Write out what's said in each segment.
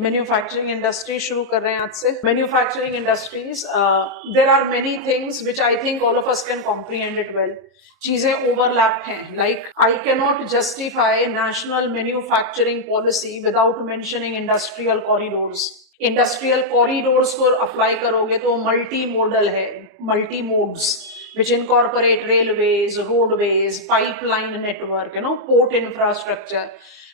Manufacturing industry शुरू कर रहे हैं आज से। Manufacturing industries, there are many things which I think all of us can comprehend it well. चीजें ओवरलैप हैं, like I can not justify national manufacturing policy without mentioning industrial corridors. Industrial corridors को apply करोगे तो multi modal है, multi modes which incorporate railways, roadways, pipeline network, port infrastructure।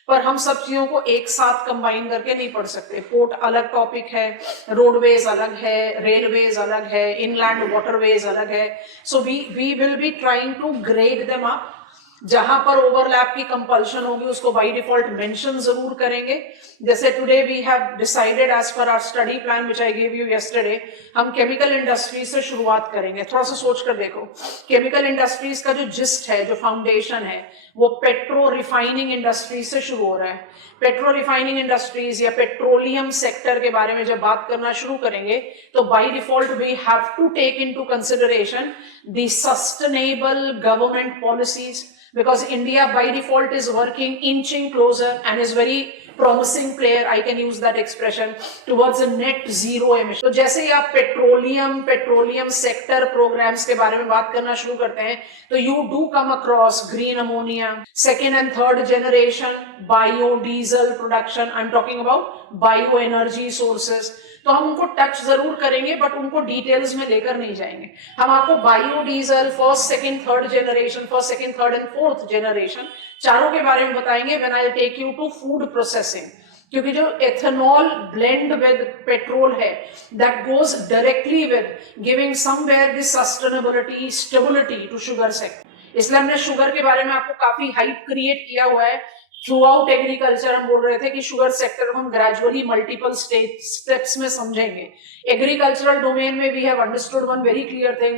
पर हम सब चीजों को एक साथ कंबाइन करके नहीं पढ़ सकते। पोर्ट अलग टॉपिक है, रोडवेज अलग है, रेलवेज अलग है, इनलैंड वाटरवेज अलग है। So we will be trying to grade them up. जहां पर ओवरलैप की कंपल्शन होगी उसको बाय डिफॉल्ट मेंशन जरूर करेंगे। जैसे today we have decided as per our study plan which I give you yesterday, हम केमिकल इंडस्ट्रीज से शुरुआत करेंगे। थोड़ा सा सोच कर देखो, केमिकल इंडस्ट्रीज का जो जिस्ट है, जो फाउंडेशन है, वो पेट्रो रिफाइनिंग इंडस्ट्रीज से शुरू हो रहा है। पेट्रो रिफाइनिंग इंडस्ट्रीज या पेट्रोलियम सेक्टर के बारे में जब बात करना शुरू करेंगे तो by default we have to take into consideration the sustainable government policies, because India by default is working inching closer and is very promising player, I can use that expression, towards a net zero emission। तो जैसे ही आप petroleum sector programmes के बारे में बात करना शुरू करते हैं तो you do come across green ammonia, second and third generation biodiesel production, I'm talking about bioenergy sources। तो हम उनको टच जरूर करेंगे बट उनको डिटेल्स में लेकर नहीं जाएंगे। हम आपको biodiesel first, second, third generation, first, second, third and fourth generation चारों के बारे में बताएंगे when I take you to food processing. क्योंकि जो एथेनॉल ब्लेंड विद पेट्रोल है that goes directly with giving somewhere this sustainability, stability to sugar sector. इसलिए हमने शुगर के बारे में आपको काफी हाइप क्रिएट किया हुआ है। थ्रू आउट एग्रीकल्चर हम बोल रहे थे कि शुगर सेक्टर को हम ग्रेजुअली मल्टीपल स्टेप्स में समझेंगे। एग्रीकल्चरल डोमेन में we have understood one very clear thing,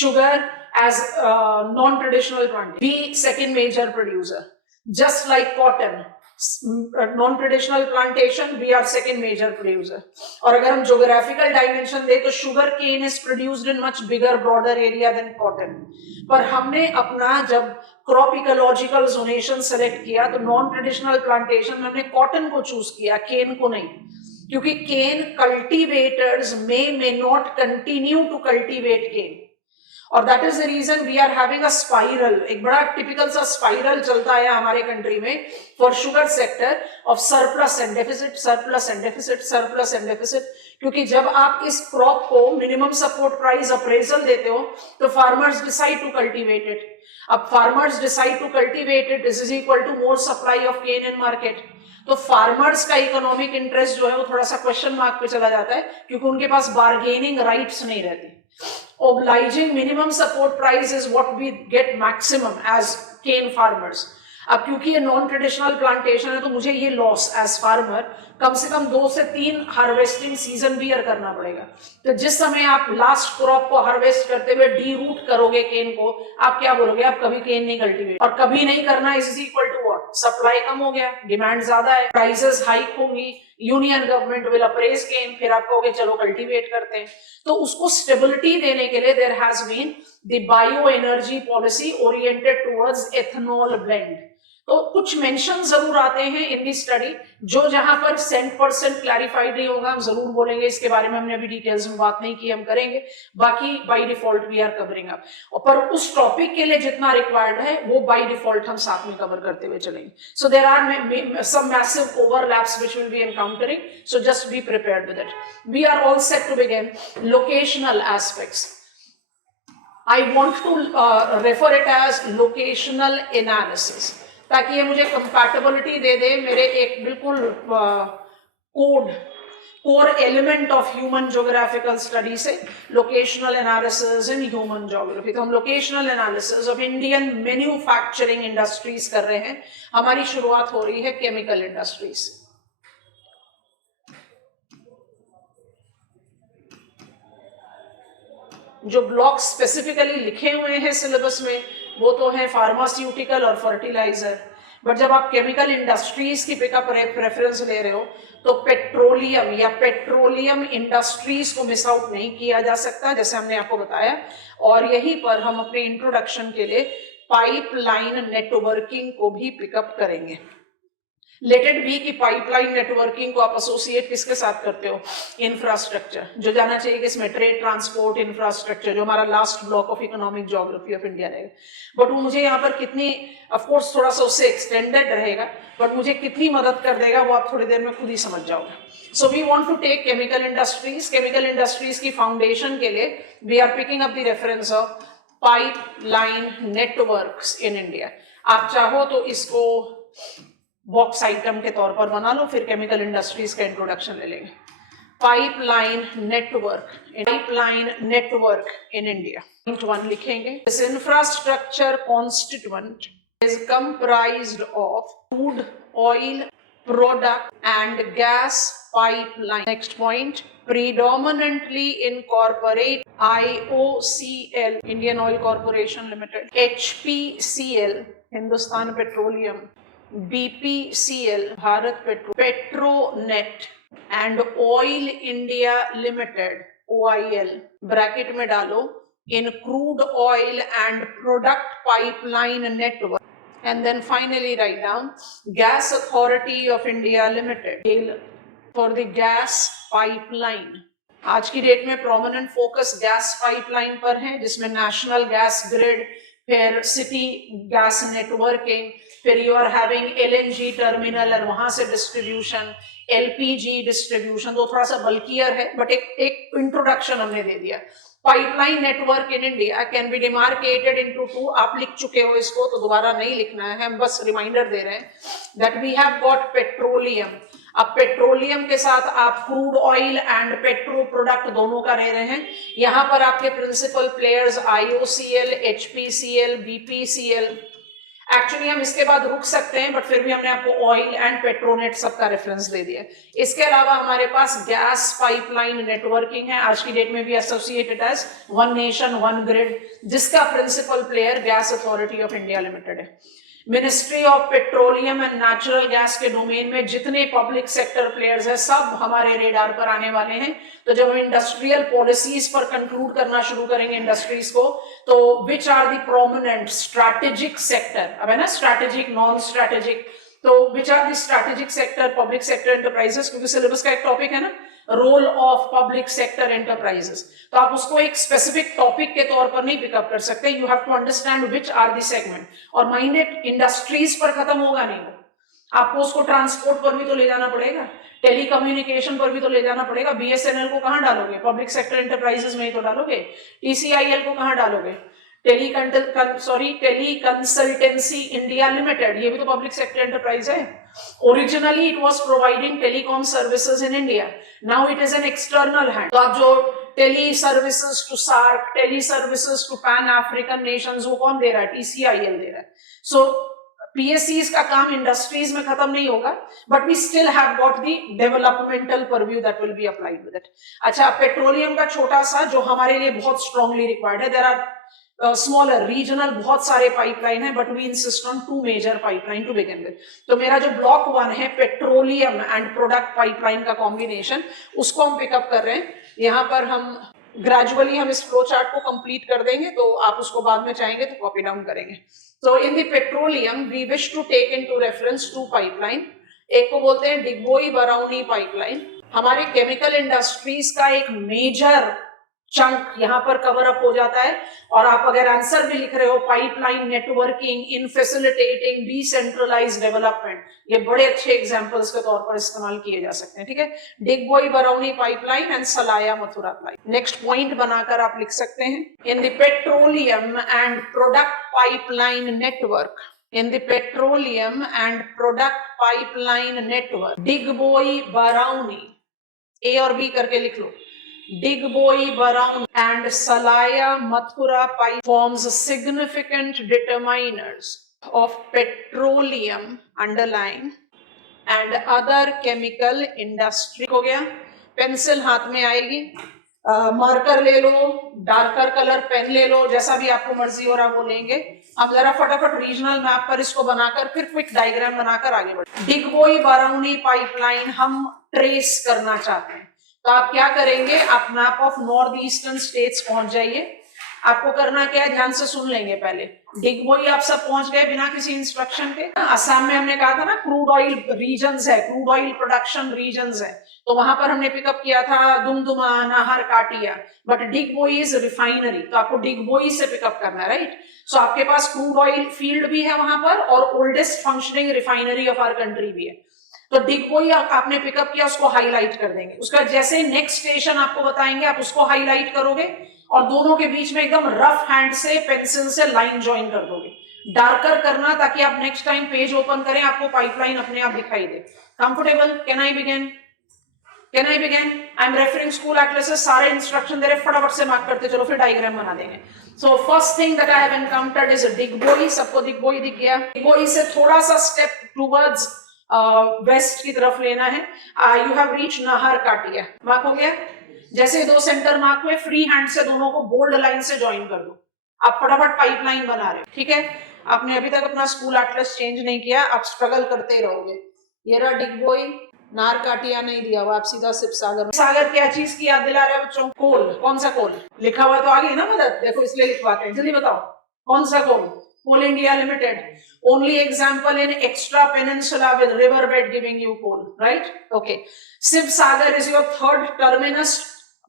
sugar as non traditional plant, B second major producer, just like cotton, non-traditional plantation, we are second major producer। और अगर हम geographical dimension दें तो sugar cane is produced in much bigger, broader area than cotton। पर हमने अपना जब crop ecological zonation select किया तो non-traditional plantation में हमने cotton को choose किया, cane को नहीं, क्योंकि cane cultivators may not continue to cultivate cane। और that is the reason we are having a spiral, एक बड़ा टिपिकल सा स्पाइरल चलता है हमारे कंट्री में for sugar sector of surplus and deficit, surplus and deficit, surplus and deficit. क्योंकि जब आप इस क्रॉप को मिनिमम सपोर्ट प्राइस अप्रेजल देते हो तो farmers decide to cultivate it. अब farmers decide to cultivate it, this is equal to more supply of cane in market. तो फार्मर्स का इकोनॉमिक इंटरेस्ट जो है वो थोड़ा सा क्वेश्चन मार्क पे चला जाता है क्योंकि उनके पास बार्गेनिंग राइट्स नहीं रहती। Obliging minimum support price is what we get maximum as cane farmers। अब क्योंकि ये नॉन ट्रेडिशनल प्लांटेशन है तो मुझे ये लॉस एज फार्मर कम से कम 2 से 3 हार्वेस्टिंग सीजन बियर करना पड़ेगा। तो जिस समय आप लास्ट क्रॉप को हार्वेस्ट करते हुए डी रूट करोगे केन को, आप क्या बोलोगे, आप कभी केन नहीं कल्टीवेट, और कभी नहीं करना is equal to what, supply कम हो गया, डिमांड ज्यादा है, प्राइसेस हाइक होंगी, union government will appraise cane, फिर आप कहोगे चलो कल्टीवेट करते हैं। तो उसको स्टेबिलिटी देने के लिए there has been the bio energy policy oriented towards ethanol blend. तो कुछ मेंशन जरूर आते हैं इन दी स्टडी, जो जहां पर 100% क्लैरिफाइड नहीं होगा हम जरूर बोलेंगे, इसके बारे में हमने अभी डिटेल्स में बात नहीं की, हम करेंगे। बाकी by default we are covering up, और पर उस टॉपिक के लिए जितना रिक्वायर्ड है वो बाय डिफॉल्ट हम साथ में कवर करते हुए चलेंगे। So there are some massive overlaps which will be encountering, so just be prepared with it. We are all set to begin. Locational aspects, I want to refer it as locational analysis, ताकि ये मुझे compatibility दे दे मेरे एक बिल्कुल core element of human geographical study से, locational analysis in human geography. तो हम locational analysis of Indian manufacturing industries कर रहे हैं। हमारी शुरुआत हो रही है केमिकल इंडस्ट्रीज से। जो ब्लॉक स्पेसिफिकली लिखे हुए हैं सिलेबस में वो तो है फार्मास्यूटिकल और फर्टिलाइजर, बट जब आप केमिकल इंडस्ट्रीज की पिकअप प्रेफरेंस ले रहे हो तो पेट्रोलियम या पेट्रोलियम इंडस्ट्रीज को मिस आउट नहीं किया जा सकता, जैसे हमने आपको बताया। और यहीं पर हम अपने इंट्रोडक्शन के लिए पाइपलाइन नेटवर्किंग को भी पिकअप करेंगे। लेट इट बी कि पाइपलाइन नेटवर्किंग को आप एसोसिएट किसके साथ करते हो, इंफ्रास्ट्रक्चर, जो जाना चाहिए किसमें, ट्रेड ट्रांसपोर्ट इंफ्रास्ट्रक्चर, जो हमारा last block of economic geography of India रहेगा। बट वो मुझे यहाँ पर कितनी, ऑफकोर्स थोड़ा सा उससे एक्सटेंडेड रहेगा, बट मुझे कितनी मदद कर देगा वो आप थोड़ी देर में खुद ही समझ जाओगे। So we want to take chemical industries. Chemical industries की फाउंडेशन के लिए we are picking up the reference of pipeline networks in India. आप चाहो तो इसको बॉक्स आइटम के तौर पर बना लो, फिर केमिकल इंडस्ट्रीज का इंट्रोडक्शन ले लेंगे। Pipeline network in India, point 1 लिखेंगे। This infrastructure constituent is comprised of crude oil product and gas pipeline. Next point, predominantly incorporate IOCL, Indian Oil Corporation Limited, HPCL, Hindustan Petroleum, BPCL, Bharat Petronet and Oil India Limited, OIL, bracket में डालो, in crude oil and product pipeline network. And then finally write down Gas Authority of India Limited for the gas pipeline. आज की date में prominent focus gas pipeline पर है, जिसमें national gas grid, फिर city gas networking, फिर you are having LNG terminal और वहां से डिस्ट्रीब्यूशन, एलपीजी डिस्ट्रीब्यूशन। तो थोड़ा सा बल्कियर है, बट एक इंट्रोडक्शन हमने दे दिया। Pipeline network in India can be demarcated into 2। आप लिख चुके हो इसको, तो दोबारा नहीं लिखना है, हम बस रिमाइंडर दे रहे हैं that we have got petroleum. अब पेट्रोलियम के साथ आप crude oil and petro product दोनों का रह रहे हैं। यहां पर आपके principal players IOCL, HPCL, BPCL। Actually हम इसके बाद रुक सकते हैं, बट फिर भी हमने आपको ऑयल एंड पेट्रोनेट सबका रेफरेंस दे दिया। इसके अलावा हमारे पास गैस पाइपलाइन नेटवर्किंग है, आज की डेट में भी associated as one nation one grid, जिसका principal player gas authority of India limited है। Ministry of petroleum and natural gas के डोमेन में जितने पब्लिक सेक्टर प्लेयर्स हैं सब हमारे रेडार पर आने वाले हैं। तो जब हम इंडस्ट्रियल पॉलिसीज पर कंक्लूड करना शुरू करेंगे इंडस्ट्रीज को, तो which are the prominent strategic sector, अब है ना स्ट्रैटेजिक नॉन स्ट्रैटेजिक, तो which are the strategic sector public sector enterprises, क्योंकि सिलेबस का एक टॉपिक है ना role of public sector enterprises, तो आप उसको एक स्पेसिफिक टॉपिक के तौर पर नहीं पिकअप कर सकते। You have to understand which are the segment. और माइंडेड इंडस्ट्रीज पर खत्म होगा नहीं, आपको उसको ट्रांसपोर्ट पर भी तो ले जाना पड़ेगा, टेलीकम्युनिकेशन पर भी तो ले जाना पड़ेगा। BSNL को कहां डालोगे, पब्लिक सेक्टर एंटरप्राइजेस में ही तो डालोगे। TCIL को कहां डालोगे, टेली कंसल्टेंसी इंडिया लिमिटेड, ये भी तो पब्लिक सेक्टर एंटरप्राइज है। Originally it was providing telecom services in India, now it is an external hand. तो आप जो tele services to SAARC, tele services to pan African nations, वो कौन दे रहा है, TCIL दे रहा है। सो PSCs का काम इंडस्ट्रीज में खत्म नहीं होगा, but we still have got the developmental purview that will be applied with it. अच्छा, पेट्रोलियम का छोटा सा जो हमारे लिए बहुत स्ट्रांगली रिक्वायर्ड है, देयर आर स्मॉलर रीजनल बहुत सारे पाइपलाइन है, but we insist on 2 major pipeline to begin with. तो मेरा जो ब्लॉक 1 है पेट्रोलियम एंड प्रोडक्ट पाइपलाइन का कॉम्बिनेशन, उसको हम पिकअप कर रहे हैं। यहाँ पर हम ग्रेजुअली हम इस फ्लो चार्ट को कंप्लीट कर देंगे, तो आप उसको बाद में चाहेंगे तो कॉपी डाउन करेंगे। So in the petroleum we wish to take into reference 2 pipeline। एक को बोलते हैं डिगबोई बरौनी पाइपलाइन। हमारे केमिकल इंडस्ट्रीज का एक मेजर चंक यहाँ पर कवर अप हो जाता है। और आप अगर आंसर भी लिख रहे हो पाइपलाइन नेटवर्किंग इन फैसिलिटेटिंग डिसेंट्रलाइज्ड डेवलपमेंट, ये बड़े अच्छे एग्जांपल्स के तौर पर इस्तेमाल किए जा सकते हैं। ठीक है, Digboi Barauni pipeline and सलाया Mathura pipeline. Next point बनाकर आप लिख सकते हैं, in the petroleum and product pipeline network, in the petroleum and product pipeline network, Digboi Barauni, A और B करके लिख लो, Digboi Barauni and Salaya Mathura pipe forms significant determiners of petroleum underlying and other chemical industry। हो गया, पेंसिल हाथ में आएगी, marker ले लो, darker colour pen ले लो, जैसा भी आपको मर्जी हो रहा वो लेंगे। हम जरा फटाफट रीजनल मैप पर इसको बनाकर फिर क्विक डायग्राम बनाकर आगे बढ़े। डिगबोई बरौनी पाइपलाइन हम ट्रेस करना चाहते हैं, तो आप क्या करेंगे, आप map of north eastern states पहुंच जाइए। आपको करना क्या है, ध्यान से सुन लेंगे पहले। डिगबोई आप सब पहुंच गए बिना किसी इंस्ट्रक्शन के। असम में हमने कहा था ना क्रूड ऑयल रीजन्स है, क्रूड ऑयल प्रोडक्शन रीजन्स है, तो वहां पर हमने पिकअप किया था Dumduma, Naharkatia, but Digboi is refinery, तो आपको डिगबोई से पिकअप करना है, राइट। सो आपके पास क्रूड ऑयल फील्ड भी है वहां पर और oldest functioning refinery of our country भी है। तो डिगबोई आपने पिकअप किया, उसको हाईलाइट कर देंगे। उसका जैसे नेक्स्ट स्टेशन आपको बताएंगे आप उसको हाईलाइट करोगे और दोनों के बीच में एकदम रफ हैंड से पेंसिल से लाइन ज्वाइन कर दोगे। डार्कर करना ताकि आप नेक्स्ट टाइम पेज ओपन करें आपको पाइपलाइन अपने आप दिखाई दे। Comfortable? Can I begin? Can I begin? I am referring school atlases, सारे इंस्ट्रक्शन दे रहे, फटाफट से मार्क करते चलो, फिर डायग्राम बना देंगे। So first thing that I have encountered is Digboi. सबको डिगबोई दिख गया? डिगबोई से थोड़ा सा स्टेप टूवर्ड्स वेस्ट की तरफ लेना है। You have reach Naharkatia, mark हो गया? जैसे दो सेंटर मार्क हुए, फ्री हैंड से दोनों को बोल्ड लाइन से ज्वाइन कर दो। आप फटाफट पाइपलाइन बना रहे हो, ठीक है। आपने अभी तक अपना स्कूल एटलस चेंज नहीं किया, आप स्ट्रगल करते रहोगे। ये रहा डिगबोई, नाहर काटिया नहीं दिया हुआ, आप सीधा शिवसागर। सागर क्या चीज की याद दिला रहे हो बच्चों? कोल। कौन सा कोल? लिखा हुआ तो आ गई ना मदद, देखो इसलिए लिखवाते हैं, जल्दी बताओ कौन सा coal? Coal India limited, only example in extra peninsula with river bed giving you coal, right? Okay. Sivasagar is your third terminus,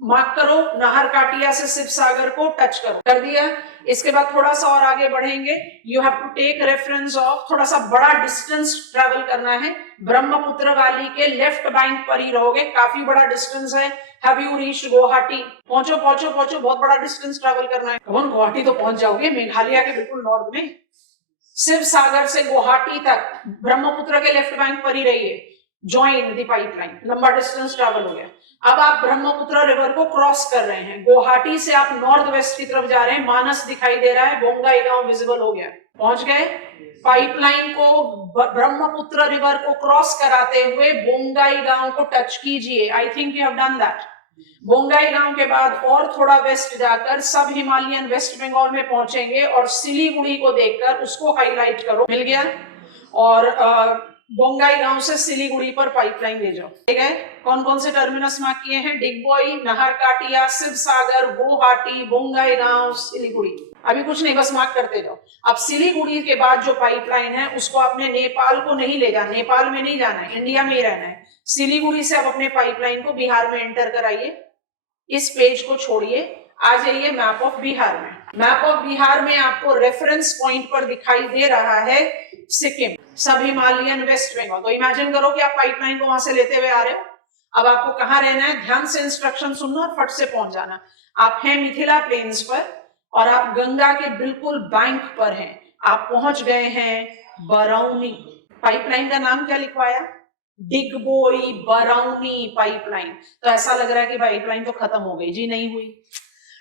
mark करो। नाहर काटिया से शिवसागर को टच करो, कर दिया। इसके बाद थोड़ा सा और आगे बढ़ेंगे, you have to take reference of, थोड़ा सा बड़ा डिस्टेंस ट्रेवल करना है। ब्रह्मपुत्र वैली के लेफ्ट बैंक पर ही रहोगे, काफी बड़ा डिस्टेंस है। Have you reached Guwahati? पहुंचो पहुंचो पहुंचो, बहुत बड़ा डिस्टेंस ट्रेवल करना है। कौन? गुवाहाटी तो पहुंच जाओगे, मेघालय के बिल्कुल नॉर्थ में। शिवसागर से गुवाहाटी तक ब्रह्मपुत्र के लेफ्ट बैंक पर ही रहिए, ज्वाइन द पाइपलाइन, लंबा डिस्टेंस ट्रैवल हो गया। अब आप ब्रह्मपुत्र रिवर को क्रॉस कर रहे हैं, गुवाहाटी से आप नॉर्थ वेस्ट की तरफ जा रहे हैं, मानस दिखाई दे रहा है, बोंगाई गांव विजिबल हो गया, पहुंच गए। पाइपलाइन को ब्रह्मपुत्र रिवर को क्रॉस कराते हुए बोंगाई गांव को टच कीजिए। I think you have done that. Bongaigaon के बाद और थोड़ा वेस्ट जाकर सब हिमालयन वेस्ट बंगाल में पहुंचेंगे और सिलीगुड़ी को देखकर उसको हाईलाइट करो, मिल गया। और बोंगाई गांव से सिलीगुड़ी पर पाइपलाइन ले जाओ, ठीक है। कौन कौन से टर्मिनस मार्क किए हैं? डिगबोई, नाहर काटिया, शिवसागर, गुवाहाटी, बोंगाई गांव, सिलीगुड़ी। अभी कुछ नहीं, बस मार्क करते जाओ। अब सिलीगुड़ी के बाद जो पाइपलाइन है उसको आपने नेपाल को नहीं ले जाना, नेपाल में नहीं जाना है, इंडिया में ही रहना है। सिलीगुड़ी से आप अपने पाइपलाइन को बिहार में एंटर कराइए। इस पेज को छोड़िए, आ जाइए मैप ऑफ बिहार में। मैप ऑफ बिहार में आपको रेफरेंस पॉइंट पर दिखाई दे रहा है सिक्किम, सब हिमालयन वेस्ट बंगाल। तो इमेजिन करो कि आप पाइपलाइन को वहां से लेते हुए आ रहे हो। अब आपको कहाँ रहना है? ध्यान से इंस्ट्रक्शन सुनना और फट से पहुंच जाना। आप हैं मिथिला प्लेन्स पर और आप गंगा के बिल्कुल बैंक पर हैं। आप पहुंच गए हैं बरौनी। पाइपलाइन का नाम क्या लिखवाया? डिगबोई बरौनी पाइपलाइन। तो ऐसा लग रहा है कि पाइपलाइन तो खत्म हो गई, जी नहीं हुई।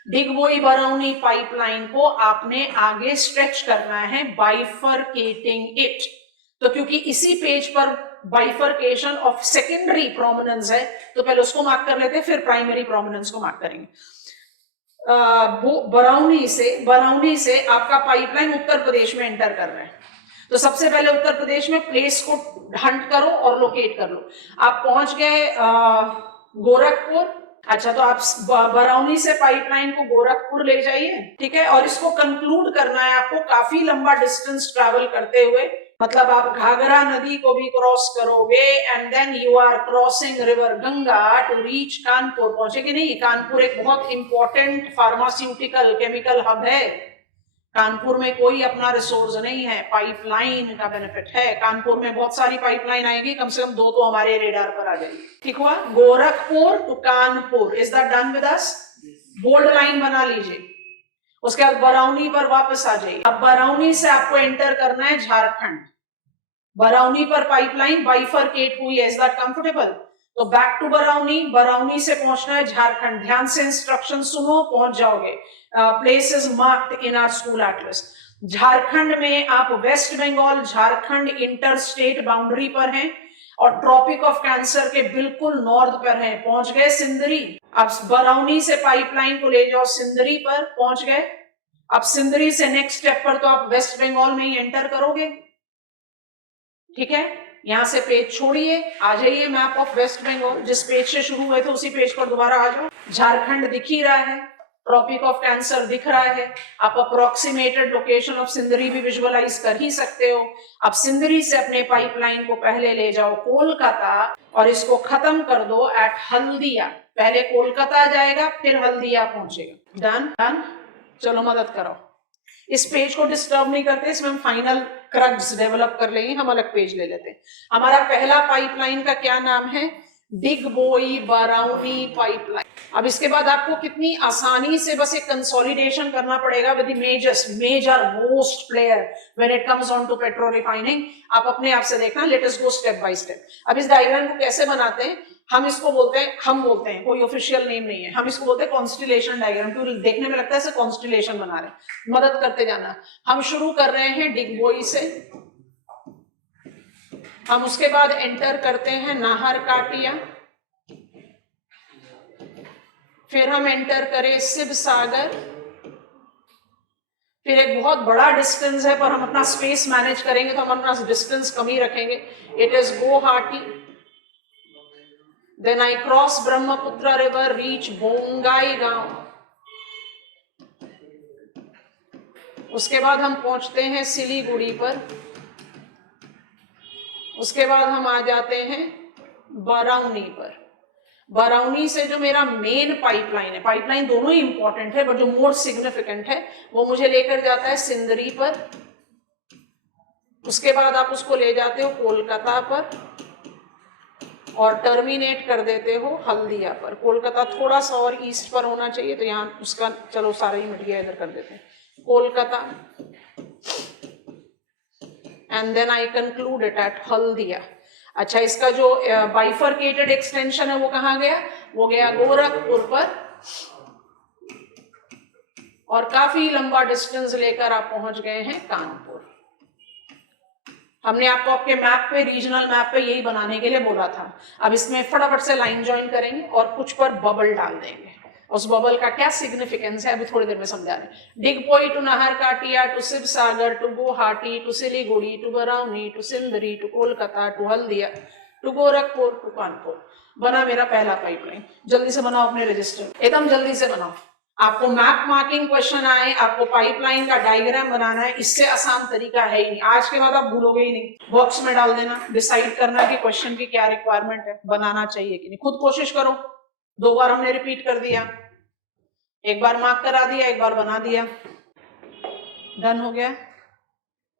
डिगबोई बरौनी पाइपलाइन को आपने आगे स्ट्रेच करना है, बाइफरकेटिंग इट। तो क्योंकि इसी पेज पर बाइफरकेशन ऑफ सेकेंडरी प्रोमिनेंस है, तो पहले उसको मार्क कर लेते हैं, फिर प्राइमरी प्रोमिनेंस को मार्क करेंगे। बरौनी से आपका पाइपलाइन उत्तर प्रदेश में एंटर कर रहा है। तो सबसे पहले उत्तर प्रदेश में प्लेस को हंट करो और लोकेट कर लो। आप पहुंच गए गोरखपुर। अच्छा, तो आप बरौनी से पाइपलाइन को गोरखपुर ले जाइए, ठीक है। और इसको कंक्लूड करना है आपको काफी लंबा डिस्टेंस ट्रैवल करते हुए, मतलब आप घाघरा नदी को भी क्रॉस करोगे and then you are crossing river Ganga to reach Kanpur. पहुंचे कि नहीं? कानपुर एक बहुत इंपॉर्टेंट फार्मास्यूटिकल केमिकल हब है। कानपुर में कोई अपना रिसोर्स नहीं है, पाइपलाइन का बेनिफिट है। कानपुर में बहुत सारी पाइपलाइन आएगी, कम से कम 2 तो हमारे रेडार पर आ जाएगी, ठीक हुआ। Gorakhpur to Kanpur, is that done with us? Bold line बना लीजिए। उसके बाद बरौनी पर वापस आ जाइए। अब बरौनी से आपको एंटर करना है झारखंड। बरौनी पर पाइपलाइन बाइफरकेट हुई है, इज दैट कंफर्टेबल? तो बैक टू बरौनी, बरौनी से पहुंचना है झारखंड। ध्यान से इंस्ट्रक्शन सुनो, पहुंच जाओगे। Place is marked in our school atlas. Jharkhand में आप West Bengal Jharkhand inter state boundary पर हैं और ट्रॉपिक ऑफ कैंसर के बिल्कुल नॉर्थ पर हैं। पहुंच गए सिंदरी। अब बरौनी से पाइपलाइन को ले जाओ सिंदरी पर, पहुंच गए। अब सिंदरी से नेक्स्ट स्टेप पर तो आप वेस्ट बंगाल में ही एंटर करोगे, ठीक है। यहां से पेज छोड़िए, आ जाइए मैप ऑफ वेस्ट बंगाल। जिस पेज से शुरू हुए थे उसी पेज पर दोबारा आ जाओ। झारखंड दिख ही रहा है, ट्रॉपिक ऑफ कैंसर दिख रहा है, आप अप्रोक्सीमेटेड लोकेशन ऑफ सिंदरी भी विजुअलाइज कर ही सकते हो। अब सिंदरी से अपने पाइपलाइन को पहले ले जाओ कोलकाता और इसको खत्म कर दो एट हल्दिया। पहले कोलकाता जाएगा फिर हल्दिया पहुंचेगा। डन डन, चलो मदद करो। इस पेज को डिस्टर्ब नहीं करते, इसमें हम फाइनल क्रक्स डेवलप कर लेंगे, हम अलग पेज ले लेते हैं। हमारा पहला पाइपलाइन का क्या नाम है? डिगबोई बरौनी पाइपलाइन। अब इसके बाद आपको कितनी आसानी से बस एक कंसोलिडेशन करना पड़ेगा with the major most player when it comes on to petro refining. आप अपने आप से देखना, let us go step by step. अब इस डायग्राम को कैसे बनाते हैं? हम इसको बोलते हैं, कोई ऑफिशियल नेम नहीं है, हम इसको बोलते हैं कॉन्स्टिलेशन डायग्राम, क्योंकि देखने में लगता है कॉन्स्टिलेशन बना रहे हैं। मदद करते जाना। हम शुरू कर रहे हैं डिगबोई से, हम उसके बाद एंटर करते हैं नाहर काटिया, फिर हम एंटर करें शिव सागर, फिर एक बहुत बड़ा डिस्टेंस है पर हम अपना स्पेस मैनेज करेंगे तो हम अपना डिस्टेंस कम ही रखेंगे। It is Guwahati, then I cross Brahmaputra river, reach Bongaigaon, उसके बाद हम पहुंचते हैं सिलीगुड़ी पर, उसके बाद हम आ जाते हैं बरौनी पर। बरौनी से जो मेरा मेन पाइपलाइन है, पाइपलाइन दोनों ही इंपॉर्टेंट है बट जो मोर सिग्निफिकेंट है वो मुझे लेकर जाता है सिंदरी पर, उसके बाद आप उसको ले जाते हो कोलकाता पर और टर्मिनेट कर देते हो हल्दिया पर। कोलकाता थोड़ा सा और ईस्ट पर होना चाहिए, तो यहाँ उसका चलो सारा ही मिट गया, इधर कर देते हैं Kolkata, and then I conclude it at Haldia. अच्छा, इसका जो बाइफरकेटेड एक्सटेंशन है वो कहाँ गया? वो गया गोरखपुर पर, और काफी लंबा डिस्टेंस लेकर आप पहुंच गए हैं कानपुर। हमने आपको आपके मैप पे, रीजनल मैप पे यही बनाने के लिए बोला था। अब इसमें फटाफट से लाइन ज्वाइन करेंगे और कुछ पर बबल डाल देंगे। उस बबल का क्या सिग्निफिकेंस है अभी थोड़ी देर में समझा रहे हैं। Digboi to Naharkatia to Shivsagar to Guwahati to Siliguri to Barauni to Sindri to Kolkata to Haldia to Gorakhpur to Kanpur. बना मेरा पहला पाइपलाइन। जल्दी से बनाओ अपने रजिस्टर, एकदम जल्दी से बनाओ। आपको मैप मार्किंग क्वेश्चन आए, आपको पाइपलाइन का डायग्राम बनाना है, इससे आसान तरीका है ही नहीं। आज के बाद आप भूलोगे ही नहीं। बॉक्स में डाल देना, डिसाइड करना कि क्वेश्चन की क्या रिक्वायरमेंट है, बनाना चाहिए कि नहीं। खुद कोशिश करो। 2 बार हमने रिपीट कर दिया, एक बार मार्क करा दिया, एक बार बना दिया, डन हो गया।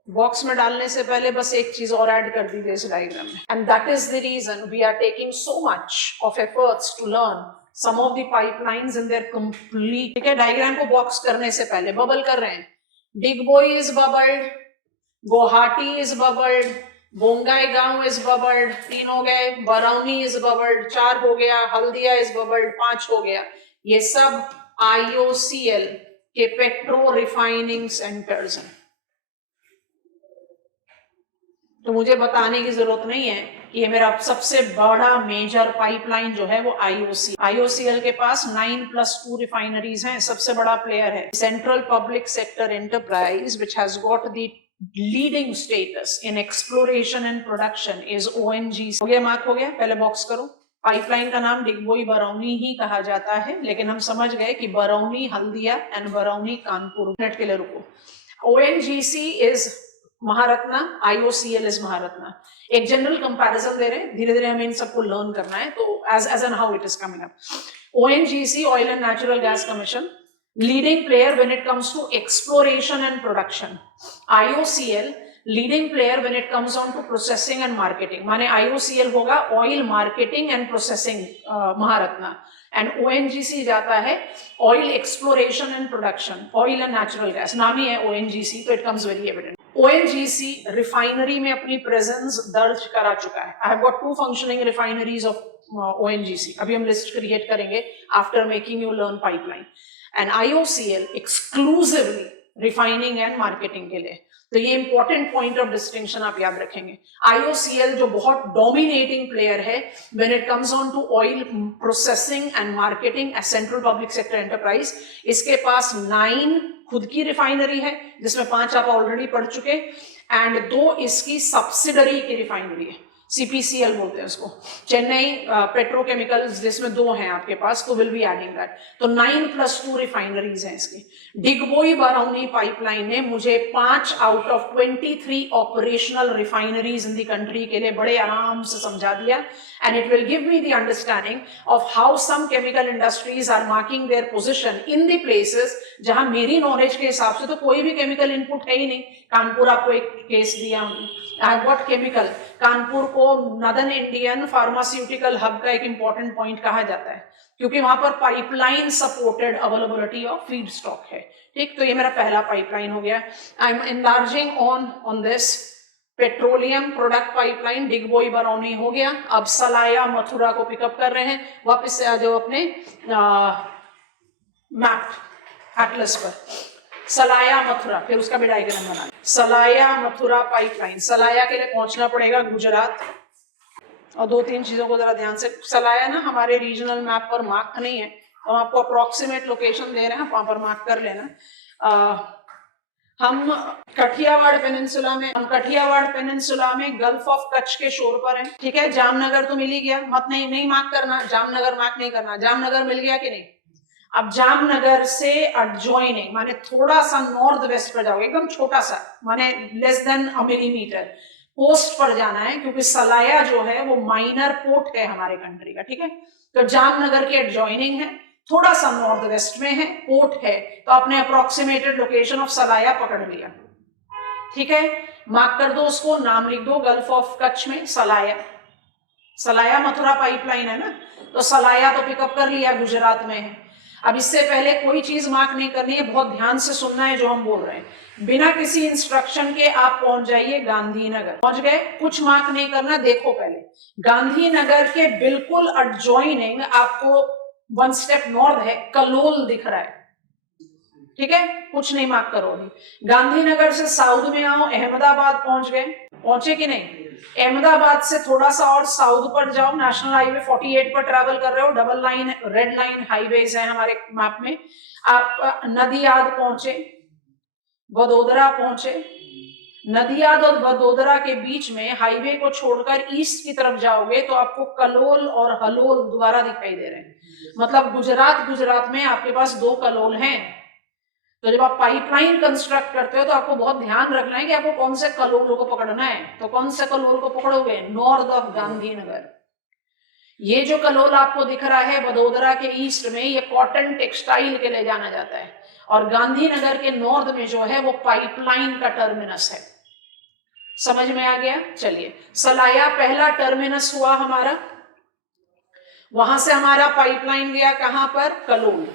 बॉक्स में डालने से पहले बस एक चीज और ऐड कर दीजिए इस डायग्राम में, and that is the reason we are taking so much of efforts to learn some of the pipelines in their complete। ठीक है, डायग्राम को बॉक्स करने से पहले बबल कर रहे हैं। Digboi is bubbled, Guwahati is bubbled, Bongaigaon is bubbled, 3 हो गए। बरौनी इज बबल्ड, 4 हो गया। हल्दिया इज बबल्ड, 5 हो गया। ये सब IOCL के पेट्रो रिफाइनिंग सेंटर्स हैं। तो मुझे बताने की जरूरत नहीं है कि ये मेरा सबसे बड़ा मेजर पाइपलाइन जो है वो IOCL के पास 9+2 रिफाइनरीज हैं, सबसे बड़ा प्लेयर है। Central public sector enterprise which has got the leading status in exploration and production is ONGC। हो गया, मार्क हो गया। पहले बॉक्स करो। पाइपलाइन का नाम डिगबोई बरौनी ही कहा जाता है, लेकिन हम समझ गए कि बरौनी हल्दिया एंड बरौनी कानपुर। मिनट के लिए रुको। ONGC is Maharatna, IOCL is Maharatna. एक जनरल कंपैरिजन दे रहे हैं, धीरे धीरे हमें इन सबको लर्न करना है, तो as an how it is coming up. ONGC, oil and natural gas commission, leading player when it comes to exploration and production. IOCL leading player when it comes on to processing and marketing. माने IOCL होगा oil marketing and processing Maharatna, and ONGC जाता है oil exploration and production, oil and natural gas. नाम ही है ONGC, तो it comes very evident. ONGC refinery में अपनी प्रेजेंस दर्ज करा चुका है। आई have got 2 functioning refineries of ONGC। अभी हम लिस्ट क्रिएट करेंगे after making you learn pipeline. And IOCL exclusively refining and marketing के लिए। तो ये इंपॉर्टेंट पॉइंट ऑफ डिस्टिंक्शन आप याद रखेंगे। IOCL जो बहुत डोमिनेटिंग प्लेयर है when it comes on to oil processing and marketing as central public sector enterprise, इसके पास 9 खुद की रिफाइनरी है, जिसमें 5 आप ऑलरेडी पढ़ चुके, एंड 2 इसकी सब्सिडरी की रिफाइनरी है। CPCL बोलते हैं उसको, चेन्नई पेट्रोकेमिकल्स, जिसमें 2 हैं आपके पास, तो विल बी एडिंग दैट। तो 9+2 रिफाइनरीज हैं इसकी। डिगबोई बरौनी पाइपलाइन ने मुझे 5 out of 23 operational refineries in the country के लिए बड़े आराम से समझा दिया, and it will give me the understanding of how some chemical industries are marking their position in the places जहां मेरी नॉलेज के हिसाब से तो कोई भी केमिकल इनपुट है ही नहीं। कानपुर आपको एक केस दिया हमने, आई व्हाट केमिकल, कानपुर को नदर्न इंडियन फार्मास्यूटिकल हब का एक इंपॉर्टेंट पॉइंट कहा जाता है, क्योंकि वहां पर pipeline supported availability of feed stock है। ठीक, तो ये मेरा पहला पाइपलाइन हो गया। I am enlarging on this petroleum product pipeline, Digboi Barauni हो गया। अब सलाया मथुरा को पिकअप कर रहे हैं। वापस से आ जाओ अपने मैप एटलस पर। सलाया मथुरा, फिर उसका भी डायग्राम बना। सलाया मथुरा पाइपलाइन, सलाया के लिए पहुंचना पड़ेगा गुजरात। और 2-3 चीजों को जरा ध्यान से, सलाया ना हमारे रीजनल मैप पर मार्क नहीं है, तो हम आपको अप्रोक्सीमेट लोकेशन दे रहे हैं, वहां पर मार्क कर लेना। हम कठियावाड़ पेनिनसुला में गल्फ ऑफ कच्छ के शोर पर हैं। ठीक है, जामनगर तो मिल ही गया, मत नहीं मार्क करना, जामनगर मार्क नहीं करना। जामनगर मिल गया कि नहीं? अब जामनगर से एडजॉइनिंग माने थोड़ा सा नॉर्थ वेस्ट पर जाओगे, एकदम छोटा सा, माने लेस देन अ मिलीमीटर कोस्ट पर जाना है, क्योंकि सलाया जो है वो माइनर पोर्ट है हमारे कंट्री का। ठीक है, तो जामनगर के एडजॉइनिंग है, थोड़ा सा नॉर्थ वेस्ट में है, पोर्ट है, तो आपने अप्रोक्सीमेटेड लोकेशन ऑफ सलाया पकड़ लिया। ठीक है, मार्क कर दो उसको, नाम लिख दो, गल्फ ऑफ कच्छ में सलाया। सलाया मथुरा पाइपलाइन है ना, तो सलाया तो पिकअप कर लिया, गुजरात में है। अब इससे पहले कोई चीज मार्क नहीं करनी है, बहुत ध्यान से सुनना है जो हम बोल रहे हैं। बिना किसी इंस्ट्रक्शन के आप पहुंच जाइए गांधीनगर। पहुंच गए, कुछ मार्क नहीं करना। देखो पहले गांधीनगर के बिल्कुल एडजॉइनिंग आपको 1 स्टेप नॉर्थ है, कलोल दिख रहा है। ठीक है, कुछ नहीं मार्क करोगे। गांधीनगर से साउथ में आओ, अहमदाबाद पहुंच गए, पहुंचे कि नहीं? अहमदाबाद से थोड़ा सा और साउथ पर जाओ, नेशनल हाईवे 48 पर ट्रैवल कर रहे हो, double line red line highways है हमारे मैप में। आप नदियाद पहुंचे, वडोदरा पहुंचे। नदियाद और वडोदरा के बीच में हाईवे को छोड़कर ईस्ट की तरफ जाओगे तो आपको कलोल और हलोल दोबारा दिखाई दे रहे हैं। मतलब गुजरात में आपके पास 2 कलोल हैं। तो जब आप पाइपलाइन कंस्ट्रक्ट करते हो तो आपको बहुत ध्यान रखना है कि आपको कौन से कलोल को पकड़ना है। तो कौन से कलोल को पकड़ोगे? North of Gandhinagar. ये जो कलोल आपको दिख रहा है वडोदरा के ईस्ट में, ये कॉटन टेक्सटाइल के लिए जाना जाता है, और गांधीनगर के नॉर्थ में जो है वो पाइपलाइन का टर्मिनस है। समझ में आ गया? चलिए, सलाया पहला टर्मिनस हुआ हमारा, वहां से हमारा पाइपलाइन गया कहां पर? कलोल।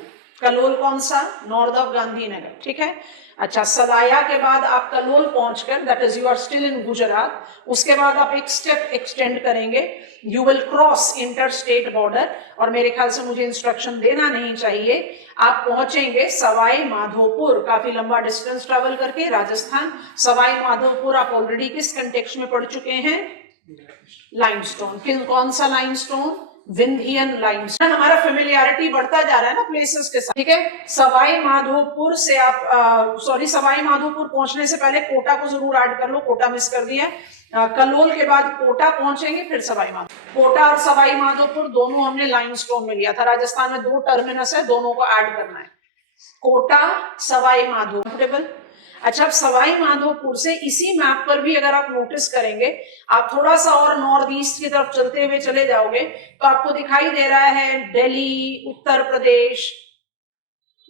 कलोल कौन सा? North of Gandhinagar. ठीक है, अच्छा, सलाया के बाद आप कलोल पहुंचकर, that is you are still in Gujarat, उसके बाद आप एक स्टेप एक्सटेंड करेंगे, you will cross inter state border, और मेरे ख्याल से मुझे इंस्ट्रक्शन देना नहीं चाहिए, आप पहुंचेंगे सवाई माधोपुर, काफी लंबा डिस्टेंस ट्रेवल करके राजस्थान। सवाई माधोपुर आप ऑलरेडी किस कंटेक्स्ट में पढ़ चुके हैं? लाइमस्टोन। कौन सा लाइमस्टोन? विंध्यन लाइमस्टोन। हमारा फेमिलियरिटी बढ़ता जा रहा है ना प्लेसेस के साथ। ठीक है, सवाई माधोपुर से आप सवाई माधोपुर पहुंचने से पहले कोटा को जरूर ऐड कर लो, कोटा मिस कर दिया। कलोल के बाद कोटा पहुंचेंगे, फिर सवाई माधोपुर। कोटा और सवाई माधोपुर दोनों हमने लाइमस्टोन में लिया था। राजस्थान में 2 टर्मिनस है, दोनों को ऐड करना है, कोटा सवाई माधोपुर। अच्छा, अब सवाई माधोपुर से इसी मैप पर भी अगर आप नोटिस करेंगे, आप थोड़ा सा और नॉर्थ ईस्ट की तरफ चलते हुए चले जाओगे तो आपको दिखाई दे रहा है दिल्ली, उत्तर प्रदेश।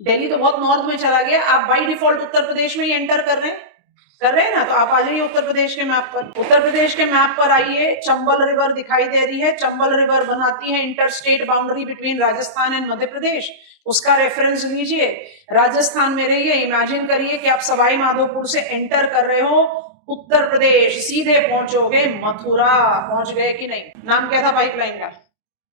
दिल्ली तो बहुत नॉर्थ में चला गया, आप बाय डिफॉल्ट उत्तर प्रदेश में ही एंटर कर रहे हैं ना, तो आप आ जाइए उत्तर प्रदेश के मैप पर। उत्तर प्रदेश के मैप पर आइए, चंबल रिवर दिखाई दे रही है। चंबल रिवर बनाती है interstate boundary between Rajasthan and Madhya Pradesh, उसका रेफरेंस लीजिए। राजस्थान में रहिए, इमेजिन करिए कि आप सवाई माधोपुर से एंटर कर रहे हो उत्तर प्रदेश, सीधे पहुंचोगे मथुरा। पहुंच गए कि नहीं? नाम क्या था पाइपलाइन का?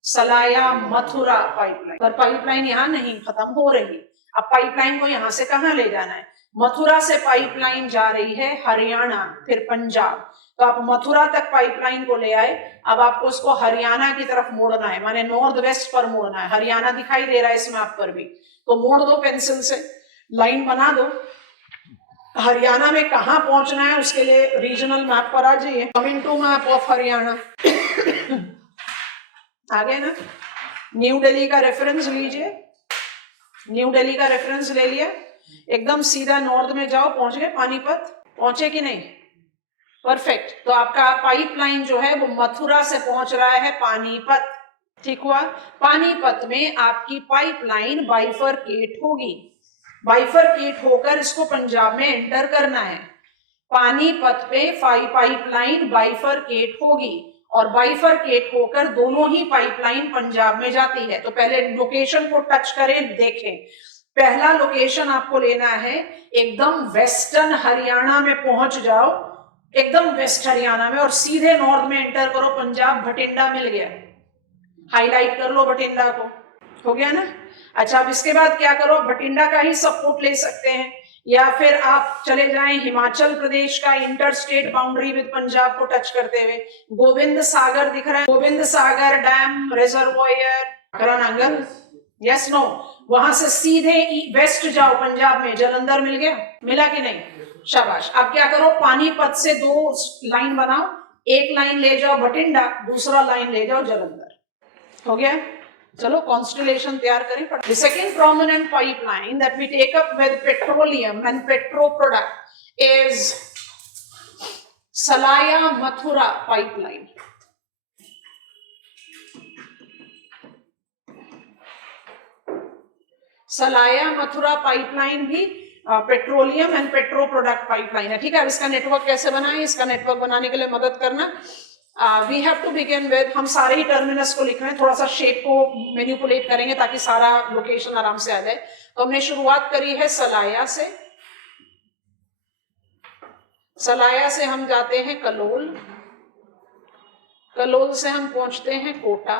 सलाया मथुरा पाइपलाइन। पर पाइपलाइन यहाँ नहीं खत्म हो रही, अब पाइपलाइन को यहां से कहां ले जाना है? मथुरा से पाइपलाइन जा रही है हरियाणा, फिर पंजाब। तो आप मथुरा तक पाइपलाइन को ले आए, अब आपको उसको हरियाणा की तरफ मोड़ना है, माने नॉर्थ वेस्ट पर मोड़ना है। हरियाणा दिखाई दे रहा है इस मैप पर भी, तो मोड़ दो पेंसिल से, लाइन बना दो। हरियाणा में कहाँ पहुंचना है उसके लिए रीजनल मैप पर आ जाइए। Coming to map of Haryana. आ गए ना? न्यू दिल्ली का रेफरेंस लीजिए, न्यू दिल्ली का रेफरेंस ले लिया, एकदम सीधा नॉर्थ में जाओ, पहुंच गए पानीपत। पहुंचे कि नहीं? परफेक्ट। तो आपका पाइपलाइन जो है वो मथुरा से पहुंच रहा है पानीपत। ठीक हुआ? पानीपत में आपकी पाइपलाइन बाइफरकेट होगी, बाइफरकेट होकर इसको पंजाब में एंटर करना है। पानीपत पे पाइपलाइन बाइफरकेट होगी और बाइफरकेट होकर दोनों ही पाइपलाइन पंजाब में जाती है। तो पहले लोकेशन को टच करें, देखें। पहला लोकेशन आपको लेना है, एकदम वेस्टर्न हरियाणा में पहुंच जाओ, एकदम वेस्ट हरियाणा में, और सीधे नॉर्थ में एंटर करो। पंजाब, भटिंडा मिल गया, हाईलाइट कर लो भटिंडा को। हो गया ना? अच्छा, अब इसके बाद क्या करो, भटिंडा का ही सपोर्ट ले सकते हैं या फिर आप चले जाएं हिमाचल प्रदेश का inter state boundary with Punjab को टच करते हुए। गोविंद सागर दिख रहा है, गोविंद सागर डैम, रिजर्वॉयर, करनांगल, यस नो, वहां से सीधे वेस्ट जाओ पंजाब में, जलंधर मिल गया, मिला कि नहीं? शाबाश। अब क्या करो, पानीपत से दो लाइन बनाओ, एक लाइन ले जाओ भटिंडा, दूसरा लाइन ले जाओ जलंधर। हो गया? चलो कॉन्स्टलेशन तैयार करें। The second prominent pipeline that we take up with petroleum and petro product is Salaya Mathura pipeline. Salaya Mathura pipeline भी petroleum and petro product pipeline है। ठीक है? अब इसका नेटवर्क कैसे बनाएं, इसका नेटवर्क बनाने के लिए मदद करना, we have to begin with, हम सारे ही टर्मिनस को लिख रहे हैं, थोड़ा सा शेप को मैनिपुलेट करेंगे ताकि सारा लोकेशन आराम से आ जाए। तो हमने शुरुआत करी है सलाया से, सलाया से हम जाते हैं कलोल, कलोल से हम पहुंचते हैं कोटा,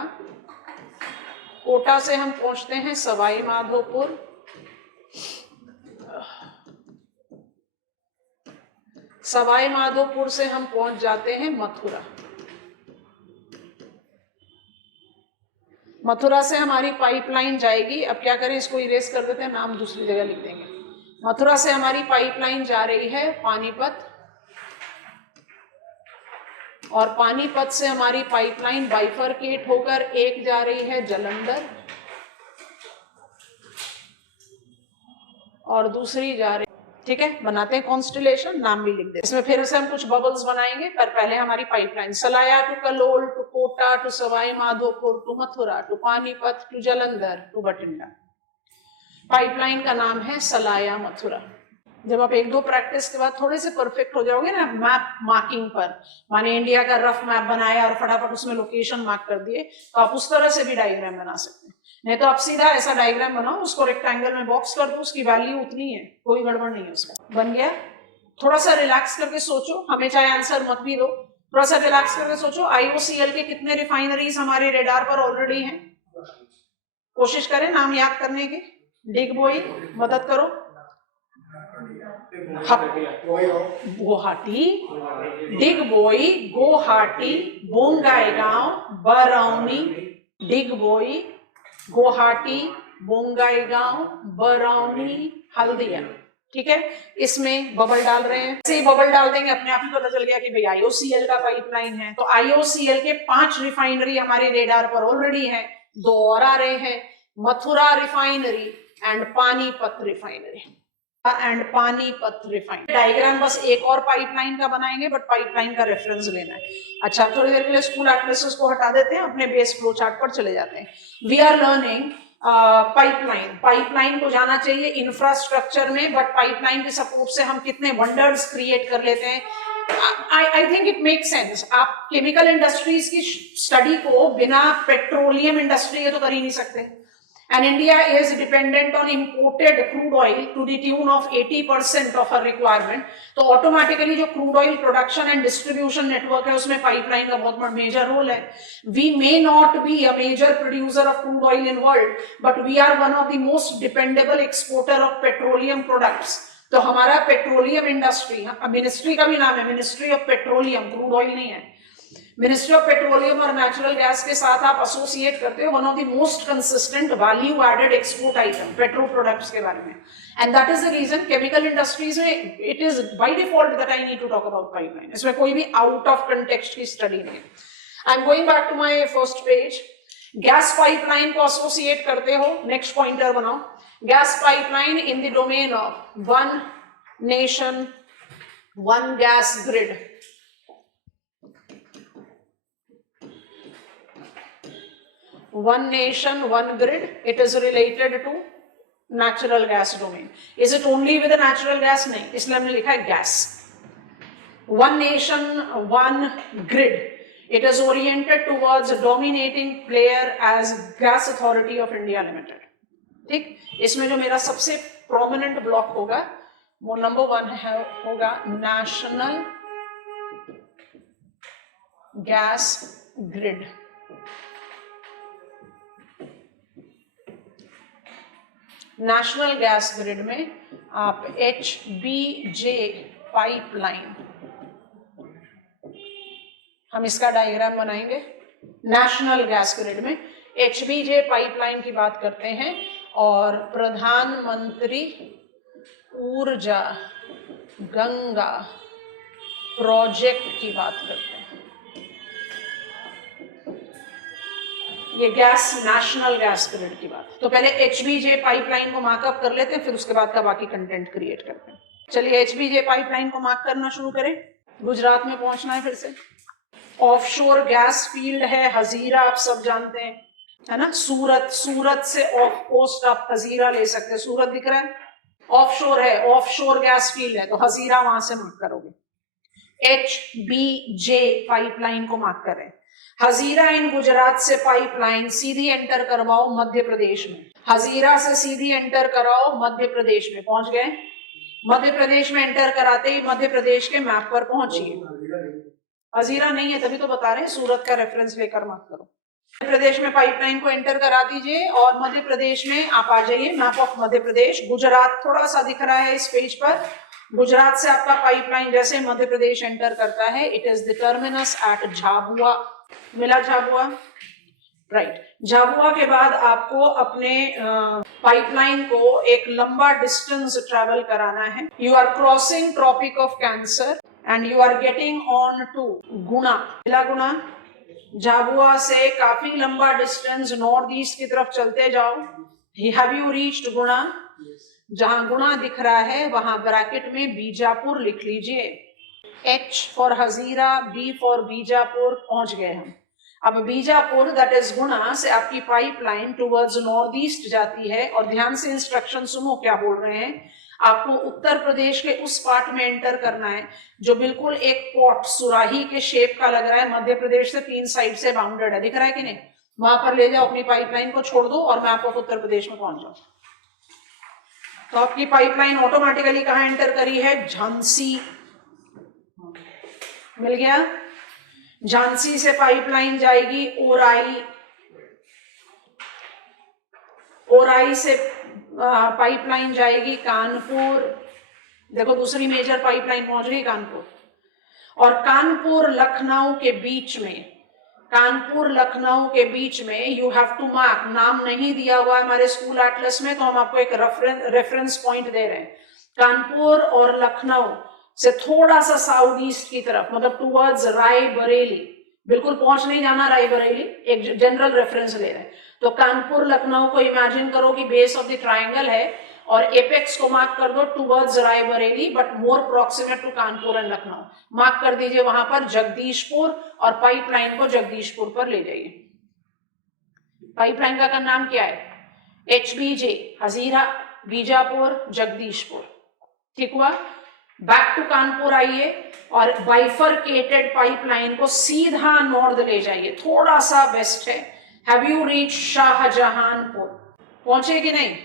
कोटा से हम पहुंचते हैं सवाई माधोपुर, सवाई माधोपुर से हम पहुंच जाते हैं मथुरा, मथुरा से हमारी पाइपलाइन जाएगी। अब क्या करें, इसको इरेज कर देते हैं, नाम दूसरी जगह लिख देंगे। मथुरा से हमारी पाइपलाइन जा रही है पानीपत, और पानीपत से हमारी पाइपलाइन बाइफरकेट होकर एक जा रही है जलंधर और दूसरी जा रही, ठीक है? बनाते हैं कॉन्स्टलेशन, नाम भी लिख दे। इसमें फिर से हम कुछ बबल्स बनाएंगे, पर पहले हमारी pipeline Salaya to Kalol to Kota to Sawai Madhopur to Mathura to Panipat to Jalandhar to Bathinda. Pipeline का नाम है सलाया मथुरा। जब आप एक दो प्रैक्टिस के बाद थोड़े से परफेक्ट हो जाओगे ना मैप मार्किंग पर, माने इंडिया का रफ मैप बनाया और फटाफट उसमें लोकेशन मार्क कर दिए, तो आप उस तरह से भी डायग्राम बना सकते हैं। नहीं तो आप सीधा ऐसा डायग्राम बनाओ, उसको रेक्टेंगल में बॉक्स कर दो, उसकी वैल्यू उतनी है, कोई गड़बड़ नहीं है उसका। बन गया? थोड़ा सा रिलैक्स करके सोचो, हमें चाहे आंसर मत भी दो, थोड़ा सा रिलैक्स करके सोचो। IOCL के कितने रिफाइनरीज हमारे रेडार पर ऑलरेडी हैं? कोशिश करें नाम याद करने की। डिगबोई, मदद करो। गुवाहाटी, डिगबोई, गुवाहाटी, बोंगाईगांव, बरौनी, डिगबोई, गुवाहाटी, बोंगाईगांव, बरौनी, हल्दिया। ठीक है? इसमें बबल डाल रहे हैं, ऐसे ही बबल डाल देंगे, अपने आप ही पता चल गया कि भाई IOCL का पाइपलाइन है। तो IOCL के 5 रिफाइनरी हमारे रेडार पर ऑलरेडी है, 2 और आ रहे हैं, Mathura refinery and Panipat refinery, and Panipat refinery. Diagram बस एक और पाइपलाइन का बनाएंगे, बट पाइपलाइन का रेफरेंस लेना है। अच्छा, थोड़ी देर के लिए स्कूल एटलसेस को हटा देते हैं, अपने बेस फ्लो चार्ट पर चले जाते हैं। We are learning pipeline. Pipeline को जाना चाहिए इंफ्रास्ट्रक्चर में, बट पाइपलाइन के सपोर्ट से हम कितने वंडर्स क्रिएट कर लेते हैं। I think it makes sense। आप केमिकल इंडस्ट्रीज की स्टडी को बिना पेट्रोलियम इंडस्ट्री के तो कर ही नहीं सकते। And India is dependent on imported crude oil to the tune of 80% of our requirement। तो automatically जो crude oil production and distribution network है उसमें pipeline का बहुत बड़ा major role है। We may not be a major producer of crude oil in world, but we are one of the most dependable exporter of petroleum products। तो हमारा petroleum industry, ministry का भी नाम है ministry of petroleum, crude oil नहीं है, ministry of petroleum और natural gas के साथ आप एसोसिएट करते हो one of the most consistent value added export item petro products के बारे में, and that is the reason chemical industries में it is by default that I need to talk about pipeline. इसमें कोई भी आउट ऑफ कंटेक्स्ट की study नहीं। I am going back to my first page. Gas pipeline को associate करते हो, next pointer बनाओ, gas pipeline in the domain of one nation one gas grid. One nation, one grid, it is related to natural gas domain. Is it only with the natural gas? नहीं, इसलिए हमने लिखा है gas. One nation, one grid. It is oriented towards a dominating player as Gas Authority of India Limited. ठीक, इसमें जो मेरा सबसे prominent block होगा वो नंबर 1 है, होगा National Gas Grid. National gas grid में आप HBJ पाइपलाइन, हम इसका डायग्राम बनाएंगे। नेशनल गैस ग्रिड में HBJ पाइपलाइन की बात करते हैं और प्रधानमंत्री ऊर्जा गंगा प्रोजेक्ट की बात करते हैं। ये गैस नेशनल गैस ग्रिड की बात। तो पहले HBJ पाइपलाइन को मार्कअप कर लेते हैं, फिर उसके बाद का बाकी कंटेंट क्रिएट करते हैं। चलिए HBJ पाइपलाइन को मार्क करना शुरू करें। गुजरात में पहुंचना है फिर से। ऑफशोर गैस फील्ड है हजीरा, आप सब जानते हैं, है ना। सूरत, सूरत से ऑफ कोस्ट आप हजीरा ले सकते हैं, सूरत दिख रहा है, ऑफशोर है, ऑफशोर गैस फील्ड है, तो हजीरा वहां से मार्क करोगे। HBJ पाइपलाइन को मार्क करें। हजीरा इन गुजरात से पाइपलाइन सीधी एंटर करवाओ मध्य प्रदेश में, हजीरा से सीधी एंटर कराओ मध्य प्रदेश में। पहुंच गए, मध्य प्रदेश में एंटर कराते ही मध्य प्रदेश के मैप पर पहुंचिए। हजीरा नहीं है तभी तो बता रहे हैं, सूरत का रेफरेंस लेकर मार्क करो। मध्य प्रदेश में पाइपलाइन को एंटर करा दीजिए और मध्य प्रदेश में आप आ जाइए। मैप ऑफ मध्य प्रदेश, गुजरात थोड़ा सा दिख रहा है इस पेज पर। गुजरात से आपका पाइपलाइन जैसे मध्य प्रदेश एंटर करता है, it is the terminus at Jhabua. मिला झाबुआ, राइट। झाबुआ के बाद आपको अपने पाइपलाइन को एक लंबा डिस्टेंस ट्रैवल कराना है। You are crossing tropic of cancer and you are getting on to Guna. मिला गुना, झाबुआ से काफी लंबा डिस्टेंस नॉर्थ ईस्ट की तरफ चलते जाओ। हैव यू रीच्ड गुना? जहां गुना दिख रहा है वहां ब्रैकेट में बीजापुर लिख लीजिए। H for Hazira, B for Bijapur, पहुंच गए हम। अब बीजापुर दैट इज गुना से आपकी पाइपलाइन टुवर्ड्स नॉर्थ ईस्ट जाती है और ध्यान से इंस्ट्रक्शन सुनो क्या बोल रहे हैं। आपको उत्तर प्रदेश के उस पार्ट में एंटर करना है जो बिल्कुल एक पॉट सुराही के शेप का लग रहा है, मध्य प्रदेश से 3 साइड से बाउंडेड है, दिख रहा है कि नहीं। वहां पर ले जाओ अपनी पाइपलाइन को, छोड़ दो और मैप ऑफ उत्तर प्रदेश में पहुंच जाओ। तो आपकी पाइपलाइन ऑटोमेटिकली कहां एंटर करी है? झांसी। मिल गया। झांसी से पाइपलाइन जाएगी ओराई, ओराई से पाइपलाइन जाएगी कानपुर। देखो दूसरी मेजर पाइपलाइन पहुंच गई कानपुर। और कानपुर लखनऊ के बीच में, कानपुर लखनऊ के बीच में यू हैव टू मार्क, नाम नहीं दिया हुआ है हमारे स्कूल एटलस में तो हम आपको एक रेफरेंस पॉइंट दे रहे हैं। कानपुर और लखनऊ से थोड़ा सा साउथ ईस्ट की तरफ, मतलब टुवर्ड्स रायबरेली, बिल्कुल पहुंच नहीं जाना रायबरेली, एक जनरल रेफरेंस ले रहे हैं। तो कानपुर लखनऊ को इमेजिन करो कि बेस ऑफ द ट्रायंगल है और एपेक्स को मार्क कर दो towards Raebareli but more proximate to Kanpur and Lucknow. Mark कर दीजिए वहां पर जगदीशपुर और पाइपलाइन को जगदीशपुर पर ले जाइए। पाइपलाइन का नाम क्या है? HBJ, हजीरा, बीजापुर, जगदीशपुर। ठीक हुआ। बैक टू कानपुर आइए और बाइफरकेटेड पाइपलाइन को सीधा नॉर्थ ले जाइए, थोड़ा सा वेस्ट है। Have you reach Shahjahanpur? पहुंचे कि नहीं?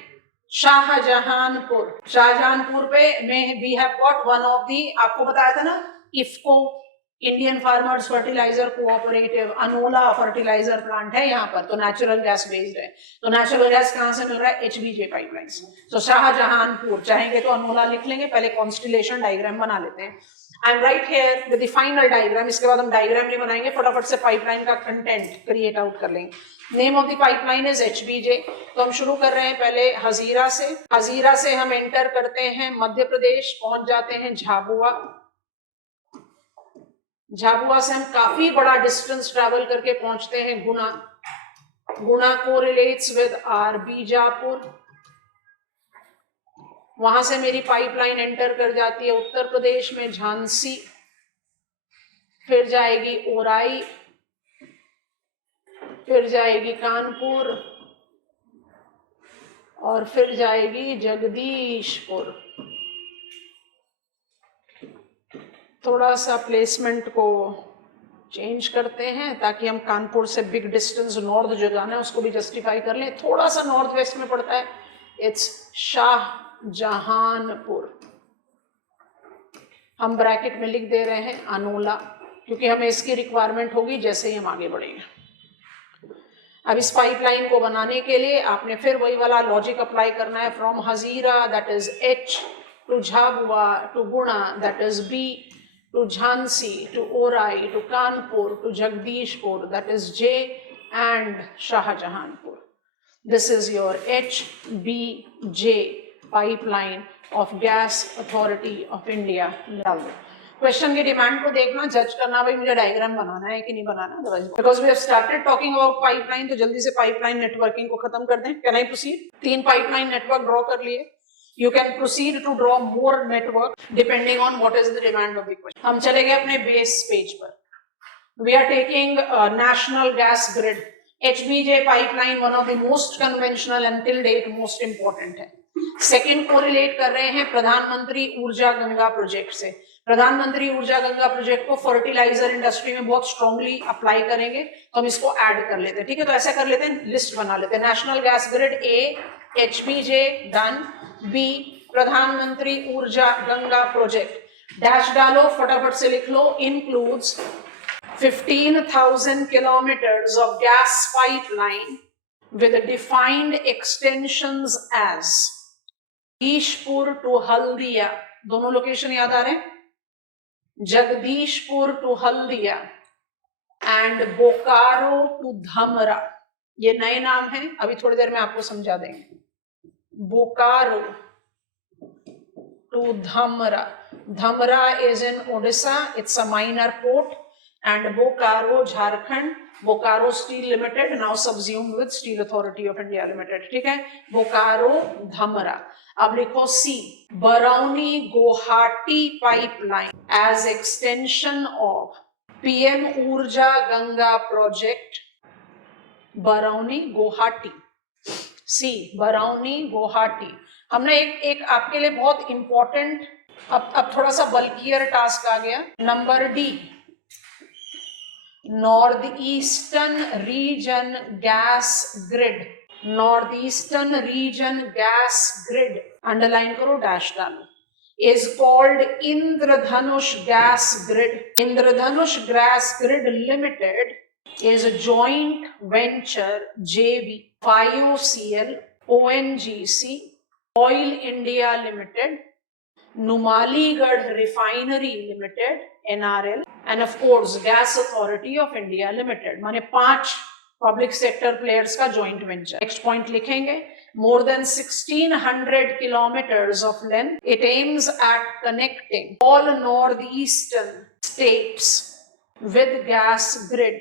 शाहजहानपुर, शाहजहानपुर पे में we have got one of the, आपको बताया था ना, IFFCO Indian farmers fertilizer cooperative, Aonla fertilizer plant है यहाँ पर, तो नेचुरल गैस बेस्ड है। तो नेचुरल गैस कहाँ से मिल रहा है? HBJ pipeline. तो शाहजहानपुर, चाहेंगे तो अनोला लिख लेंगे, पहले कॉन्स्टिलेशन डायग्राम बना लेते हैं। I am right here with the final diagram. इसके बाद हम डायग्राम नहीं बनाएंगे, फटाफट से पाइपलाइन का कंटेंट क्रिएट आउट कर लेंगे। Name of the pipeline is HBJ. तो हम शुरू कर रहे हैं पहले हजीरा से। हजीरा से हम एंटर करते हैं मध्य प्रदेश, पहुंच जाते हैं झाबुआ। झाबुआ से हम काफी बड़ा डिस्टेंस ट्रैवल करके पहुंचते हैं गुना। गुना को रिलेट्स विद आर बीजापुर। वहां से मेरी पाइपलाइन एंटर कर जाती है उत्तर प्रदेश में झांसी, फिर जाएगी ओराई, फिर जाएगी कानपुर और फिर जाएगी जगदीशपुर। थोड़ा सा प्लेसमेंट को चेंज करते हैं ताकि हम कानपुर से बिग डिस्टेंस नॉर्थ जो जाना है उसको भी जस्टिफाई कर लें। थोड़ा सा नॉर्थ वेस्ट में पड़ता है, इट्स शाहजहानपुर। हम ब्रैकेट में लिख दे रहे हैं अनोला, क्योंकि हमें इसकी रिक्वायरमेंट होगी जैसे ही हम आगे बढ़ेंगे। अब इस पाइपलाइन को बनाने के लिए आपने फिर वही वाला लॉजिक अप्लाई करना है। From Hazira that is H, to Jhabua, to Guna that is B, to Jhansi, to Auraiya, to Kanpur, to Jagdishpur that is J, and Shahjahanpur. This is your HBJ pipeline of Gas Authority of India. Question की demand को देखना, जज करना भाई मुझे diagram बनाना है कि नहीं बनाना। Because we have started talking about pipeline, तो जल्दी से पाइपलाइन नेटवर्किंग को खत्म कर दें। Can I proceed? 3 pipeline network draw कर लिए। You can proceed to draw more network depending on what is the demand of the question. हम चले गए अपने बेस पेज पर। We are taking national gas grid. HBJ pipeline one of the most conventional and till date most important है। Second correlate कर रहे हैं प्रधानमंत्री ऊर्जा गंगा प्रोजेक्ट से। प्रधानमंत्री ऊर्जा गंगा प्रोजेक्ट को फर्टिलाइजर इंडस्ट्री में बहुत स्ट्रांगली अप्लाई करेंगे, तो हम इसको ऐड कर लेते हैं। ठीक है, तो ऐसा कर लेते हैं, लिस्ट बना लेते हैं। National gas grid A, HBJ done. B, Pradhan Mantri Urja Ganga project. Dash डालो, फटाफट से लिख लो। Includes 15,000 kilometers of gas pipeline with defined extensions as Jagdishpur to Haldia, दोनों लोकेशन याद आ रहे हैं, Jagdishpur to Haldia and Bokaro to Dhamra. ये नए नाम हैं, अभी थोड़ी देर में आपको समझा देंगे। Bokaro to Dhamra. Dhamra is in Odisha, it's a minor port, and Bokaro Jharkhand. Bokaro steel limited now subsumed with steel authority of India limited. ठीक है, बोकारो धमरा। अब लिखो C, Barauni Guwahati pipeline as extension of PM Urja Ganga project, Barauni Guwahati. C, Barauni Guwahati. हमने एक आपके लिए बहुत इंपॉर्टेंट, अब थोड़ा सा बल्कियर टास्क आ गया। Number D, north eastern reason gas grid. North eastern reason gas grid, underline करो, डैश डालो, is called Indradhanush Gas Grid. Indradhanush Gas Grid Limited is a joint venture JV, FIOCL, ONGC, Oil India Limited, Numaligarh Refinery Limited, NRL, and of course Gas Authority of India Limited. माने 5 public sector players का joint venture. Next point लिखेंगे, more than 1600 kilometers of length. It aims at connecting all northeastern states with gas grid.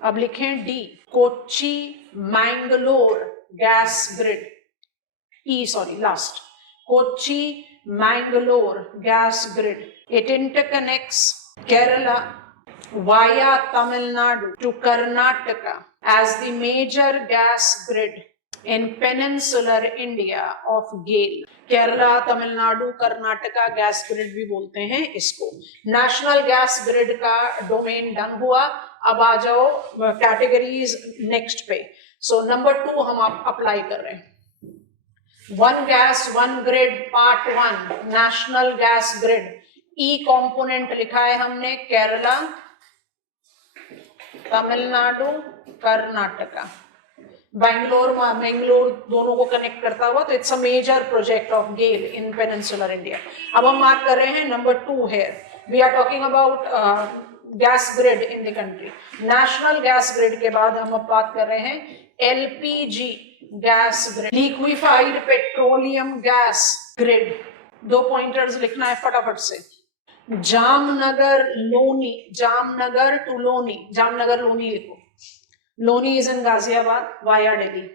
अब लिखें D, Kochi Mangalore gas grid. Kochi Mangalore gas grid. It interconnects Kerala via Tamil Nadu to Karnataka as the major gas grid in peninsular India of GAIL. Kerala, Tamil Nadu, Karnataka gas grid भी बोलते हैं इसको। National gas grid का domain done हुआ। अब आ जाओ कैटेगरीज नेक्स्ट पे। So number 2 हम अप्लाई कर रहे हैं। 1 gas 1 grid part 1, national gas grid. E component लिखा है हमने केरला, तमिलनाडु, कर्नाटका। मैंगलोर दोनों को कनेक्ट करता हुआ, तो it's a major project of GAIL in peninsular India. अब हम बात कर रहे हैं नंबर 2 है, we are talking about gas grid in the country. National gas grid के बाद हम अब बात कर रहे हैं LPG gas grid, liquefied petroleum gas grid. 2 pointers लिखना है फटाफट से। जामनगर लोनी, जामनगर टू लोनी, जामनगर लोनी लिखो। Loni is in Ghaziabad via Delhi.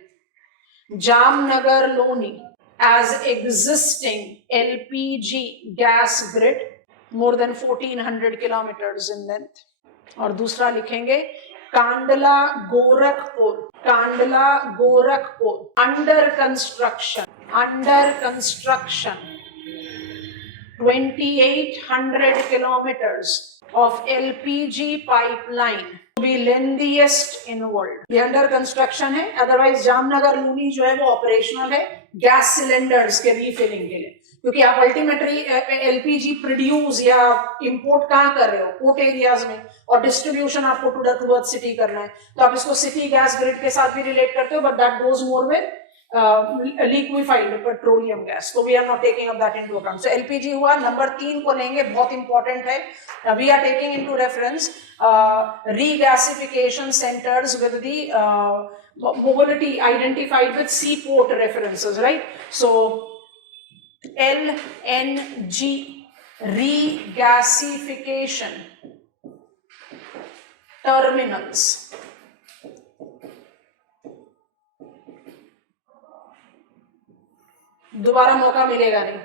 Jamnagar Loni as existing LPG gas grid more than 1400 kilometers in length। और दूसरा लिखेंगे Kandla Gorakhpur, Kandla Gorakhpur under construction, under construction 2800 kilometers of LPG pipeline to be lengthiest in world। ये under construction है, otherwise Jamnagar Luni जो है वो operational है gas cylinders के रीफिलिंग के लिए, क्योंकि आप अल्टीमेटली एलपीजी प्रोड्यूस या इंपोर्ट कहाँ कर रहे हो, पोर्ट एरियाज में, और डिस्ट्रीब्यूशन आपको टू सिटी करना है, तो आप इसको सिटी गैस ग्रिड के साथ भी रिलेट करते हो, but that goes more with liquefied petroleum gas, तो we are not taking up that into account. So LPG हुआ। नंबर 3 को लेंगे, बहुत इंपॉर्टेंट है, we are taking into reference regasification centers with the mobility identified with seaport references, right? So LNG regasification terminals, दोबारा मौका मिलेगा नहीं।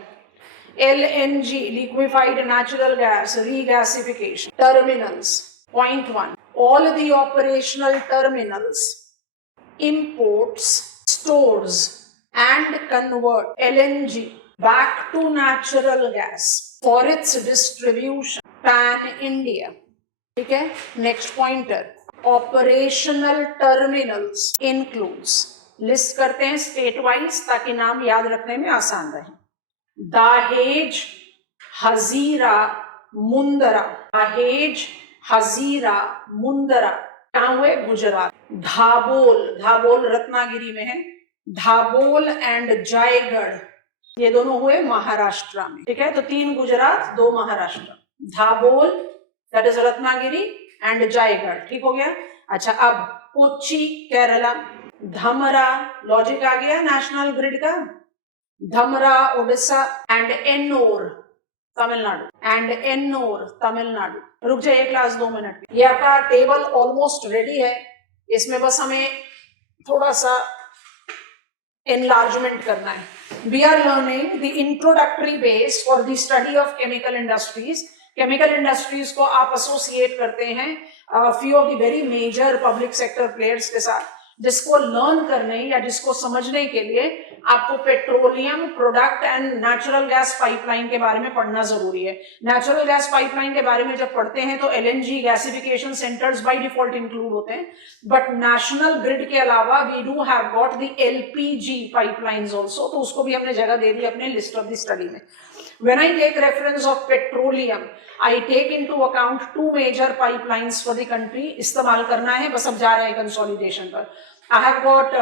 LNG liquefied natural gas regasification terminals। Point 1, all the operational terminals imports, stores and convert LNG back to natural gas for its distribution pan India। ठीक है, next pointer, operational terminals includes, list करते हैं state wise ताकि नाम याद रखने में आसान रहे। दाहेज, हजीरा, मुंदरा, दाहेज, हजीरा, मुंदरा कहाँ हुए, गुजरात। धाबोल, धाबोल रत्नागिरी में है, धाबोल एंड जयगढ़ ये दोनों हुए महाराष्ट्र में। ठीक है, तो 3 Gujarat 2 Maharashtra, Dabhol that is Ratnagiri and Jaigarh. ठीक हो गया। अच्छा, अब कोच्चि केरला, धमरा, लॉजिक आ गया नेशनल ग्रिड का, धमरा उड़ीसा एंड एन्नोर तमिलनाडु, एंड एन्नोर तमिलनाडु। रुक जाइए क्लास 2 मिनट। ये आपका टेबल ऑलमोस्ट रेडी है, इसमें बस हमें थोड़ा सा एनलार्जमेंट करना है। We are learning the introductory base for the study of chemical industries. Chemical industries को आप एसोसिएट करते हैं few of the very major public sector players के साथ, जिसको लर्न करने या जिसको समझने के लिए आपको petroleum product and natural gas pipeline के बारे में पढ़ना जरूरी है। नेचुरल गैस पाइपलाइन के बारे में जब पढ़ते हैं तो LNG gasification centres by default include होते हैं, बट नेशनल ग्रिड के अलावा we do have got the LPG pipelines also, तो उसको भी हमने जगह दे दी अपने लिस्ट ऑफ द स्टडी में। When I take reference of petroleum, I take into account 2 major pipelines for the country। इस्तेमाल करना है, बस अब जा रहे हैं कंसोलिडेशन पर। I have got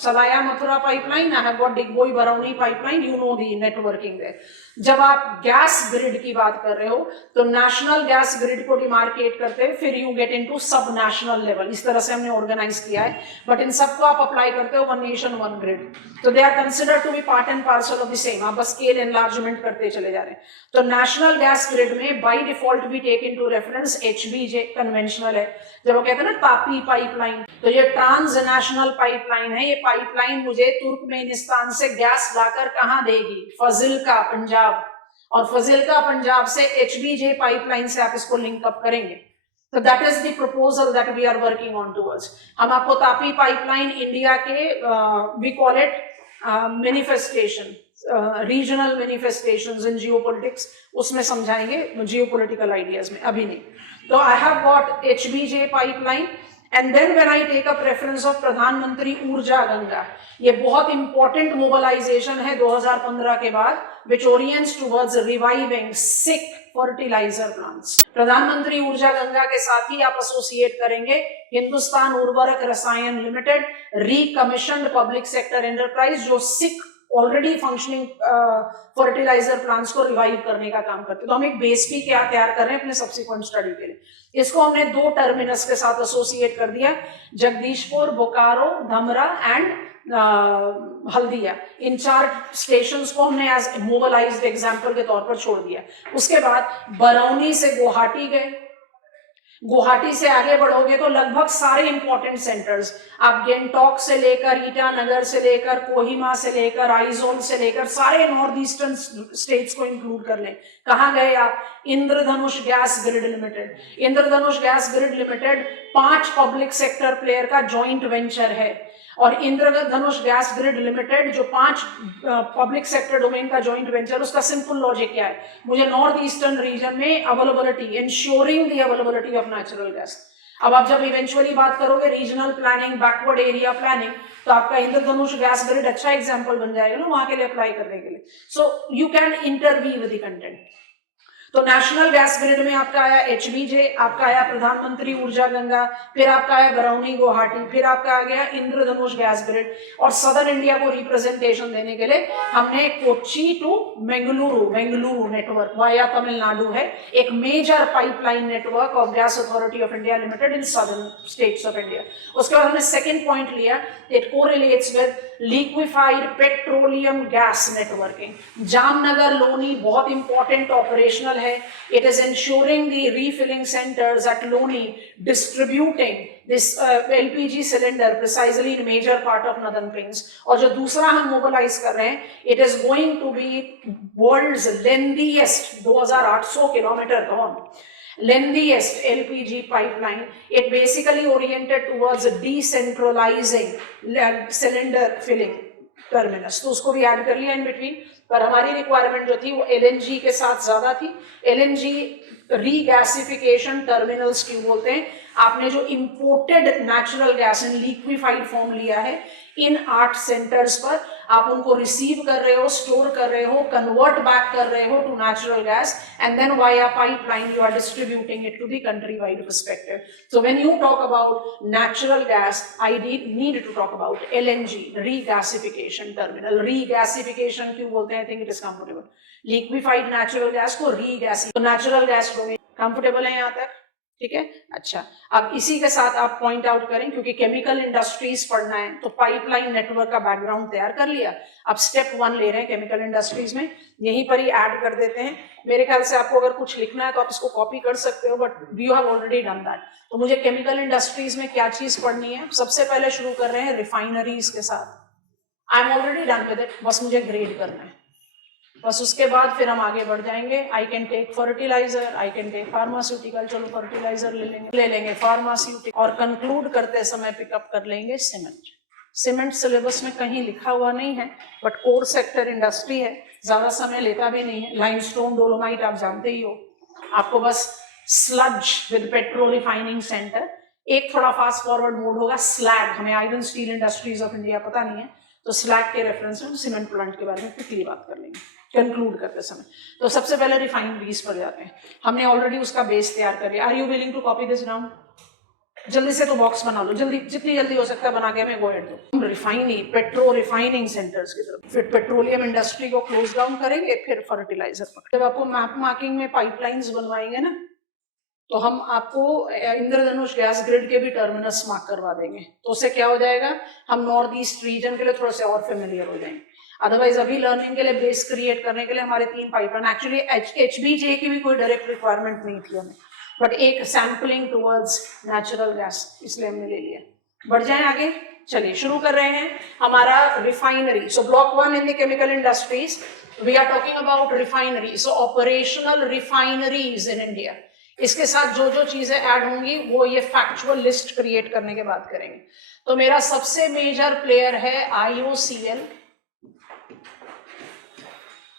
Salaya Mathura pipeline, I have got Digboi Barauni pipeline, you know the networking there। जब आप गैस ग्रिड की बात कर रहे हो तो नेशनल गैस ग्रिड को डिमार्केट करते हैं, फिर यू गेट इनटू सब नेशनल लेवल, इस तरह से हमने ऑर्गेनाइज किया है, बट इन सबको आप अप्लाई करते हो वन नेशन वन ग्रिड, तो they are considered to be part and parcel of the same. आप बस स्केल एनलार्जमेंट करते चले जा रहे हैं। तो नेशनल गैस ग्रिड में बाय डिफॉल्ट भी टेक इनटू रेफरेंस एचबीजे कन्वेंशनल है। जब वो कहते हैं ना तापी पाइपलाइन, तो ये ट्रांस नेशनल पाइपलाइन है। ये पाइपलाइन मुझे तुर्कमेनिस्तान से गैस लाकर कहाँ देगी, फजिल्का पंजाब, और फजिल्का पंजाब से एचबीजे पाइपलाइन से आप इसको लिंक अप करेंगे। तो that is the proposal that we are working on towards. हम आपको तापी पाइपलाइन इंडिया के we call it manifestation, regional manifestations in geopolitics, उसमें समझाएंगे जियोपॉलिटिकल आइडियाज में, अभी नहीं। तो I have got HBJ pipeline and then when I take up reference of Pradhan Mantri Urja Ganga, ये बहुत इंपॉर्टेंट मोबिलाइजेशन है 2015 के बाद, which orients towards reviving sick fertilizer plants। प्रधानमंत्री ऊर्जा गंगा के साथ ही आप एसोसिएट करेंगे Hindustan Urvarak Rasayan limited, रिकमीशन्ड public sector enterprise, जो सिक ऑलरेडी फंक्शनिंग फर्टिलाइजर प्लांट्स को रिवाइव करने का काम करते हैं। तो हम एक बेस भी क्या तैयार कर रहे हैं अपने सब्सिक्वेंट स्टडी के लिए। इसको हमने 2 टर्मिनस के साथ एसोसिएट कर दिया, Jagdishpur, Bokaro, Dhamra and Haldia. In 4 stations को हमने एज मोबिलाइज्ड एग्जांपल के तौर पर छोड़ दिया। उसके बाद बरौनी से गुवाहाटी गए, गुवाहाटी से आगे बढ़ोगे तो लगभग सारे इंपॉर्टेंट सेंटर्स, आप गैंगटॉक से लेकर, ईटानगर से लेकर, कोहिमा से लेकर, आइजोल से लेकर सारे नॉर्थ ईस्टर्न स्टेट्स को इंक्लूड कर लें। कहां गए आप? Indradhanush gas grid limited. Indradhanush gas grid limited 5 public sector player का जॉइंट वेंचर है, और इंद्रधनुष गैस ग्रिड लिमिटेड जो 5 पब्लिक सेक्टर डोमेन का जॉइंट वेंचर, उसका सिंपल लॉजिक क्या है? मुझे नॉर्थ ईस्टर्न रीजन में availability, ensuring the availability of natural gas. अब आप जब इवेंचुअली बात करोगे regional planning, backward area planning, तो आपका इंद्रधनुष गैस ग्रिड अच्छा एग्जाम्पल बन जाएगा ना वहां के लिए अप्लाई करने के लिए। So you can interview the content. तो नेशनल गैस ग्रिड में आपका आया एचबीजे, आपका आया प्रधानमंत्री ऊर्जा गंगा, फिर आपका आया बरौनी गुवाहाटी, फिर आपका आ गया इंद्रधनुष गैस ग्रिड। और सदर्न इंडिया को रिप्रेजेंटेशन देने के लिए हमने Kochi to Bengaluru network via Tamil Nadu है, एक major pipeline network of gas authority of India limited in southern states of India. उसके बाद हमने सेकेंड पॉइंट लिया, it correlates with liquefied petroleum gas networking. Jamnagar Loni बहुत इंपॉर्टेंट ऑपरेशनल है। It is ensuring the refilling centers at Loni distributing this LPG cylinder precisely in major part of Northern Plains। और जो दूसरा हम मोबिलाइज कर रहे हैं, it is going to be world's lengthiest 2800 kilometre lengthiest LPG pipeline। It basically oriented towards decentralizing cylinder filling terminus, तो उसको भी ऐड कर लिया इन बिटवीन। पर हमारी रिक्वायरमेंट जो थी वो एलएनजी के साथ ज्यादा थी। एलएनजी रीगैसिफिकेशन टर्मिनल्स क्यों बोलते हैं? आपने जो imported natural gas in liquefied form लिया है, इन 8 सेंटर्स पर आप उनको रिसीव कर रहे हो, स्टोर कर रहे हो, कन्वर्ट बैक कर रहे हो to natural gas, and then via pipeline you are distributing it to the country wide perspective. So when you talk about natural gas, I need to talk about LNG regasification terminal. Regasification क्यों बोलते हैं? I think it is comfortable. Liquefied natural gas को रीगैसी, तो natural gas domain comfortable है यहाँ तक? ठीक है, अच्छा। अब इसी के साथ आप पॉइंट आउट करें, क्योंकि केमिकल इंडस्ट्रीज पढ़ना है तो पाइपलाइन नेटवर्क का बैकग्राउंड तैयार कर लिया। अब स्टेप 1 ले रहे हैं केमिकल इंडस्ट्रीज में, यहीं पर ही ऐड कर देते हैं। मेरे ख्याल से आपको अगर कुछ लिखना है तो आप इसको कॉपी कर सकते हो, but you have already done that. तो मुझे केमिकल इंडस्ट्रीज में क्या चीज पढ़नी है? सबसे पहले शुरू कर रहे हैं रिफाइनरीज के साथ। I am already done with it, बस मुझे ग्रेड करना है, बस उसके बाद फिर हम आगे बढ़ जाएंगे। I can take fertiliser, I can take pharmaceutical, चलो फर्टिलाइजर ले लेंगे फार्मास्यूटिकल, और कंक्लूड करते समय पिकअप कर लेंगे सीमेंट। सीमेंट सिलेबस में कहीं लिखा हुआ नहीं है, बट कोर सेक्टर इंडस्ट्री है, ज्यादा समय लेता भी नहीं है। लाइमस्टोन, डोलोमाइट आप जानते ही हो, आपको बस sludge with petrol refining centre, एक थोड़ा फास्ट फॉरवर्ड मोड होगा स्लैग, हमें iron steel industries of India पता नहीं है, तो स्लैग के रेफरेंस में सीमेंट प्लांट के बारे में क्विकली बात कर लेंगे कंक्लूड करते समय। तो सबसे पहले रिफाइनरीज पर जाते हैं, हमने ऑलरेडी उसका बेस तैयार कर लिया। Are you willing to copy this down? जल्दी से तो बॉक्स बना लो, जल्दी, जितनी जल्दी हो सकता है बना के हमें गो एड दो। रिफाइनिंग, पेट्रो रिफाइनिंग सेंटर्स की तरफ, फिर पेट्रोलियम इंडस्ट्री को क्लोज डाउन करेंगे, फिर फर्टिलाइजर पर। जब आपको मैप मार्किंग में पाइपलाइंस बनवाएंगे ना, तो हम आपको इंद्रधनुष गैस ग्रिड के भी टर्मिनस मार्क करवा देंगे, तो उससे क्या हो जाएगा, हम नॉर्थ ईस्ट रीजन के लिए थोड़ा सा और फेमिलियर हो जाएंगे। अदरवाइज अभी लर्निंग के लिए बेस क्रिएट करने के लिए हमारे 3 पाइपलाइन, एक्चुअली एचबीजे की भी कोई डायरेक्ट रिक्वायरमेंट नहीं थी हमें, बट एक सैंपलिंग टुवर्ड्स नेचुरल गैस, इसलिए हमने ले लिया। बढ़ जाए आगे, चलिए शुरू कर रहे हैं हमारा refinery. So block 1 in the chemical industries, we are talking about refinery. So operational refineries in India, इसके साथ जो जो चीजें ऐड होंगी वो ये फैक्चुअल लिस्ट क्रिएट करने के बाद करेंगे। तो मेरा सबसे मेजर प्लेयर है IOCL।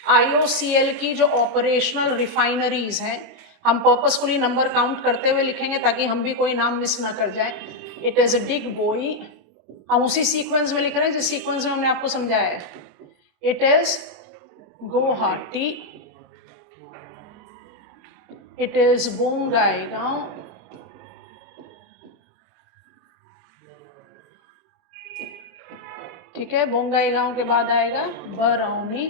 IOCL की जो ऑपरेशनल रिफाइनरीज हैं, हम पर्पसफुली नंबर काउंट करते हुए लिखेंगे ताकि हम भी कोई नाम मिस ना कर जाए। इट इज डिगबोई, हम उसी सीक्वेंस में लिख रहे हैं जिस सीक्वेंस में हमने आपको समझाया है। It is Guwahati, it is Bongaigaon, ठीक है, बोंगाईगांव के बाद आएगा बरौनी,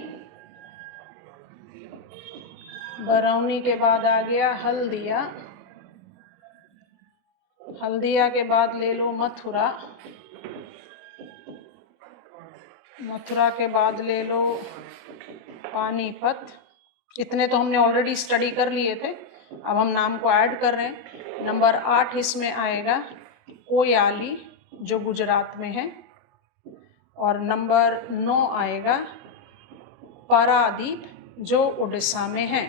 बरौनी के बाद आ गया हल्दिया, हल्दिया के बाद ले लो मथुरा, मथुरा के बाद ले लो पानीपत। इतने तो हमने ऑलरेडी स्टडी कर लिए थे, अब हम नाम को ऐड कर रहे हैं। नंबर 8 इसमें आएगा कोयाली जो गुजरात में है, और नंबर 9 आएगा पारादीप जो उड़ीसा में है।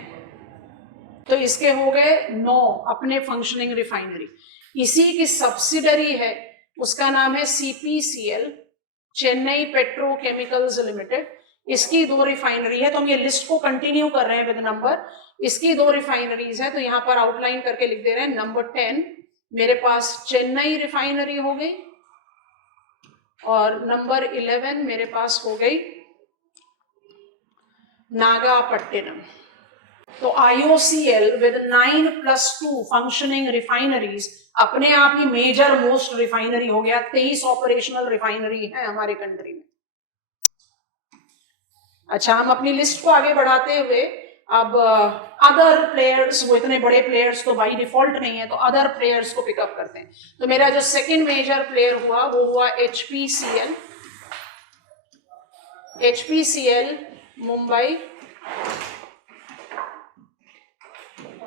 तो इसके हो गए 9 अपने फंक्शनिंग रिफाइनरी। इसी की सब्सिडरी है, उसका नाम है CPCL, चेन्नई पेट्रोकेमिकल्स लिमिटेड। इसकी 2 रिफाइनरी है, तो हम ये लिस्ट को कंटिन्यू कर रहे हैं विद नंबर। इसकी 2 रिफाइनरीज है, तो यहाँ पर आउटलाइन करके लिख दे रहे हैं। नंबर 10 मेरे पास चेन्नई रिफाइनरी हो गई, और नंबर 11 मेरे पास हो गई नागापट्टिनम। तो IOCL विद 9+2 फंक्शनिंग रिफाइनरीज अपने आप ही मेजर मोस्ट रिफाइनरी हो गया। 23 ऑपरेशनल रिफाइनरी है हमारे कंट्री में। अच्छा, हम अपनी लिस्ट को आगे बढ़ाते हुए अब अदर प्लेयर्स, वो इतने बड़े प्लेयर्स तो बाय डिफॉल्ट नहीं है, तो अदर प्लेयर्स को पिकअप करते हैं। तो मेरा जो सेकंड मेजर प्लेयर हुआ वो हुआ HPCL, HPCL मुंबई।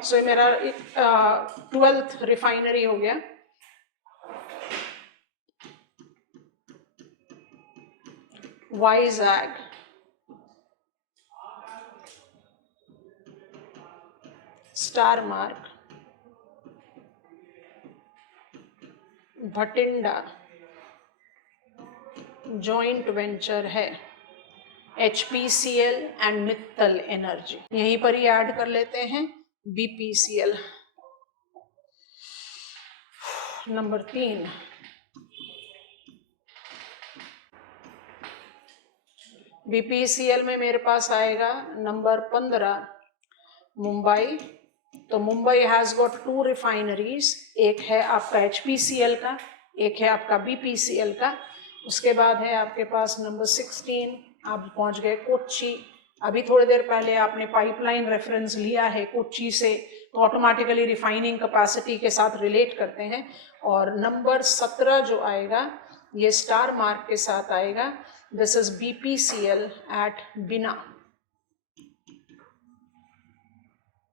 सो मेरा 12th रिफाइनरी हो गया। Vizag, star mark, Bathinda joint venture है HPCL एंड मित्तल एनर्जी। यहीं पर ही ऐड कर लेते हैं BPCL। नंबर 3 BPCL में मेरे पास आएगा नंबर 15 मुंबई। तो मुंबई हैज गॉट 2 रिफाइनरीज, एक है आपका HPCL का, एक है आपका BPCL का। उसके बाद है आपके पास नंबर 16, आप पहुंच गए कोच्चि। अभी थोड़ी देर पहले आपने पाइपलाइन रेफरेंस लिया है कोच्चि से, तो ऑटोमेटिकली रिफाइनिंग कैपेसिटी के साथ रिलेट करते हैं। और नंबर 17 जो आएगा ये स्टार मार्क के साथ आएगा। दिस इज BPCL एट बिना।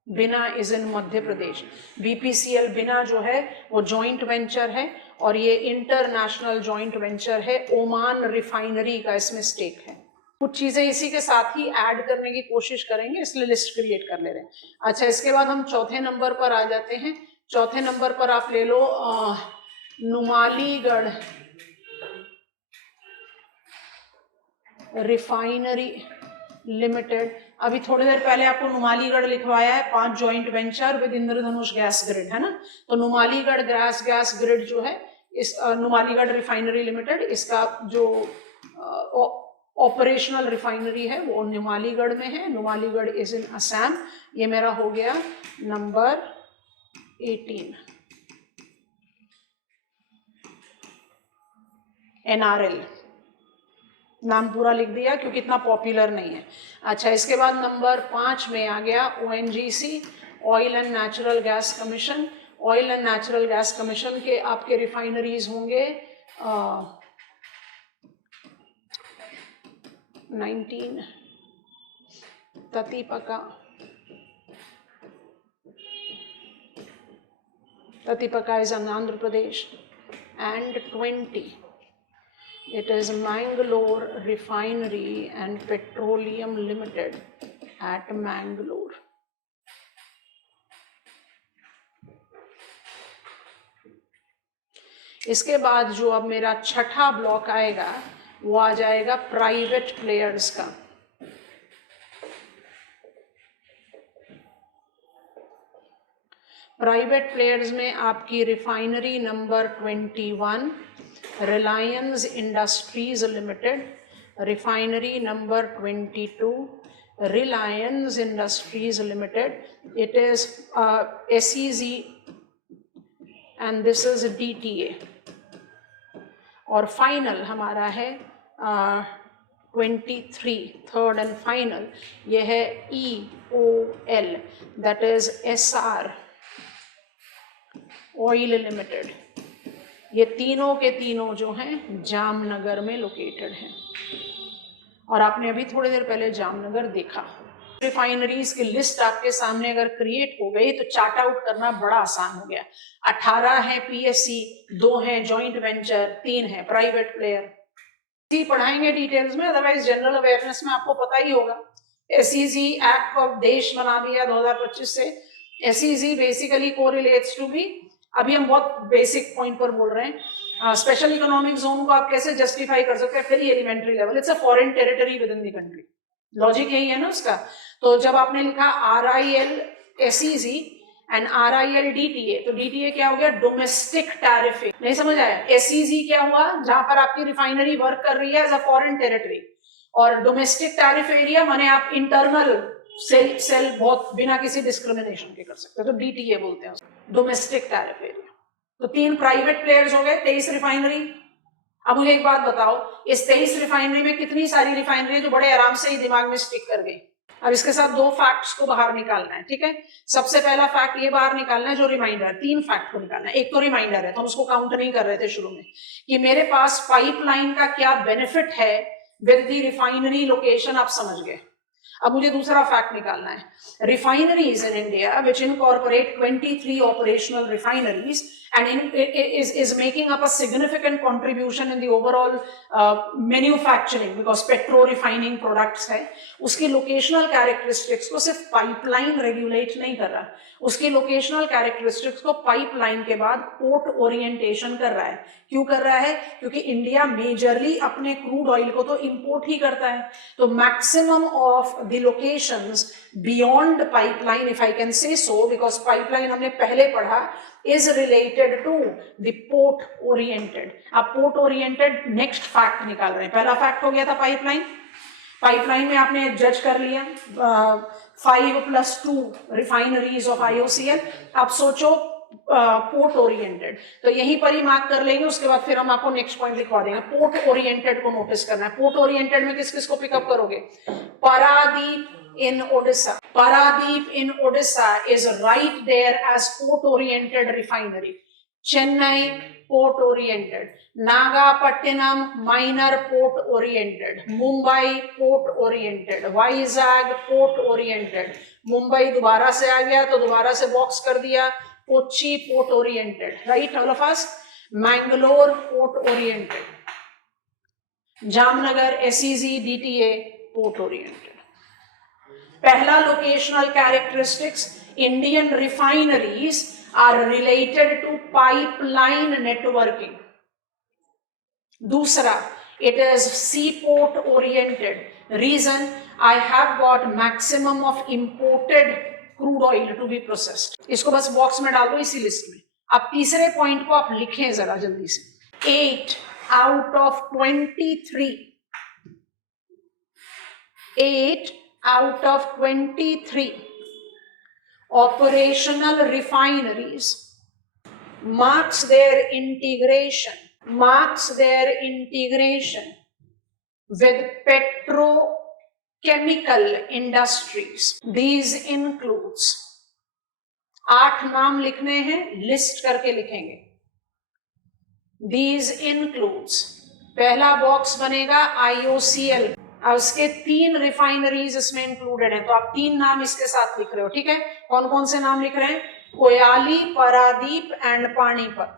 बिना is in Madhya Pradesh. BPCL बिना जो है वो जॉइंट वेंचर है, और ये इंटरनेशनल जॉइंट वेंचर है, ओमान रिफाइनरी का इसमें स्टेक है। कुछ चीजें इसी के साथ ही ऐड करने की कोशिश करेंगे, इसलिए लिस्ट क्रिएट कर ले रहे हैं। अच्छा, इसके बाद हम चौथे नंबर पर आ जाते हैं। चौथे नंबर पर आप ले लो नुमालीगढ़ रिफाइनरी लिमिटेड। अभी थोड़ी देर पहले आपको नुमालीगढ़ लिखवाया है 5 joint venture with Indradhanush gas grid, है ना। तो नुमालीगढ़ गैस ग्रिड जो है, इस नुमालीगढ़ रिफाइनरी लिमिटेड, इसका जो ऑपरेशनल रिफाइनरी है वो नुमालीगढ़ में है। Numaligarh is in Assam. ये मेरा हो गया नंबर 18। NRL नाम पूरा लिख दिया क्योंकि इतना पॉपुलर नहीं है। अच्छा, इसके बाद नंबर 5 में आ गया ONGC, oil and natural gas commission. Oil and natural gas commission के आपके रिफाइनरीज होंगे 19 ततीपका, ततीपका is in Andhra Pradesh, and 20 it is Mangalore Refinery and Petroleum Limited at Mangalore. इसके बाद जो अब मेरा छठा ब्लॉक आएगा वो आ जाएगा प्राइवेट प्लेयर्स का। प्राइवेट प्लेयर्स में आपकी refinery number 21 Reliance industries limited, refinery number 22 Reliance industries limited, it is SEZ and this is DTA। और फाइनल हमारा है 23 थर्ड एंड फाइनल, ये है EOL, that is SR oil limited. ये तीनों के तीनों जो हैं जामनगर में लोकेटेड हैं, और आपने अभी थोड़ी देर पहले जामनगर देखा। रिफाइनरीज की लिस्ट आपके सामने अगर क्रिएट हो गई तो चार्ट आउट करना बड़ा आसान हो गया। 18 है PSC, 2 हैं जॉइंट वेंचर, 3 है प्राइवेट प्लेयर। पढ़ाएंगे डिटेल्स में, अदरवाइज जनरल अवेयरनेस में आपको पता ही होगा। SEZ एक्ट ऑफ देश बना दिया 2025 से। SEZ basically correlates to be, अभी हम बहुत बेसिक पॉइंट पर बोल रहे हैं, स्पेशल इकोनॉमिक जोन को आप कैसे जस्टिफाई कर सकते हैं, very elementary level, it's a foreign territory within the country, logic यही है ना उसका। तो जब आपने लिखा RIL SEZ and RIL DTA, तो DTA क्या हो गया, डोमेस्टिक टैरिफिंग। नहीं समझ आया? SEZ क्या हुआ, जहां पर आपकी रिफाइनरी वर्क कर रही है एज अ फॉरेन टेरिटरी, और डोमेस्टिक टैरिफ एरिया माने आप इंटरनल सेल बहुत बिना किसी डिस्क्रिमिनेशन के कर सकते हो, तो DTA बोलते हैं डोमेस्टिक टैरिफ एरिया। तो 3 प्राइवेट प्लेयर्स हो गए, 23 रिफाइनरी। अब मुझे एक बात बताओ, इस 23 रिफाइनरी में कितनी सारी रिफाइनरी जो बड़े आराम से ही दिमाग में स्टिक कर गई। अब इसके साथ 2 फैक्ट्स को बाहर निकालना है, ठीक है। सबसे पहला फैक्ट ये बाहर निकालना है जो रिमाइंडर, 3 फैक्ट को निकालना है। एक तो रिमाइंडर है, तो हम उसको काउंट नहीं कर रहे थे शुरू में, कि मेरे पास पाइपलाइन का क्या बेनिफिट है विद द रिफाइनरी लोकेशन, आप समझ गए। अब मुझे दूसरा फैक्ट निकालना है, refineries in India which incorporate 23 operational refineries and is making up a significant contribution in the overall manufacturing, because petro refining products है, उसकी locational characteristics को सिर्फ pipeline regulate नहीं कर रहा, उसकी locational characteristics को pipeline के बाद port orientation कर रहा है। क्यों कर रहा है? क्योंकि इंडिया मेजरली अपने क्रूड ऑयल को तो इंपोर्ट ही करता है, तो maximum of the locations beyond pipeline, if I can say so, because pipeline हमने पहले पढ़ा is related to the port oriented। आप port oriented नेक्स्ट फैक्ट निकाल रहे हैं। पहला फैक्ट हो गया था पाइपलाइन, पाइपलाइन में आपने जज कर लिया 5+2 रिफाइनरीज ऑफ IOCL। आप सोचो पोर्ट ओरिएंटेड, तो यहीं पर ही मार्क कर लेंगे, उसके बाद फिर हम आपको नेक्स्ट पॉइंट लिखवा देंगे। पोर्ट ओरिएंटेड को नोटिस करना है। पोर्ट ओरिएंटेड में किस किस को पिकअप करोगे? Paradip in Odisha. Paradip in Odisha is right there as port-oriented refinery. Chennai port-oriented. Nagapattinam minor port-oriented. Mumbai port-oriented. Vizag port-oriented. Mumbai दोबारा से आ गया तो दोबारा से बॉक्स कर दिया, Kochi port-oriented. Right, all of us? Mangalore port-oriented. Jamnagar SEZ DTA port-oriented. पहला locational characteristics, Indian refineries are related to pipeline networking. दूसरा, it is sea port oriented. Region, I have got maximum of imported crude oil to be processed. इसको बस box में डाल दो इसी list में। अब तीसरे पॉइंट को आप लिखें जरा जल्दी से। 8 out of 23, 8 out of 23 operational refineries marks their integration with petrochemical industries. These includes, 8 नाम लिखने हैं, लिस्ट करके लिखेंगे। These includes, पहला बॉक्स बनेगा IOCL, अब उसके 3 रिफाइनरीज इसमें इंक्लूडेड है, तो आप 3 नाम इसके साथ लिख रहे हो, ठीक है। कौन कौन से नाम लिख रहे हैं? कोयाली, पारादीप एंड पानीपत।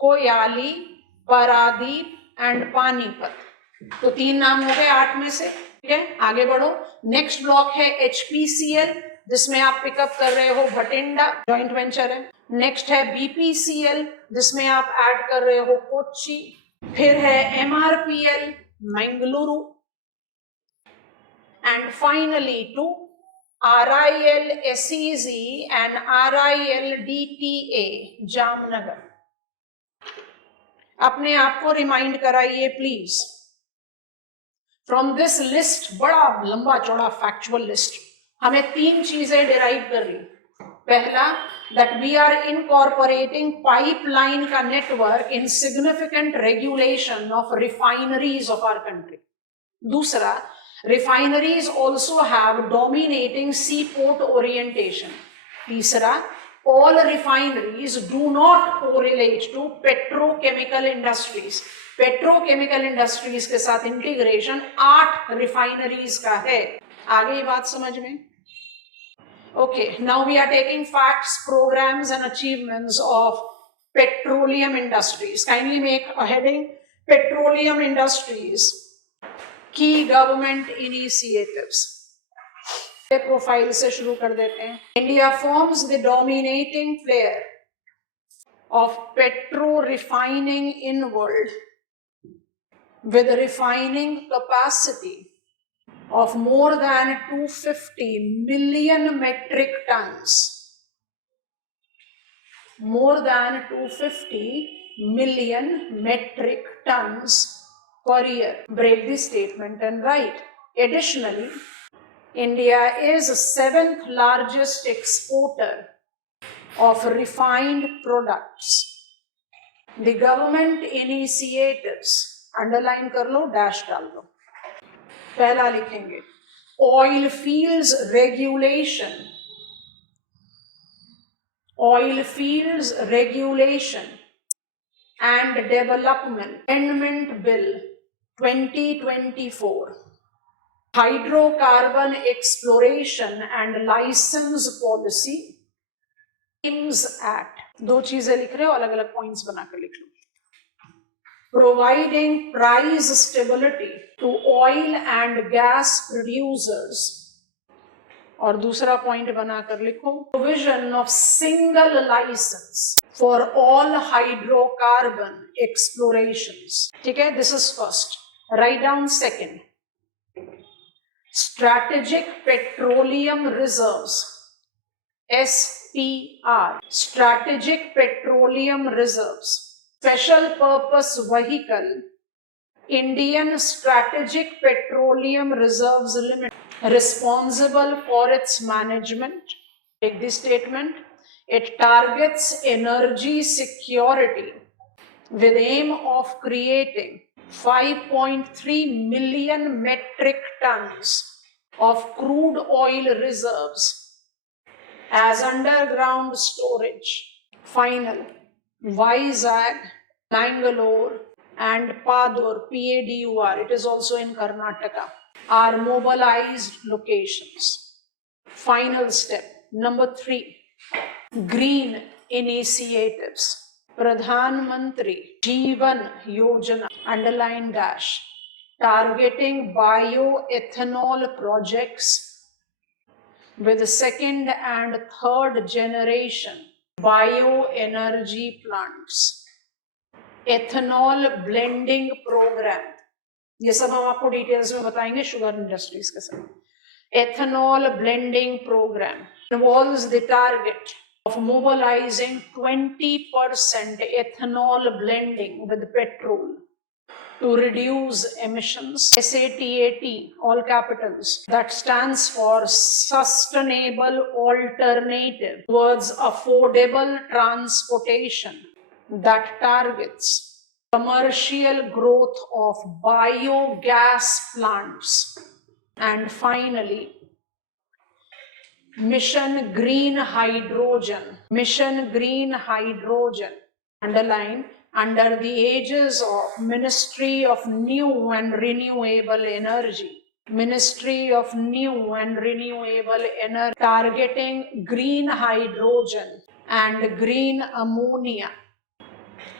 कोयाली, पारादीप एंड पानीपत, तो 3 नाम हो गए 8 में से, ठीक है। आगे बढ़ो। नेक्स्ट ब्लॉक है HPCL, जिसमें आप पिकअप कर रहे हो भटिंडा, जॉइंट वेंचर है। नेक्स्ट है BPCL, जिसमें आप ऐड कर रहे हो कोच्चि। फिर है MRPL, Mangaluru, and finally to RIL SEZ and RIL DTA Jamnagar. अपने आप को रिमाइंड कराइए प्लीज। फ्रॉम दिस लिस्ट, बड़ा लंबा चौड़ा फैक्चुअल लिस्ट, हमें 3 चीजें डिराइव कर ली। पहला, that we are incorporating pipeline का network in significant regulation of refineries of our country. दूसरा, refineries also have dominating seaport orientation. तीसरा, all refineries do not correlate to petrochemical industries. Petrochemical industries के साथ integration 8 refineries का है. आगे ये बात समझ में? Okay, now we are taking facts, programs and achievements of petroleum industries. Kindly make a heading, petroleum industries, key government initiatives. Profile से शुरू कर देते हैं. India forms the dominating player of petro refining in world with refining capacity of more than 250 million metric tons. More than 250 million metric tons per year. Break this statement and write. Additionally, India is the 7th largest exporter of refined products. The government initiatives, underline कर लो, dash डाल दो. पहला लिखेंगे, oil fields regulation. Oil fields regulation and development amendment bill 2024. Hydrocarbon exploration and license policy aims at. दो चीजें लिख रहे हो, अलग अलग पॉइंट्स बनाकर लिख लो. Providing price stability to oil and gas producers. और दूसरा पॉइंट बनाकर लिखो, provision of single license for all hydrocarbon explorations. ठीक है, this is first. Write down second. Strategic Petroleum Reserves, SPR, Strategic Petroleum Reserves, Special Purpose Vehicle, Indian Strategic Petroleum Reserves Limited, responsible for its management. Take this statement. It targets energy security with aim of creating 5.3 million metric tons of crude oil reserves as underground storage. Final, Vizag, Bangalore and Padur, PADUR, it is also in Karnataka, are mobilized locations. Final step, number 3, green initiatives. Pradhan Mantri Jeevan Yojana, underline dash, targeting bioethanol projects with second and third generation bioenergy plants. Ethanol blending program, ये सब हम आपको details में बताएंगे sugar industries के साथ. Ethanol blending program involves the target of mobilizing 20% ethanol blending with petrol to reduce emissions. SATAT, all capitals, that stands for Sustainable Alternative Towards Affordable Transportation, that targets commercial growth of biogas plants. And finally, Mission Green Hydrogen. Mission Green Hydrogen, underline, under the aegis of Ministry of New and Renewable Energy. Ministry of New and Renewable Energy, targeting green hydrogen and green ammonia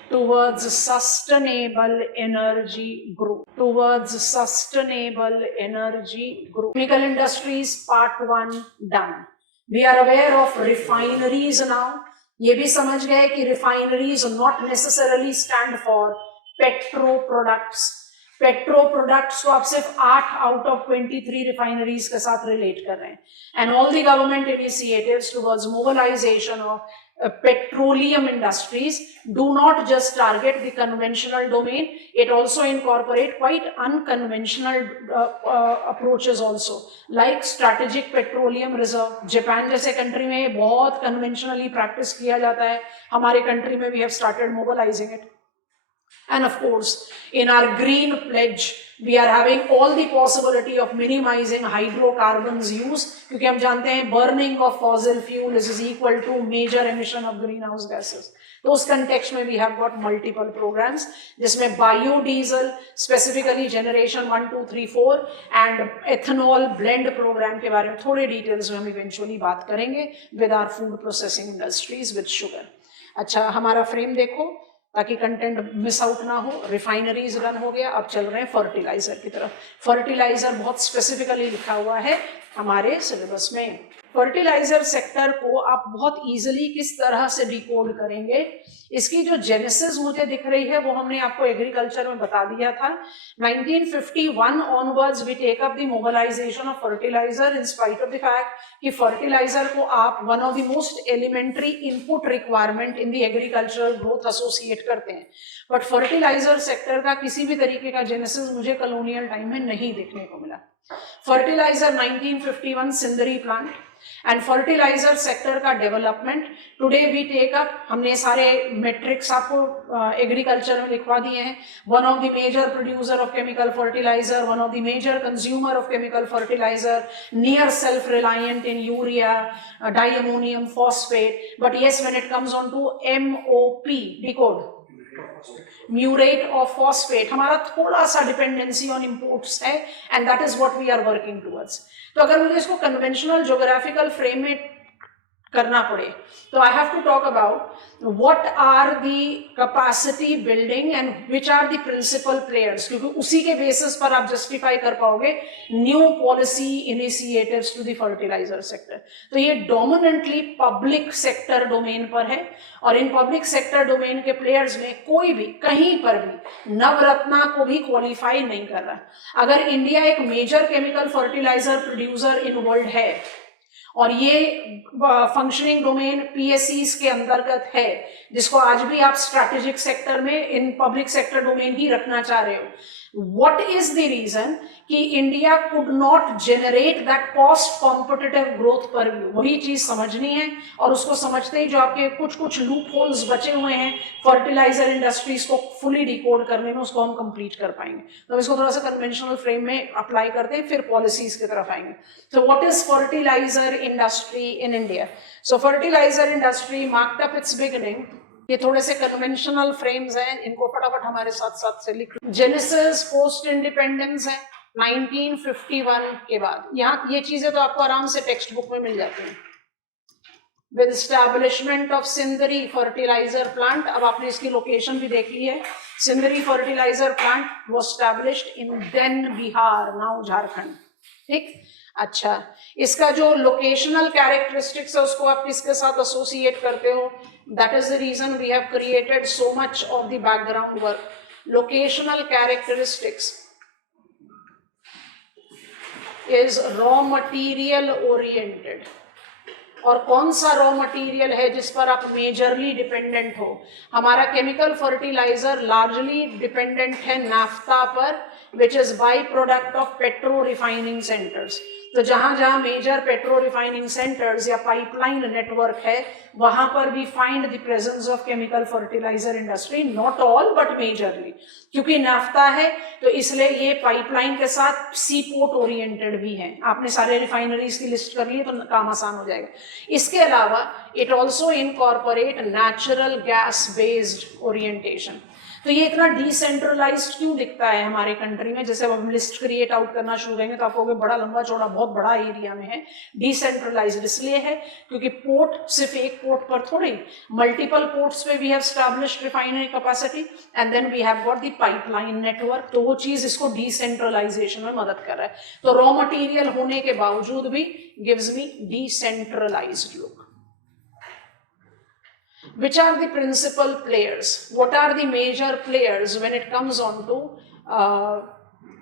towards sustainable energy group. Towards sustainable energy group. Chemical industries, part 1 done. We are aware of refineries now. ये भी समझ गए कि refineries not necessarily stand for petro products. Petro products को आप सिर्फ 8 out of 23 refineries के साथ relate कर रहे हैं. And all the government initiatives towards mobilization of petroleum industries do not just target the conventional domain, it also incorporate quite unconventional approaches also, like strategic petroleum reserve. Japan जैसे country में बहुत conventionally practice किया जाता है, हमारे country में we have started mobilizing it. And of course, in our green pledge, we are having all the possibility of minimizing hydrocarbons use, क्योंकि हम जानते हैं burning of fossil fuel is equal to major emission of greenhouse gases. तो उस context में we have got multiple programs, जिसमें biodiesel, specifically generation 1, 2, 3, 4 and ethanol blend program के बारे में थोड़े details में हम eventually बात करेंगे with our food processing industries with sugar. अच्छा, हमारा frame देखो ताकि कंटेंट मिस आउट ना हो. रिफाइनरीज रन हो गया, अब चल रहे हैं फर्टिलाइजर की तरफ. फर्टिलाइजर बहुत स्पेसिफिकली लिखा हुआ है हमारे सिलेबस में. फर्टिलाइजर सेक्टर को आप बहुत इजीली किस तरह से डिकोड करेंगे, इसकी जो जेनेसिस मुझे दिख रही है वो हमने आपको एग्रीकल्चर में बता दिया था. 1951 onwards we take up the mobilisation of fertiliser in spite of the fact कि फर्टिलाइजर को आप one of the most elementary input requirement in the agricultural growth associate करते हैं. बट फर्टिलाइजर सेक्टर का किसी भी तरीके का जेनेसिस मुझे कॉलोनियल टाइम में नहीं देखने को मिला. Fertilizer 1951 Sindri plant and fertilizer sector का development today we take up. हमने सारे मेट्रिक्स आपको एग्रीकल्चर में लिखवा दिए हैं. One of the major producer of chemical fertilizer, one of the major consumer of chemical fertilizer, near self reliant in urea, diammonium phosphate. But yes, when it comes on to MOP, decode, muriate of phosphate, हमारा थोड़ा सा dependency on imports है and that is what we are working towards. तो अगर मुझे इसको conventional geographical frame में करना पड़े तो I have to talk about what are the capacity building and which are the principal players, क्योंकि उसी के बेसिस पर आप जस्टिफाई कर पाओगे new policy initiatives to the fertiliser sector. तो ये डोमिनेंटली पब्लिक सेक्टर डोमेन पर है और इन पब्लिक सेक्टर डोमेन के प्लेयर्स में कोई भी कहीं पर भी नवरत्ना को भी क्वालिफाई नहीं कर रहा. अगर इंडिया एक major chemical fertiliser producer in world है और ये फंक्शनिंग डोमेन PSCs के अंतर्गत है, जिसको आज भी आप स्ट्रैटेजिक सेक्टर में इन पब्लिक सेक्टर डोमेन ही रखना चाह रहे हो, what is the reason कि India could not generate that cost competitive growth per view? वही चीज समझनी है और उसको समझते ही जो आपके कुछ लूप होल्स बचे हुए हैं फर्टिलाइजर इंडस्ट्रीज को फुली डिकोड करने में, उसको हम कंप्लीट कर पाएंगे. तो इसको थोड़ा सा कन्वेंशनल फ्रेम में अप्लाई करते हैं, फिर पॉलिसीज की तरफ आएंगे. So what is fertilizer industry in India? So fertilizer industry marked up its beginning. ये थोड़े से कन्वेंशनल फ्रेम्स हैं, इनको फटाफट हमारे साथ साथ से लिख. जेनेसिस पोस्ट इंडिपेंडेंस है 1951 के बाद. यहाँ ये चीजें तो आपको आराम से टेक्स्ट बुक में मिल जाती हैं. With establishment of Sindri fertiliser plant, अब आपने इसकी लोकेशन भी देख ली है. Sindri fertiliser plant was established in then Bihar, now Jharkhand. ठीक, अच्छा, इसका जो लोकेशनल कैरेक्टरिस्टिक्स है उसको आप किसके साथ एसोसिएट करते हो? That is the reason we have created so much of the background work. Locational characteristics is raw material oriented. और कौन सा रॉ मटेरियल है जिस पर आप मेजरली डिपेंडेंट हो? हमारा केमिकल फर्टिलाइजर लार्जली डिपेंडेंट है नाफ्ता पर, which is by product of petro refining centres. तो जहां जहां मेजर पेट्रो रिफाइनिंग सेंटर्स या पाइपलाइन नेटवर्क है वहां पर भी find the presence of chemical fertiliser industry. Not all but majorly, क्योंकि नाफ्ता है तो इसलिए ये पाइपलाइन के साथ सी पोर्ट ओरिएंटेड भी है. आपने सारे रिफाइनरीज की लिस्ट कर ली तो काम आसान हो जाएगा. इसके अलावा it also incorporate natural gas based orientation. तो ये इतना डिसेंट्रलाइज्ड क्यों दिखता है हमारे कंट्री में? जैसे अब हम लिस्ट क्रिएट आउट करना शुरू करेंगे तो आप कहोगे बड़ा लंबा चौड़ा बहुत बड़ा एरिया में है. डिसेंट्रलाइज्ड इसलिए है क्योंकि पोर्ट सिर्फ एक पोर्ट पर थोड़ी, मल्टीपल पोर्ट्स पे we have established refinery capacity and then we have got the pipeline network. तो वो चीज इसको डिसेंट्रलाइजेशन में मदद कर रहा है. तो रॉ मटेरियल होने के बावजूद भी gives me decentralised look. Which are the principal players? What are the major players when it comes on to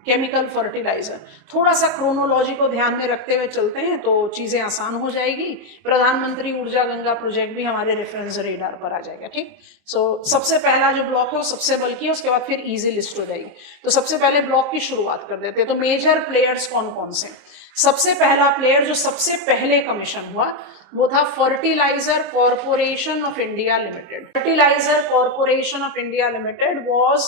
chemical fertiliser. थोड़ा सा क्रोनोलॉजी को ध्यान में रखते हुए चलते हैं तो चीजें आसान हो जाएगी। प्रधानमंत्री ऊर्जा गंगा प्रोजेक्ट भी हमारे रेफरेंस रेडार पर आ जाएगा, ठीक। सबसे पहला जो ब्लॉक है वो सबसे बल्कि है, उसके बाद फिर इजी लिस्ट हो जाएगी। तो सबसे पहले ब्लॉक की शुरुआत कर देते हैं। तो मेजर प्लेयर्स कौन कौन से? सबसे पहला प्लेयर जो सबसे पहले कमीशन हुआ वो था fertiliser corporation of India limited. Fertiliser corporation of India limited was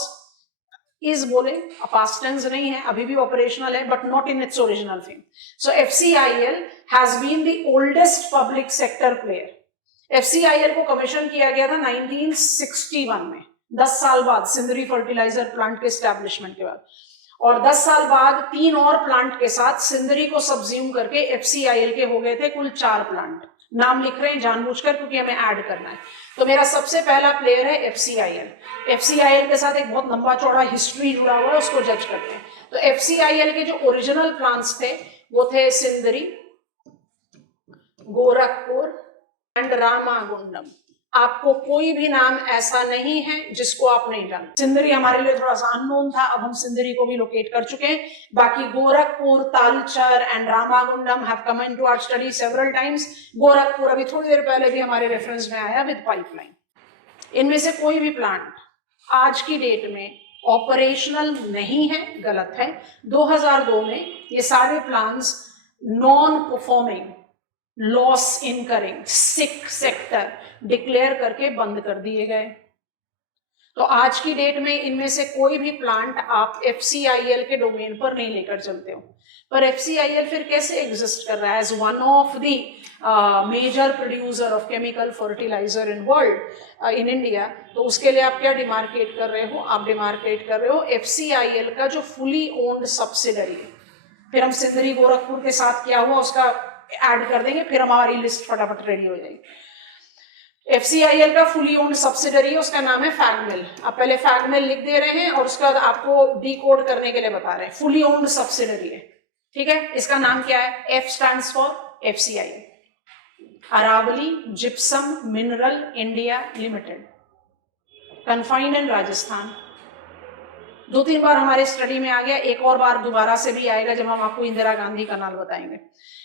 is बोले पास्ट टेंस नहीं है, अभी भी ऑपरेशनल है, but not in its original form. So FCIL has been the oldest public sector player. FCIL को commission किया गया था 1961 में, 10 साल बाद सिंदरी फर्टिलाइजर प्लांट के एस्टैब्लिशमेंट के बाद, और 10 साल बाद 3 और प्लांट के साथ सिंदरी को सबज्यूम करके FCIL के हो गए थे कुल 4 प्लांट। नाम लिख रहे हैं जानबूझकर क्योंकि हमें ऐड करना है। तो मेरा सबसे पहला प्लेयर है FCIL। FCIL के साथ एक बहुत लंबा चौड़ा हिस्ट्री जुड़ा हुआ है, उसको जज करते हैं। तो FCIL के जो ओरिजिनल प्लांट्स थे वो थे सिंदरी, गोरखपुर एंड रामागुंडम। आपको कोई भी नाम ऐसा नहीं है जिसको आप नहीं जानते। सिंदरी हमारे लिए थोड़ा सा अननोन था, अब हम सिंदरी को भी लोकेट कर चुके हैं। बाकी Gorakhpur, Talcher and Ramagundam have come into our study several times. Gorakhpur अभी थोड़ी देर पहले भी हमारे रेफरेंस में आया विद पाइपलाइन। इनमें से कोई भी प्लांट आज की डेट में ऑपरेशनल नहीं है, गलत है। 2002 में ये सारे plants non performing, loss incurring, sick sector declare करके बंद कर दिए गए। तो आज की डेट में इनमें से कोई भी प्लांट आप FCIL के डोमेन पर नहीं लेकर चलते हो। पर FCIL फिर कैसे एग्जिस्ट कर रहा है as one of the major producer of chemical fertiliser in world in India? तो उसके लिए आप क्या डिमार्केट कर रहे हो? आप डिमार्केट कर रहे हो FCIL का जो फुली ओन्ड सब्सिडरी। फिर हम सिंदरी गोरखपुर के साथ क्या हुआ उसका ऐड कर देंगे, फिर हमारी लिस्ट फटाफट रेडी हो जाएगी। FCIL का फुली ओन्ड सब्सिडरी है, उसका नाम है फैगमिल। आप पहले फैगमिल लिख दे रहे हैं और उसका आपको डिकोड करने के लिए बता रहे हैं। फुली ओन्ड सब्सिडरी है, ठीक है। इसका नाम क्या है? F stands for FCIL, Aravali gypsum mineral India limited, confined in Rajasthan. 2-3 बार हमारे स्टडी में आ गया, एक और बार दोबारा से भी आएगा जब हम आपको इंदिरा गांधी कनाल बताएंगे।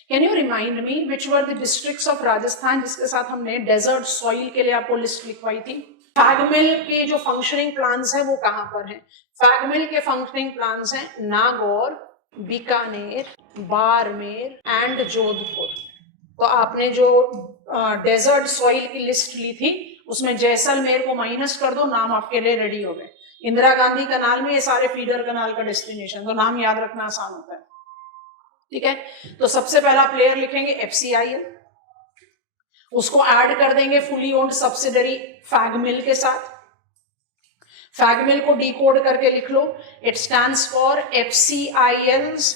Can you remind me which were the districts of Rajasthan जिसके साथ हमने डेजर्ट सॉइल के लिए आपको लिस्ट लिखवाई थी? फैगमिल के जो फंक्शनिंग प्लांट्स हैं वो कहां पर हैं? फैगमिल के फंक्शनिंग प्लांट्स हैं नागौर, बीकानेर, बाड़मेर एंड जोधपुर। तो आपने जो डेजर्ट सॉइल की लिस्ट ली थी उसमें जैसलमेर को माइनस कर दो, नाम आपके लिए रेडी हो गए। इंदिरा गांधी कनाल में ये सारे फीडर कनाल का डेस्टिनेशन, तो नाम याद रखना आसान होता है, ठीक है। तो सबसे पहला प्लेयर लिखेंगे FCIL, उसको ऐड कर देंगे फुली ओन्ड सब्सिडरी फैगमिल के साथ। फैगमिल को डिकोड करके लिख लो, it stands for FCIL's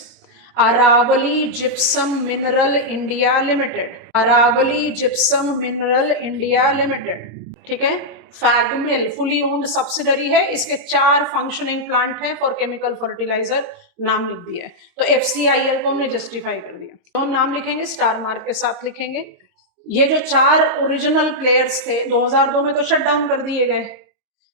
Aravali gypsum mineral India limited, Aravali gypsum mineral India limited, ठीक है। फैगमिल फुली ओन्ड सब्सिडरी है, इसके 4 फंक्शनिंग प्लांट है फॉर केमिकल फर्टिलाइजर, नाम लिख दिया है। तो FCIL को हमने जस्टिफाई कर दिया। तो हम नाम लिखेंगे स्टार मार्क के साथ लिखेंगे। ये जो 4 ओरिजिनल प्लेयर्स थे 2002 में तो शट डाउन कर दिए गए।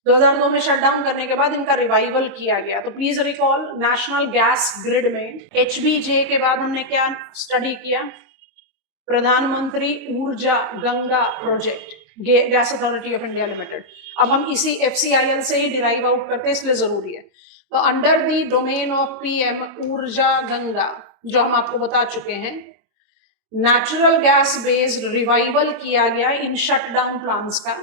2002 में शट डाउन करने के बाद इनका रिवाइवल किया गया। तो please recall, national gas grid में HBJ के बाद हमने क्या स्टडी किया? प्रधानमंत्री Urja Ganga project, gas authority of India limited. अब हम इसी FCIL से ही डिराइव आउट करते हैं, इसलिए जरूरी है। तो under the domain of PM ऊर्जा गंगा, जो हम आपको बता चुके हैं, नेचुरल गैस बेस्ड रिवाइवल किया गया इन शटडाउन प्लांट्स का।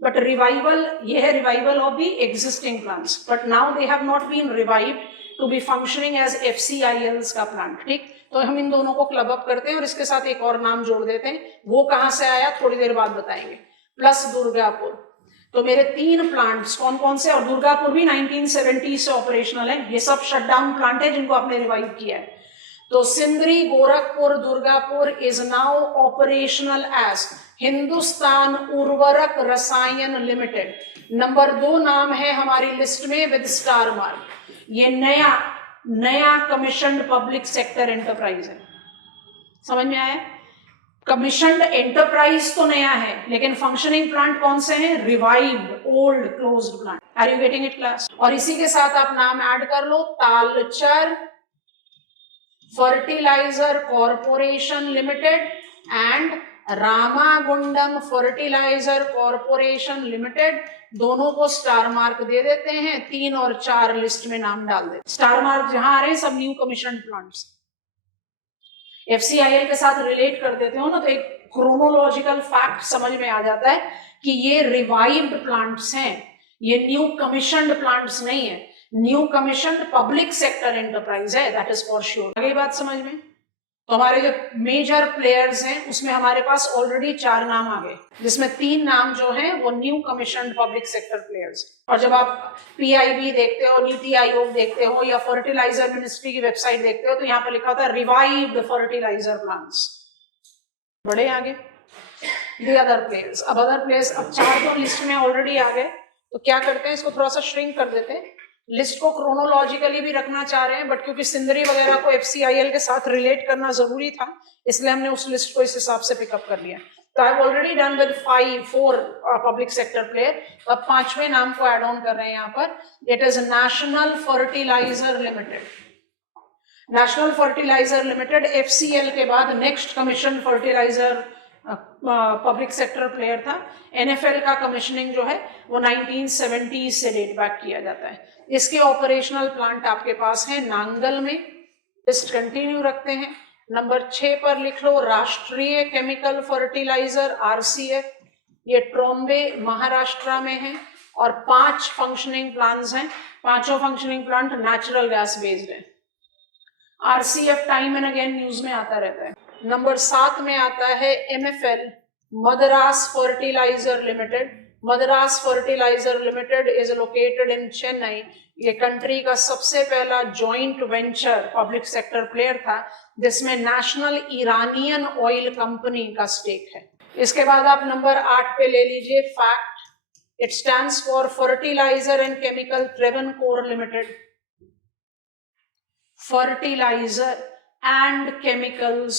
बट रिवाइवल, ये है revival of the existing plants, but now they have not been revived to be functioning as FCILs का प्लांट, ठीक। तो हम इन दोनों को क्लब अप करते हैं और इसके साथ एक और नाम जोड़ देते हैं, वो कहां से आया थोड़ी देर बाद बताएंगे, प्लस दुर्गापुर। तो मेरे 3 प्लांट्स कौन कौन से, और दुर्गापुर भी 1970 से ऑपरेशनल है, ये सब शटडाउन प्लांट है जिनको आपने रिवाइव किया है। तो Sindri Gorakhpur Durgapur is now operational as Hindustan Urvarak Rasayan limited. Number 2 नाम है हमारी लिस्ट में विद स्टार मार्क। ये नया कमीशन पब्लिक सेक्टर एंटरप्राइज है, समझ में आया? कमीशनड एंटरप्राइज तो नया है, लेकिन फंक्शनिंग प्लांट कौन से हैं? Revived, old, closed plant. Are you getting it class? और इसी के साथ आप नाम ऐड कर लो, Talcher fertilizer corporation limited and Ramagundam fertilizer corporation limited, दोनों को स्टार मार्क दे देते हैं। 3 और 4 लिस्ट में नाम डाल देते। स्टार मार्क जहां आ रहे हैं सब न्यू कमीशन प्लांट्स। एफसीआईएल के साथ रिलेट कर देते हो ना, तो एक क्रोनोलॉजिकल फैक्ट समझ में आ जाता है कि ये रिवाइव्ड प्लांट्स हैं, ये न्यू कमीशनड प्लांट्स नहीं है। New commissioned public sector enterprise है, दैट इज फॉर श्योर। आगे बात समझ में? तो हमारे जो मेजर प्लेयर्स हैं उसमें हमारे पास ऑलरेडी 4 नाम आ गए, जिसमें 3 नाम जो हैं वो new commissioned public sector players. और जब आप पीआईबी देखते हो, नीति आयोग देखते हो या फर्टिलाइजर मिनिस्ट्री की वेबसाइट देखते हो, तो यहाँ पर लिखा होता है रिवाइव्ड फर्टिलाइजर प्लांट्स। बड़े आगे दी अदर प्लेयर्स। अब अदर प्लेयर्स, अब 4 तो लिस्ट में ऑलरेडी आ गए, तो क्या करते हैं, इसको थोड़ा सा श्रिंक कर देते हैं। लिस्ट को क्रोनोलॉजिकली भी रखना चाह रहे हैं, बट क्योंकि सिंदरी वगैरह को एफसीआईएल के साथ रिलेट करना जरूरी था, इसलिए हमने उस लिस्ट को इस हिसाब से पिकअप कर लिया। तो I have already done with 4 public sector player. अब 5वें नाम को एड ऑन कर रहे हैं यहाँ पर। It is national fertiliser limited. National fertiliser limited FCL के बाद next commission fertiliser public sector player था। एनएफएल का कमीशनिंग जो है वो 1970 से डेट बैक किया जाता है। इसके ऑपरेशनल प्लांट आपके पास है नांगल में। लिस्ट कंटिन्यू रखते हैं। नंबर 6 पर लिख लो राष्ट्रीय केमिकल फर्टिलाइजर आरसीएफ, ये ट्रॉम्बे महाराष्ट्र में है। और 5 फंक्शनिंग प्लांट्स हैं। पांचों functioning plant natural gas based है। RCF time and again news में आता रहता है। नंबर 7 में आता है MFL, Madras fertiliser limited. Madras fertiliser limited is located in Chennai. ये कंट्री का सबसे पहला joint venture public sector player था, जिसमें नेशनल ईरानियन ऑयल कंपनी का स्टेक है। इसके बाद आप नंबर 8 पे ले लीजिए FACT. It stands for fertiliser and chemical Travancore limited. Fertiliser and chemicals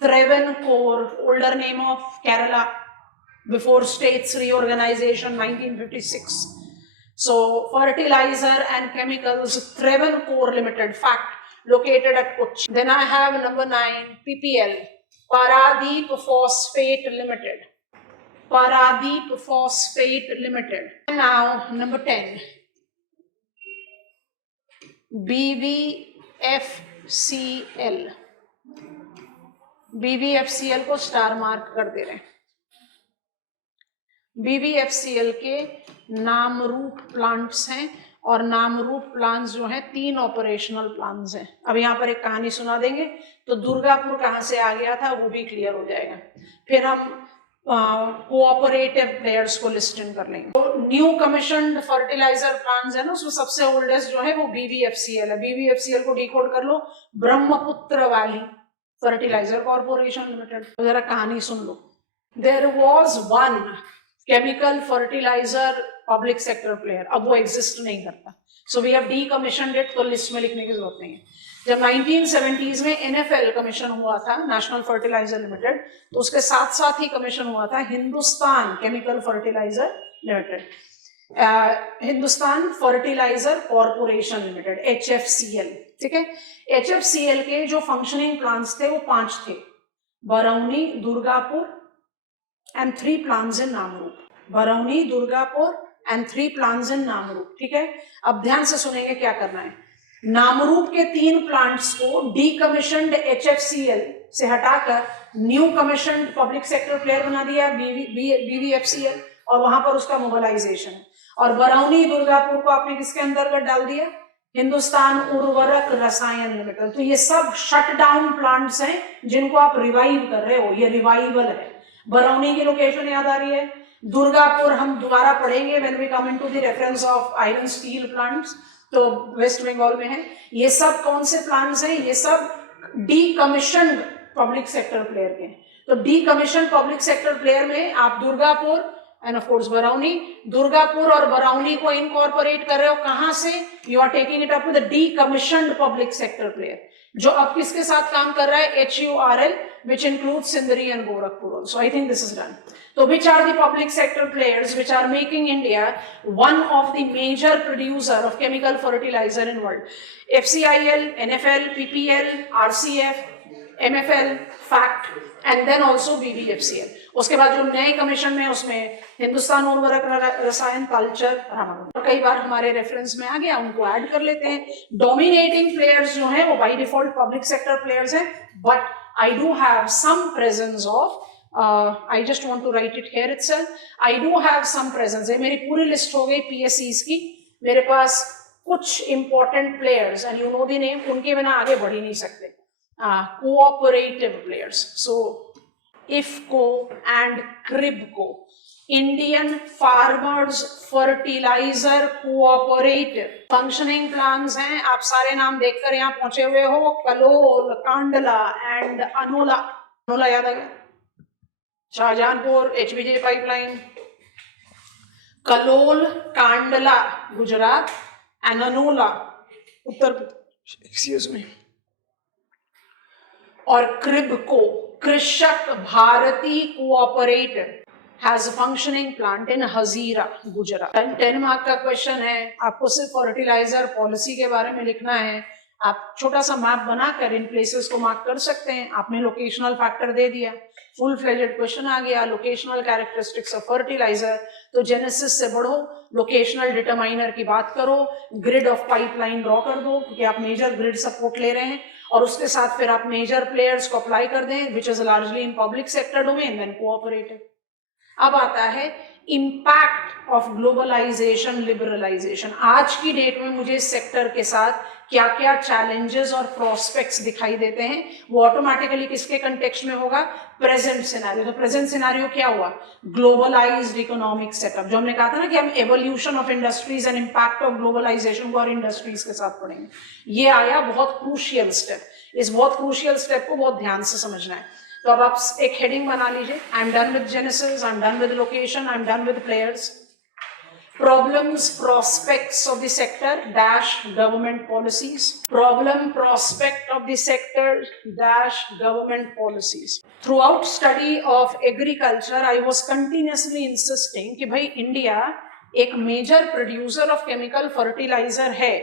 Travancore, older name of Kerala, before states reorganization 1956. So fertilizer and chemicals Travancore Limited, fact, located at Kochi. Then I have number 9, PPL, Paradeep Phosphate Limited. Paradeep Phosphate Limited. And now number 10, BVFCL. BVFCL को star mark कर दे रहे हैं। BVFCL के Namrup plants हैं, और Namrup plants जो हैं 3 operational plants हैं। अब यहाँ पर एक कहानी सुना देंगे तो दुर्गापुर कहाँ से आ गया था वो भी क्लियर हो जाएगा। फिर हम कोऑपरेटिव प्लेयर्स को लिस्ट इन कर लेंगे। तो न्यू कमीशनड फर्टिलाइजर प्लांट्स है ना, उसमें सबसे ओल्डेस्ट जो है वो BVFCL है। BVFCL को डिकोड कर लो, Brahmaputra valley fertiliser corporation limited. तो जरा कहानी सुन लो। There was one chemical fertiliser public sector player, अब वो एग्जिस्ट नहीं करता, so we have decommissioned it, तो लिस्ट में लिखने की जरूरत नहीं है। जब 1970s में एनएफएल कमीशन हुआ था, नेशनल फर्टिलाइजर लिमिटेड, तो उसके साथ साथ ही कमीशन हुआ था Hindustan chemical fertiliser limited, Hindustan fertiliser corporation limited, HFCL। ठीक है, HFCL के जो फंक्शनिंग प्लांट्स थे वो 5 थे, Barauni, Durgapur and 3 plants in Namrup. Barauni, Durgapur and 3 plants in Namrup. ठीक है, अब ध्यान से सुनेंगे क्या करना है। नामरूप के 3 प्लांट्स को डीकमीशनड HFCL से हटाकर new commissioned public sector player बना दिया BVFCL, और वहां पर उसका मोबिलाइजेशन। और बरौनी, दुर्गापुर को आपने किसके अंतर्गत डाल दिया? हिंदुस्तान उर्वरक रसायन लिमिटेड। तो ये सब शट डाउन प्लांट्स हैं जिनको आप रिवाइव कर रहे हो, ये रिवाइवल है। बरौनी की लोकेशन याद आ रही है, दुर्गापुर हम दोबारा पढ़ेंगे when we come into the reference of iron steel plants, तो वेस्ट बंगाल में है। ये सब कौन से प्लांट्स हैं? ये सब डीकमीशनड पब्लिक सेक्टर प्लेयर के। तो डीकमीशनड पब्लिक सेक्टर प्लेयर में आप Durgapur and of course Barauni, Durgapur और बरौनी को इनकॉर्पोरेट कर रहे हो। कहां से? You are taking it up with the decommissioned public sector player. जो अब किसके साथ काम कर रहा है, HURL, which includes Sindri and Gorakhpur also. I think this is done. So which are the public sector players which are making India one of the major producer of chemical fertilizer in world? FCIL, NFL, PPL, RCF, MFL, FACT, and then also BBFCL. उसके बाद जो नए commission में उसमें हिंदुस्तान उर्वरक रसायन, culture, Ramanujan कई बार हमारे reference में आ गया, उनको ऐड कर लेते हैं. डोमिनेटिंग प्लेयर्स जो हैं वो by default public sector players हैं, but I do have some presence of I just want to write it here itself. I do have some presence. है मेरी पूरी लिस्ट हो गई PSCs की. मेरे पास कुछ important players and you know the name, उनके बिना आगे बढ़ ही नहीं सकते. Cooperative players. So IFFCO and CRIBCO, Indian Farmers Fertilizer Cooperative. Functioning plans हैं, आप सारे नाम देखकर यहाँ पहुंचे हुए हो. कलोल, कांडला एंड अनोला. अनोला याद आ गया, Shahjahanpur HBJ pipeline. Kalol, Kandla Gujarat and Aonla Uttar Pradesh. Excuse me. और KRIBHCO, Krishak Bharati cooperative, has a functioning plant in Hazira, Gujarat. 10 mark का क्वेश्चन है, आपको सिर्फ फर्टिलाइजर पॉलिसी के बारे में लिखना है. आप छोटा सा मैप बनाकर इन प्लेसेस को मार्क कर सकते हैं. आपने लोकेशनल फैक्टर दे दिया, फुल फ्लेजेड क्वेश्चन आ गया. लोकेशनल कैरेक्टरिस्टिक्स ऑफ फर्टिलाइजर, तो जेनेसिस से बढ़ो, लोकेशनल डिटरमाइनर की बात करो, ग्रिड ऑफ पाइपलाइन ड्रॉ कर दो क्योंकि आप मेजर ग्रिड सपोर्ट ले रहे हैं, और उसके साथ फिर आप मेजर प्लेयर्स को अप्लाई कर दें which is largely in public sector domain, then cooperative. अब आता है इम्पैक्ट ऑफ ग्लोबलाइजेशन, लिबरलाइजेशन. आज की डेट में मुझे इस सेक्टर के साथ क्या क्या चैलेंजेस और प्रोस्पेक्ट्स दिखाई देते हैं, वो ऑटोमेटिकली किसके कंटेक्स्ट में होगा, प्रेजेंट सिनेरियो. तो प्रेजेंट सिनेरियो क्या हुआ, ग्लोबलाइज्ड इकोनॉमिक सेटअप. जो हमने कहा था ना कि हम evolution of industries and impact of globalisation को और इंडस्ट्रीज के साथ पढ़ेंगे. ये आया बहुत क्रूशियल स्टेप. इस बहुत क्रूशियल स्टेप को बहुत ध्यान से समझना है. तो अब आप एक हेडिंग बना लीजिए, I am done with genesis, I am done with location, I am done with players. Problems, prospects of the sector dash government policies. Problem, prospect of the sector dash government policies. Throughout study of agriculture, I was continuously insisting कि भाई India एक major producer of chemical fertiliser है,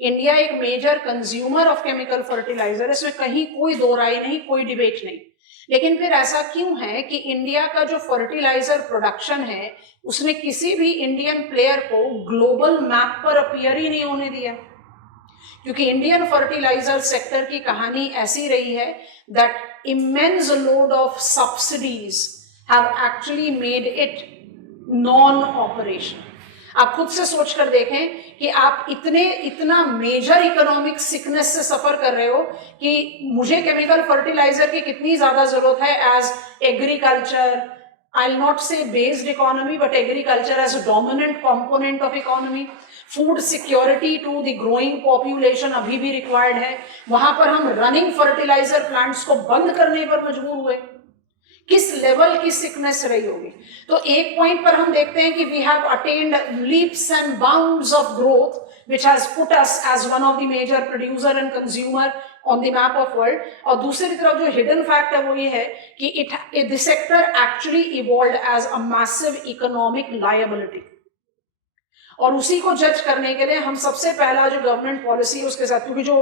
India एक major consumer of chemical fertiliser. इसमें कहीं कोई दो राय नहीं, कोई डिबेट नहीं. लेकिन फिर ऐसा क्यों है कि इंडिया का जो फर्टिलाइजर प्रोडक्शन है उसने किसी भी इंडियन प्लेयर को ग्लोबल मैप पर अपीयर ही नहीं होने दिया? क्योंकि इंडियन फर्टिलाइजर सेक्टर की कहानी ऐसी रही है that immense load of subsidies have actually made it non operational. आप खुद से सोच कर देखें कि आप इतना मेजर इकोनॉमिक सिकनेस से सफर कर रहे हो कि मुझे केमिकल फर्टिलाइजर की कितनी ज्यादा जरूरत है as agriculture. I will not say based economy but agriculture as a dominant component of economy. Food security to the growing population अभी भी रिक्वायर्ड है. वहां पर हम रनिंग फर्टिलाइजर प्लांट्स को बंद करने पर मजबूर हुए. किस लेवल की सिकनेस रही होगी. तो एक पॉइंट पर हम देखते हैं कि we have attained leaps and bounds of growth which has put us as one of the major producer and consumer on the map of world. और दूसरी तरफ जो हिडन फैक्ट है वो ये है कि the sector actually evolved as a massive economic liability. और उसी को जज करने के लिए हम सबसे पहला जो गवर्नमेंट पॉलिसी है उसके साथ, क्योंकि जो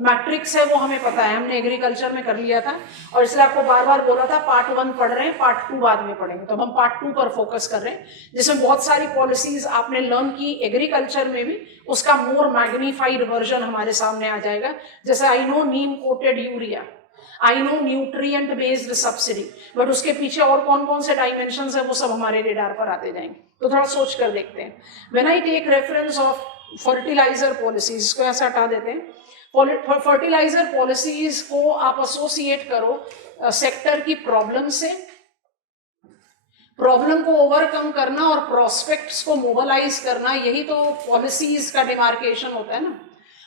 मैट्रिक्स है वो हमें पता है, हमने एग्रीकल्चर में कर लिया था और इसलिए आपको बार बार बोला था पार्ट 1 पढ़ रहे हैं, पार्ट 2 बाद में पढ़ेंगे. तो हम पार्ट 2 पर फोकस कर रहे हैं जिसमें बहुत सारी पॉलिसीज आपने लर्न की एग्रीकल्चर में भी, उसका मोर मैग्नीफाइड वर्जन हमारे सामने आ जाएगा. जैसे I know Neem coated urea, I know nutrient based subsidy, but उसके पीछे और कौन कौन से डायमेंशंस है वो सब हमारे रेडार पर आते जाएंगे. तो थोड़ा सोच कर देखते हैं. When I take reference of fertiliser policies, इसको ऐसा हटा देते हैं. फर्टिलाइजर पॉलिसीज को आप एसोसिएट करो सेक्टर की प्रॉब्लम से. प्रॉब्लम को ओवरकम करना और प्रोस्पेक्ट्स को मोबिलाइज करना, यही तो पॉलिसीज का डिमार्केशन होता है ना.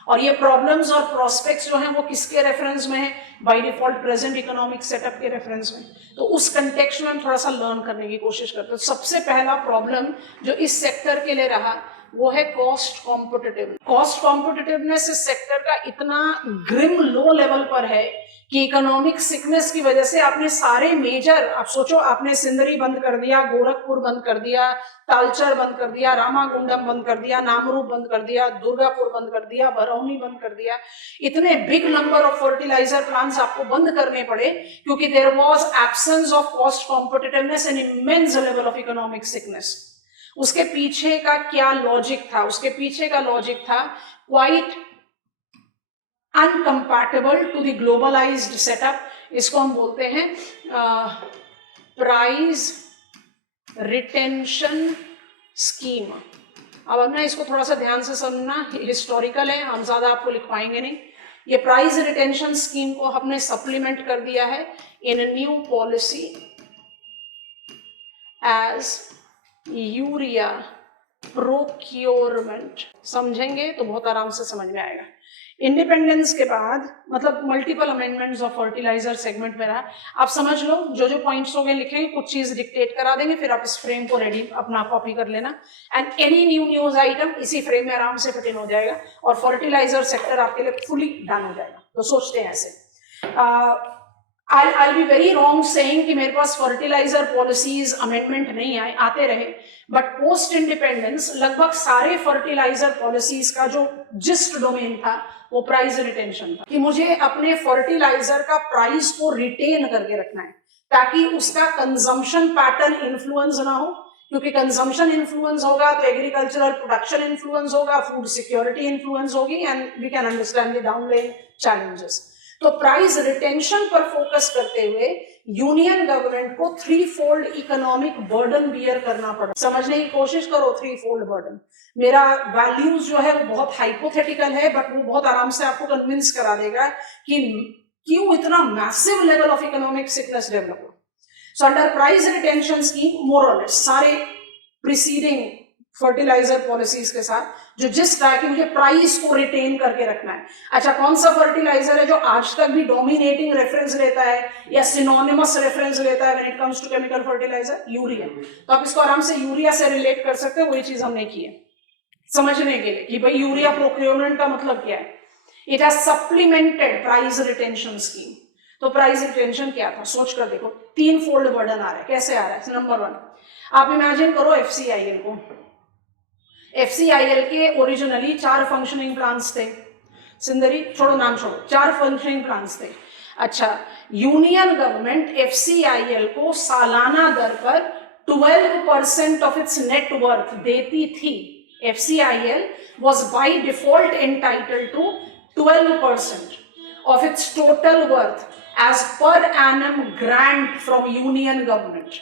और ये प्रॉब्लम्स और प्रोस्पेक्ट्स जो हैं वो किसके रेफरेंस में है, by default present economic setup के रेफरेंस में. तो उस कंटेक्स्ट में हम थोड़ा सा लर्न करने की कोशिश करते हैं. सबसे पहला प्रॉब्लम जो इस सेक्टर के लिए रहा वो है कॉस्ट कॉम्पिटिटिव। कॉस्ट कॉम्पिटिटिवनेस इस सेक्टर का इतना ग्रिम लो लेवल पर है कि इकोनॉमिक सिकनेस की वजह से आपने सारे मेजर, आप सोचो, आपने सिंदरी बंद कर दिया, गोरखपुर बंद कर दिया, तालचर बंद कर दिया, रामागुंडम बंद कर दिया, नामरूप बंद कर दिया, दुर्गापुर बंद कर दिया, बरौनी बंद कर दिया। इतने big number of fertiliser plants आपको बंद करने पड़े क्योंकि there was absence of cost competitiveness and immense level of economic sickness. उसके पीछे का क्या लॉजिक था? उसके पीछे का लॉजिक था quite incompatible to the globalised setup. इसको हम बोलते हैं प्राइस रिटेंशन स्कीम। अब ना इसको थोड़ा सा ध्यान से समझना, हिस्टोरिकल है, हम ज्यादा आपको लिखवाएंगे नहीं। ये प्राइस रिटेंशन स्कीम को हमने सप्लीमेंट कर दिया है in new policy as urea procurement. समझेंगे तो बहुत आराम से समझ में आएगा। इंडिपेंडेंस के बाद, मतलब multiple amendments of fertiliser segment में रहा। आप समझ लो, जो जो पॉइंट्स हो गए लिखेंगे, कुछ चीज डिक्टेट करा देंगे, फिर आप इस फ्रेम को रेडी अपना कॉपी कर लेना and any new news item इसी फ्रेम में आराम से फिट इन हो जाएगा और फर्टिलाइजर सेक्टर आपके लिए फुली डन हो जाएगा। तो सोचते हैं ऐसे। I'll be very wrong saying कि मेरे पास फर्टिलाइजर पॉलिसीज अमेंडमेंट नहीं आए, आते रहे, बट पोस्ट इंडिपेंडेंस लगभग सारे फर्टिलाइजर पॉलिसीज का जो जिस्ट डोमेन था वो प्राइस रिटेंशन था कि मुझे अपने फर्टिलाइजर का प्राइस को रिटेन करके रखना है ताकि उसका कंजम्पशन पैटर्न इन्फ्लुएंस ना हो, क्योंकि कंजम्पशन इन्फ्लुएंस होगा तो एग्रीकल्चरल प्रोडक्शन इन्फ्लुएंस होगा, फूड सिक्योरिटी इन्फ्लुएंस होगी and we can understand the downline challenges. तो प्राइस रिटेंशन पर फोकस करते हुए यूनियन गवर्नमेंट को 3-fold इकोनॉमिक बर्डन बियर करना पड़ा। समझने की कोशिश करो, 3-fold बर्डन। मेरा वैल्यूज जो है वो बहुत हाइपोथेटिकल है, बट वो बहुत आराम से आपको कन्विंस करा देगा कि क्यों इतना massive level of economic sickness develop हो। So under price retention scheme more और लेस सारे प्रीसीडिंग फर्टिलाइजर पॉलिसीज के साथ जो जिस तरह की मुझे प्राइस को रिटेन करके रखना है। अच्छा, कौन सा फर्टिलाइजर है जो आज तक भी डोमिनेटिंग रेफरेंस लेता है या सिनोनिमस रेफरेंस लेता है when it comes to chemical fertiliser? Urea. तो आप इसको आराम से यूरिया से रिलेट कर सकते हो, वही चीज हमने की है समझने के लिए कि भाई यूरिया प्रोक्योरमेंट का मतलब क्या है। It has supplemented price retention scheme. तो प्राइस रिटेंशन क्या था, सोच कर देखो। 3-fold बर्डन आ रहा है। कैसे आ रहा है? नंबर 1, आप इमेजिन करो FCIL को। FCIL के ओरिजिनली 4 फंक्शनिंग प्लांट्स थे। सिंदरी छोड़ो, नाम छोड़ो, 4 फंक्शनिंग प्लांट्स थे। अच्छा, यूनियन गवर्नमेंट FCIL को सालाना दर पर 12% ऑफ इट्स नेट वर्थ देती थी। FCIL was by default entitled to 12% of its total worth as per annum grant from union government.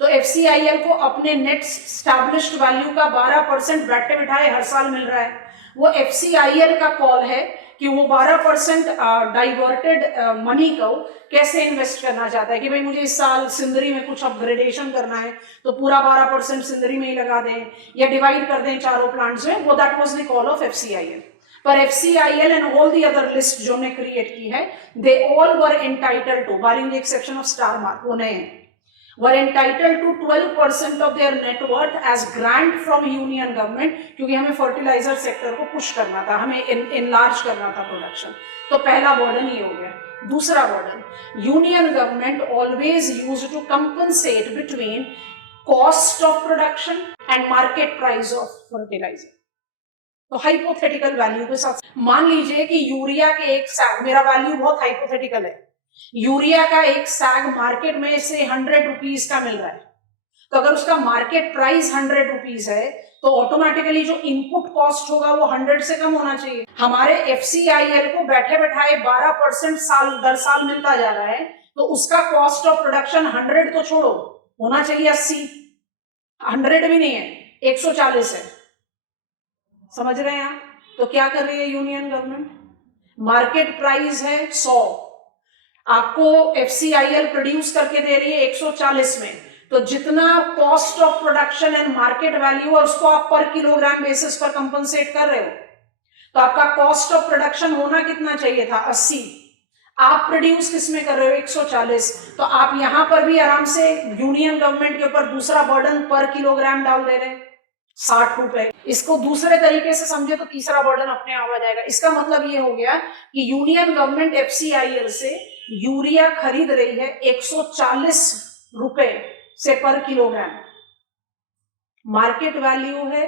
तो FCIL को अपने नेट स्टैब्लिश्ड वैल्यू का 12% बैठे बिठाए हर साल मिल रहा है। वो FCIL का कॉल है कि वो 12% डाइवर्टेड मनी को कैसे इन्वेस्ट करना चाहता है कि भाई मुझे इस साल सिंदरी में कुछ अपग्रेडेशन करना है तो पूरा 12% सिंदरी में ही लगा दें या डिवाइड कर दें चारों प्लांट्स में। वो that was the call of FCIL। पर FCIL and all the other list जो ने क्रिएट की है, they all were entitled to, barring the exception of star mark, वो नए हैं, were entitled to 12% of their net worth as grant from union government, क्योंकि हमें फर्टिलाइजर सेक्टर को पुश करना था, हमें इनलार्ज करना था प्रोडक्शन। तो पहला बर्डन ये हो गया। दूसरा burden, union government always used to compensate between cost of production and market price of fertiliser. तो हाइपोथेटिकल वैल्यू के साथ मान लीजिए कि यूरिया के एक सैग, मेरा वैल्यू बहुत हाइपोथेटिकल है, यूरिया का एक सैग मार्केट में से 100 रुपीज का मिल रहा है। तो अगर उसका मार्केट प्राइस 100 रुपीज है तो ऑटोमेटिकली जो इनपुट कॉस्ट होगा वो 100 से कम होना चाहिए। हमारे FCIL को बैठे बैठाए 12% साल दर साल मिलता जा रहा है, तो उसका कॉस्ट ऑफ प्रोडक्शन 100 तो छोड़ो, होना चाहिए 80। 100 भी नहीं है, 140 है। समझ रहे हैं आप? तो क्या कर रही है यूनियन गवर्नमेंट? मार्केट प्राइस है 100, आपको FCIL प्रोड्यूस करके दे रही है 140 में, तो जितना cost of production and market value है उसको आप पर किलोग्राम बेसिस पर कंपनसेट कर रहे हो। तो आपका कॉस्ट ऑफ प्रोडक्शन होना कितना चाहिए था? 80। आप प्रोड्यूस किस में कर रहे हो? 140। तो आप यहां पर भी आराम से यूनियन गवर्नमेंट के ऊपर दूसरा बर्डन पर किलोग्राम डाल दे रहे हैं। ₹60। इसको दूसरे तरीके से समझे तो तीसरा बर्डन अपने आप आ जाएगा। इसका मतलब ये हो गया कि यूनियन गवर्नमेंट FCIL से यूरिया खरीद रही है ₹140 से पर किलोग्राम, मार्केट वैल्यू है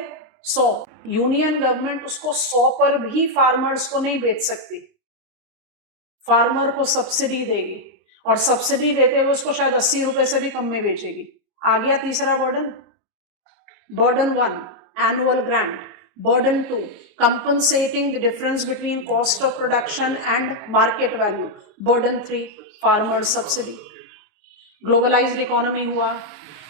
100। यूनियन गवर्नमेंट उसको 100 पर भी फार्मर्स को नहीं बेच सकती, फार्मर को सब्सिडी देगी और सब्सिडी देते हुए उसको शायद ₹80 से भी कम में बेचेगी। आ गया तीसरा burden. Burden 1 annual grant, burden 2 compensating the difference between cost of production and market value, burden 3 farmer subsidy. Globalised economy हुआ,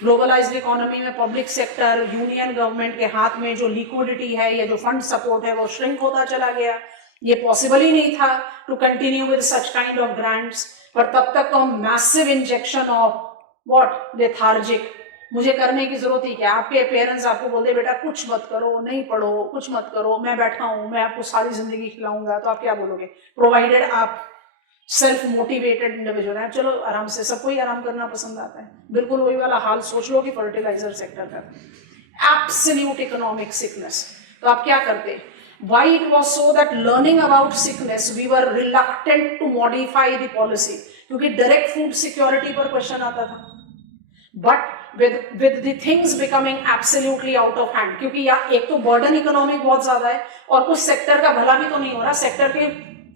ग्लोबलाइज्ड इकोनॉमी में पब्लिक सेक्टर यूनियन गवर्नमेंट के हाथ में जो लिक्विडिटी है या जो फंड सपोर्ट है वो श्रिंक होता चला गया। ये पॉसिबल ही नहीं था to continue with such kind of grants, पर तब तक तो massive injection of what lethargic, मुझे करने की जरूरत ही क्या। आपके पेरेंट्स आपको बोलते बेटा कुछ मत करो, नहीं पढ़ो, कुछ मत करो, मैं बैठा हूं, मैं आपको सारी जिंदगी खिलाऊंगा, तो आप क्या बोलोगे? प्रोवाइडेड आप सेल्फ मोटिवेटेड इंडिविजुअल है, चलो आराम से, सबको ही आराम करना पसंद आता है। बिल्कुल वही वाला हाल सोच लो कि फर्टिलाइजर सेक्टर का, एब्सोल्यूट इकोनॉमिक सिकनेस। तो आप क्या करते? Why it was so that learning about sickness we were reluctant to modify the policy, क्योंकि डायरेक्ट फूड सिक्योरिटी पर क्वेश्चन आता था। But with the things becoming absolutely out of hand, क्योंकि एक तो बर्डन इकोनॉमिक बहुत ज्यादा है और कुछ सेक्टर का भला भी तो नहीं हो रहा, सेक्टर के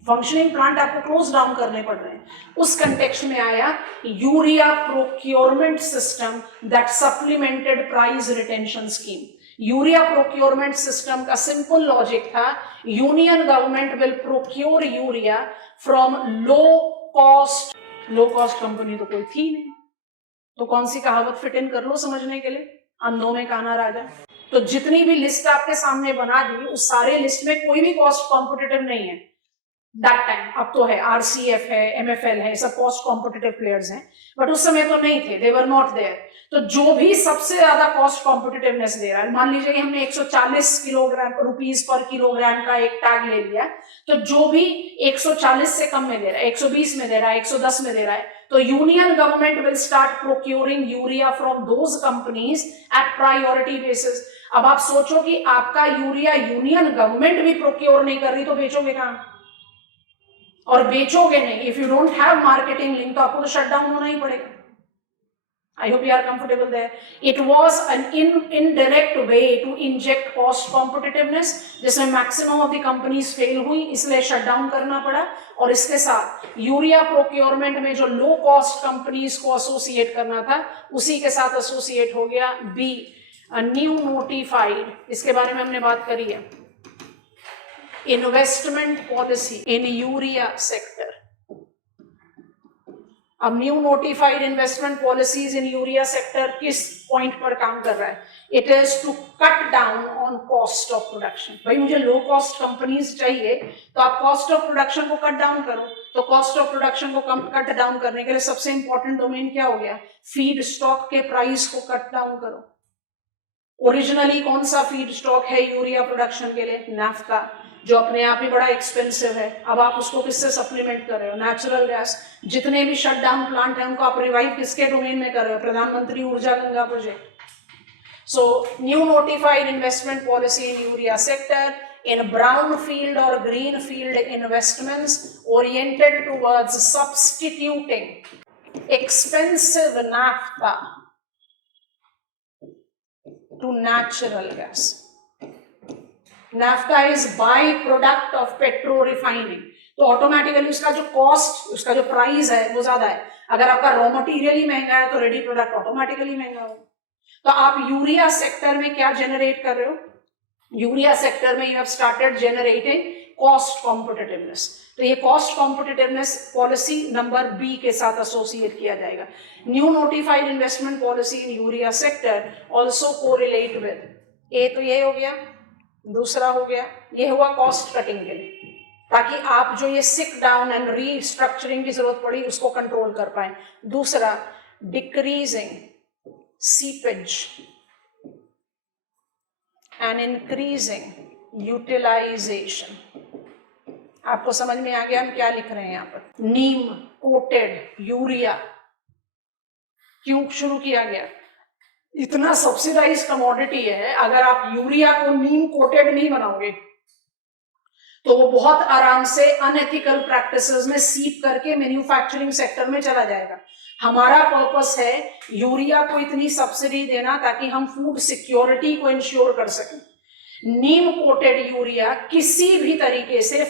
फंक्शनिंग प्लांट आपको क्लोज डाउन करने पड़ रहे हैं। उस कंटेक्स्ट में आया urea procurement system that supplemented price retention scheme. Urea procurement system का सिंपल लॉजिक था, union government will procure urea from low cost company तो कोई थी नहीं, तो कौन सी कहावत फिट इन कर लो समझने के लिए, अंधों में काना राजा। तो जितनी भी लिस्ट आपके सामने बना दी उस सारे लिस्ट में कोई भी कॉस्ट कॉम्पिटिटिव नहीं है दैट टाइम। अब तो है, RCF है, MFL है, सब कॉस्ट कॉम्पिटिटिव प्लेयर्स हैं, बट उस समय तो नहीं थे, दे वर नॉट देयर। तो जो भी सबसे ज्यादा कॉस्ट कॉम्पिटिटिवनेस दे रहा है, मान लीजिए कि हमने 140 किलोग्राम रुपीस पर किलोग्राम का एक टैग ले लिया, तो जो भी 140 से कम में दे रहा है, 120 में दे रहा है, 110 में दे रहा है, तो union government will start procuring urea from those companies at priority basis. अब आप सोचो कि आपका यूरिया यूनियन गवर्नमेंट भी प्रोक्योर नहीं कर रही तो बेचोगे कहां? और बेचोगे नहीं, if you don't have marketing link तो आपको तो शट डाउन होना ही पड़ेगा। I hope you are comfortable there. It was an indirect way to inject cost competitiveness, जिसमें maximum of the companies fail हुई, इसलिए शट डाउन करना पड़ा। और इसके साथ यूरिया प्रोक्योरमेंट में जो लो कॉस्ट कंपनीज को एसोसिएट करना था उसी के साथ एसोसिएट हो गया बी, न्यू नोटिफाइड, इसके बारे में हमने बात करी है, investment policy in urea sector. अब new notified investment policies in urea sector किस पॉइंट पर काम कर रहा है? It is to cut down on cost of production. भाई मुझे लो कॉस्ट कंपनीज चाहिए तो आप कॉस्ट ऑफ प्रोडक्शन को कट डाउन करो। तो कॉस्ट ऑफ प्रोडक्शन को कट डाउन करने के लिए सबसे इंपॉर्टेंट डोमेन क्या हो गया? फीड स्टॉक के प्राइस को कट डाउन करो। ओरिजिनली कौन सा फीड स्टॉक है यूरिया प्रोडक्शन के लिए? नैफ्था, जो अपने आप ही बड़ा एक्सपेंसिव है। अब आप उसको किससे सप्लीमेंट कर रहे हो? Natural gas. जितने भी शट डाउन प्लांट हैं उनको आप रिवाइव किसके डोमेन में कर रहे हो? प्रधानमंत्री Urja Ganga project. So new notified investment policy in urea sector in brownfield or greenfield investments oriented towards substituting expensive naphtha to natural gas. Naphtha is by-product of petro refining, तो ऑटोमेटिकली उसका जो cost, उसका जो प्राइस है वो ज्यादा है। अगर आपका रॉ मटेरियल ही महंगा है तो रेडी प्रोडक्ट ऑटोमेटिकली महंगा होगा। तो आप यूरिया सेक्टर में क्या जनरेट कर रहे हो? यूरिया सेक्टर में you have started generating cost competitiveness. तो ये cost competitiveness policy number B के साथ एसोसिएट किया जाएगा। New notified investment policy in urea sector also correlate with, ए तो ये हो गया, दूसरा हो गया ये हुआ कॉस्ट कटिंग के लिए, ताकि आप जो ये सिक डाउन एंड रीस्ट्रक्चरिंग की जरूरत पड़ी उसको कंट्रोल कर पाए। दूसरा decreasing seepage and increasing utilization। आपको समझ में आ गया हम क्या लिख रहे हैं यहाँ पर? नीम कोटेड यूरिया क्यों शुरू किया गया? इतना सब्सिडाइज कमोडिटी है, अगर आप यूरिया को नीम कोटेड नहीं बनाओगे तो वो बहुत आराम से अनएथिकल प्रैक्टिसेस में सीप करके मैन्युफैक्चरिंग सेक्टर में चला जाएगा। हमारा पर्पस है यूरिया को इतनी सब्सिडी देना ताकि हम फूड सिक्योरिटी को इंश्योर कर सकें। नीम कोटेड यूरिया किसी भी तरीके से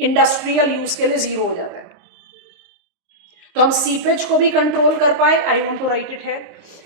इंडस्ट्रियल यूज के लिए जीरो हो जाता है। तो हम सीपेज को भी कंट्रोल कर पाए, I want to write it है,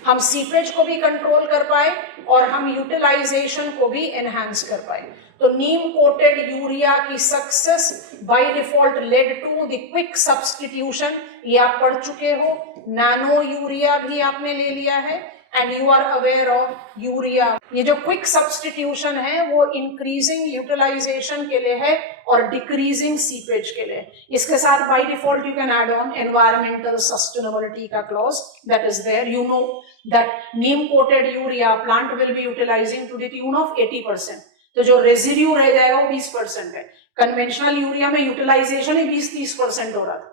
हम सीपेज को भी कंट्रोल कर पाए और हम यूटिलाइजेशन को भी एनहांस कर पाए। तो नीम कोटेड यूरिया की success by default led to the quick substitution, ये आप पढ़ चुके हो। नैनो यूरिया भी आपने ले लिया है and you are aware of urea. ये जो क्विक सब्स्टिट्यूशन है वो इंक्रीजिंग यूटिलाइजेशन के लिए है और डिक्रीजिंग सीपेज के लिए। इसके साथ by default you can add on environmental sustainability का clause that is there. You know that neem coated urea plant will be utilising to the tune of 80%, तो जो रेजिड्यू रह जाएगा वो 20% है। कन्वेंशनल यूरिया में यूटिलाइजेशन ही 20-30% हो रहा था।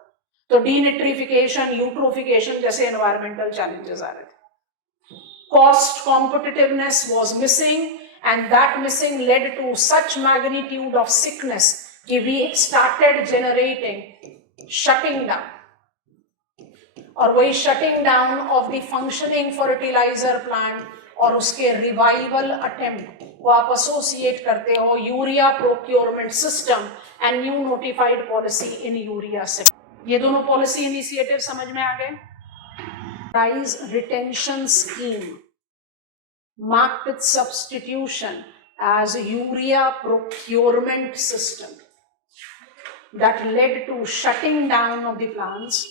तो डीनिट्रिफिकेशन, यूट्रोफिकेशन जैसे एनवायरमेंटल चैलेंजेस आ रहे थे। Cost competitiveness was missing and that missing led to such magnitude of sickness कि we started generating shutting down, और वही shutting down of the functioning fertilizer plant और उसके revival attempt को आप associate करते हो urea procurement system and new notified policy in urea sector। ये दोनों policy initiative समझ में आ गए। Price retention scheme marked its substitution as a urea procurement system that led to shutting down of the plants,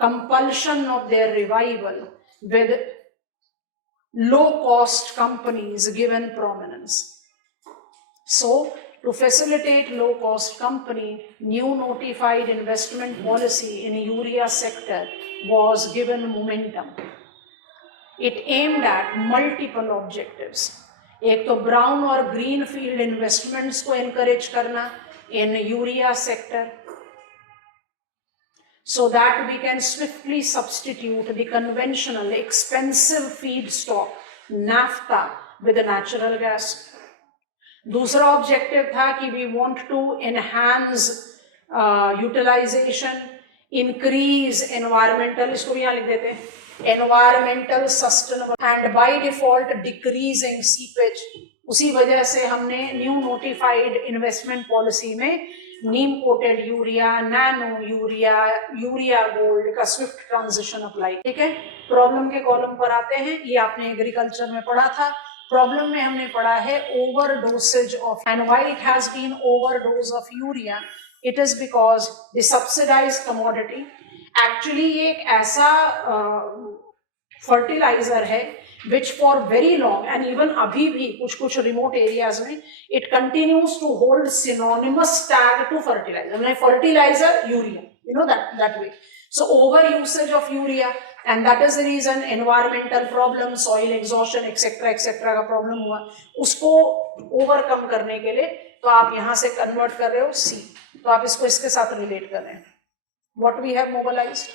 compulsion of their revival with low-cost companies given prominence. So, to facilitate low-cost company, new notified investment policy in urea sector was given momentum. It aimed at multiple objectives. एक तो brown और green field investments को encourage करना in urea sector so that we can swiftly substitute the conventional expensive feedstock naphtha with natural gas. दूसरा objective था कि we want to enhance utilization, increase environmental, इसको यहाँ लिख देते हैं, environmental sustainable and by default decreasing seepage। उसी वजह से हमने न्यू नोटिफाइड इन्वेस्टमेंट पॉलिसी में neem coated urea, nano urea, urea gold का स्विफ्ट ट्रांजिशन अप्लाई। ठीक है, प्रॉब्लम के कॉलम पर आते हैं। ये आपने एग्रीकल्चर में पढ़ा था। प्रॉब्लम में हमने पढ़ा है overdoses of, and why it has been overdose of urea, it is because the subsidised commodity. Actually ये एक ऐसा फर्टिलाइजर है which for very long and even अभी भी कुछ remote areas में it continues to hold synonymous tag to fertilizer, like fertilizer urea, you know that way. So over usage of urea, and that is the reason environmental problem, soil exhaustion etc का problem हुआ। उसको overcome करने के लिए तो आप यहाँ से convert कर रहे हो C, तो आप इसको इसके साथ relate कर रहे हैं। What we have mobilized,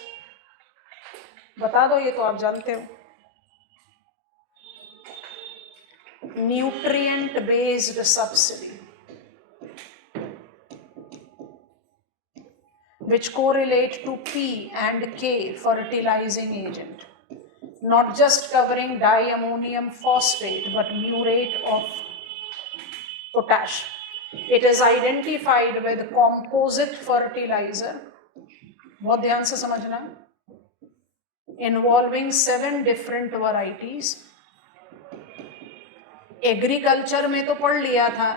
बता दो, ये तो आप जानते हो। nutrient based subsidy which correlate to P and K fertilizing agent, not just covering diammonium phosphate but muriate of potash. It is identified with composite fertilizer, बहुत ध्यान से समझना, involving 7 different varieties। एग्रीकल्चर में तो पढ़ लिया था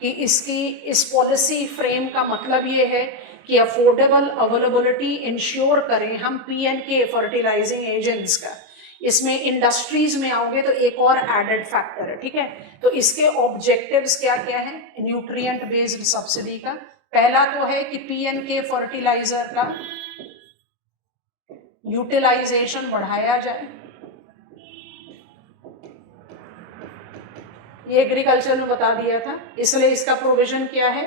कि इसकी इस पॉलिसी फ्रेम का मतलब ये है कि अफोर्डेबल अवेलेबिलिटी इंश्योर करें हम P&K फर्टिलाइजिंग एजेंट्स का। इसमें इंडस्ट्रीज में आओगे तो एक और एडेड फैक्टर है। ठीक है, तो इसके ऑब्जेक्टिव्स क्या क्या हैं न्यूट्रिएंट बेस्ड सब्सिडी का? पहला तो है कि P&K फर्टिलाइजर का यूटिलाइजेशन बढ़ाया जाए। ये एग्रीकल्चर में बता दिया था, इसलिए इसका प्रोविजन क्या है,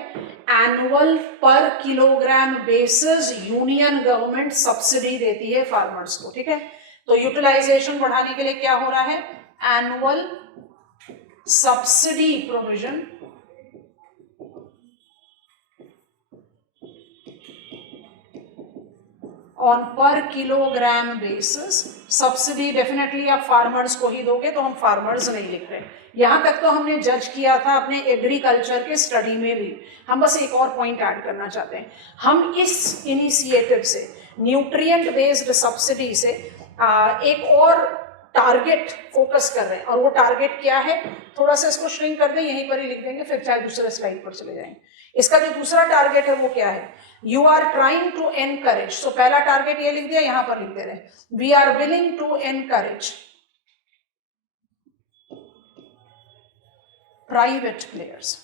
एनुअल पर kilogram basis union government subsidy देती है फार्मर्स को। ठीक है, तो यूटिलाइजेशन बढ़ाने के लिए क्या हो रहा है, annual subsidy provision on per kilogram basis. Subsidy definitely आप फार्मर्स को ही दोगे, तो हम फार्मर्स नहीं लिख रहे. यहां तक तो हमने जज किया था अपने एग्रीकल्चर के स्टडी में भी. हम बस एक और पॉइंट ऐड करना चाहते हैं. हम इस इनिशिएटिव से, न्यूट्रिएंट बेस्ड सब्सिडी से एक और टारगेट फोकस कर रहे हैं. और वो टारगेट क्या है, थोड़ा सा इसको श्रिंक कर दें, यहीं पर ही लिख देंगे, फिर चाहे दूसरे स्लाइड पर चले जाएं. इसका जो दूसरा टारगेट है वो क्या है, you are trying to encourage. So पहला टारगेट ये लिख दिया, यहां पर लिख दे रहे हैं, we are willing to encourage private players.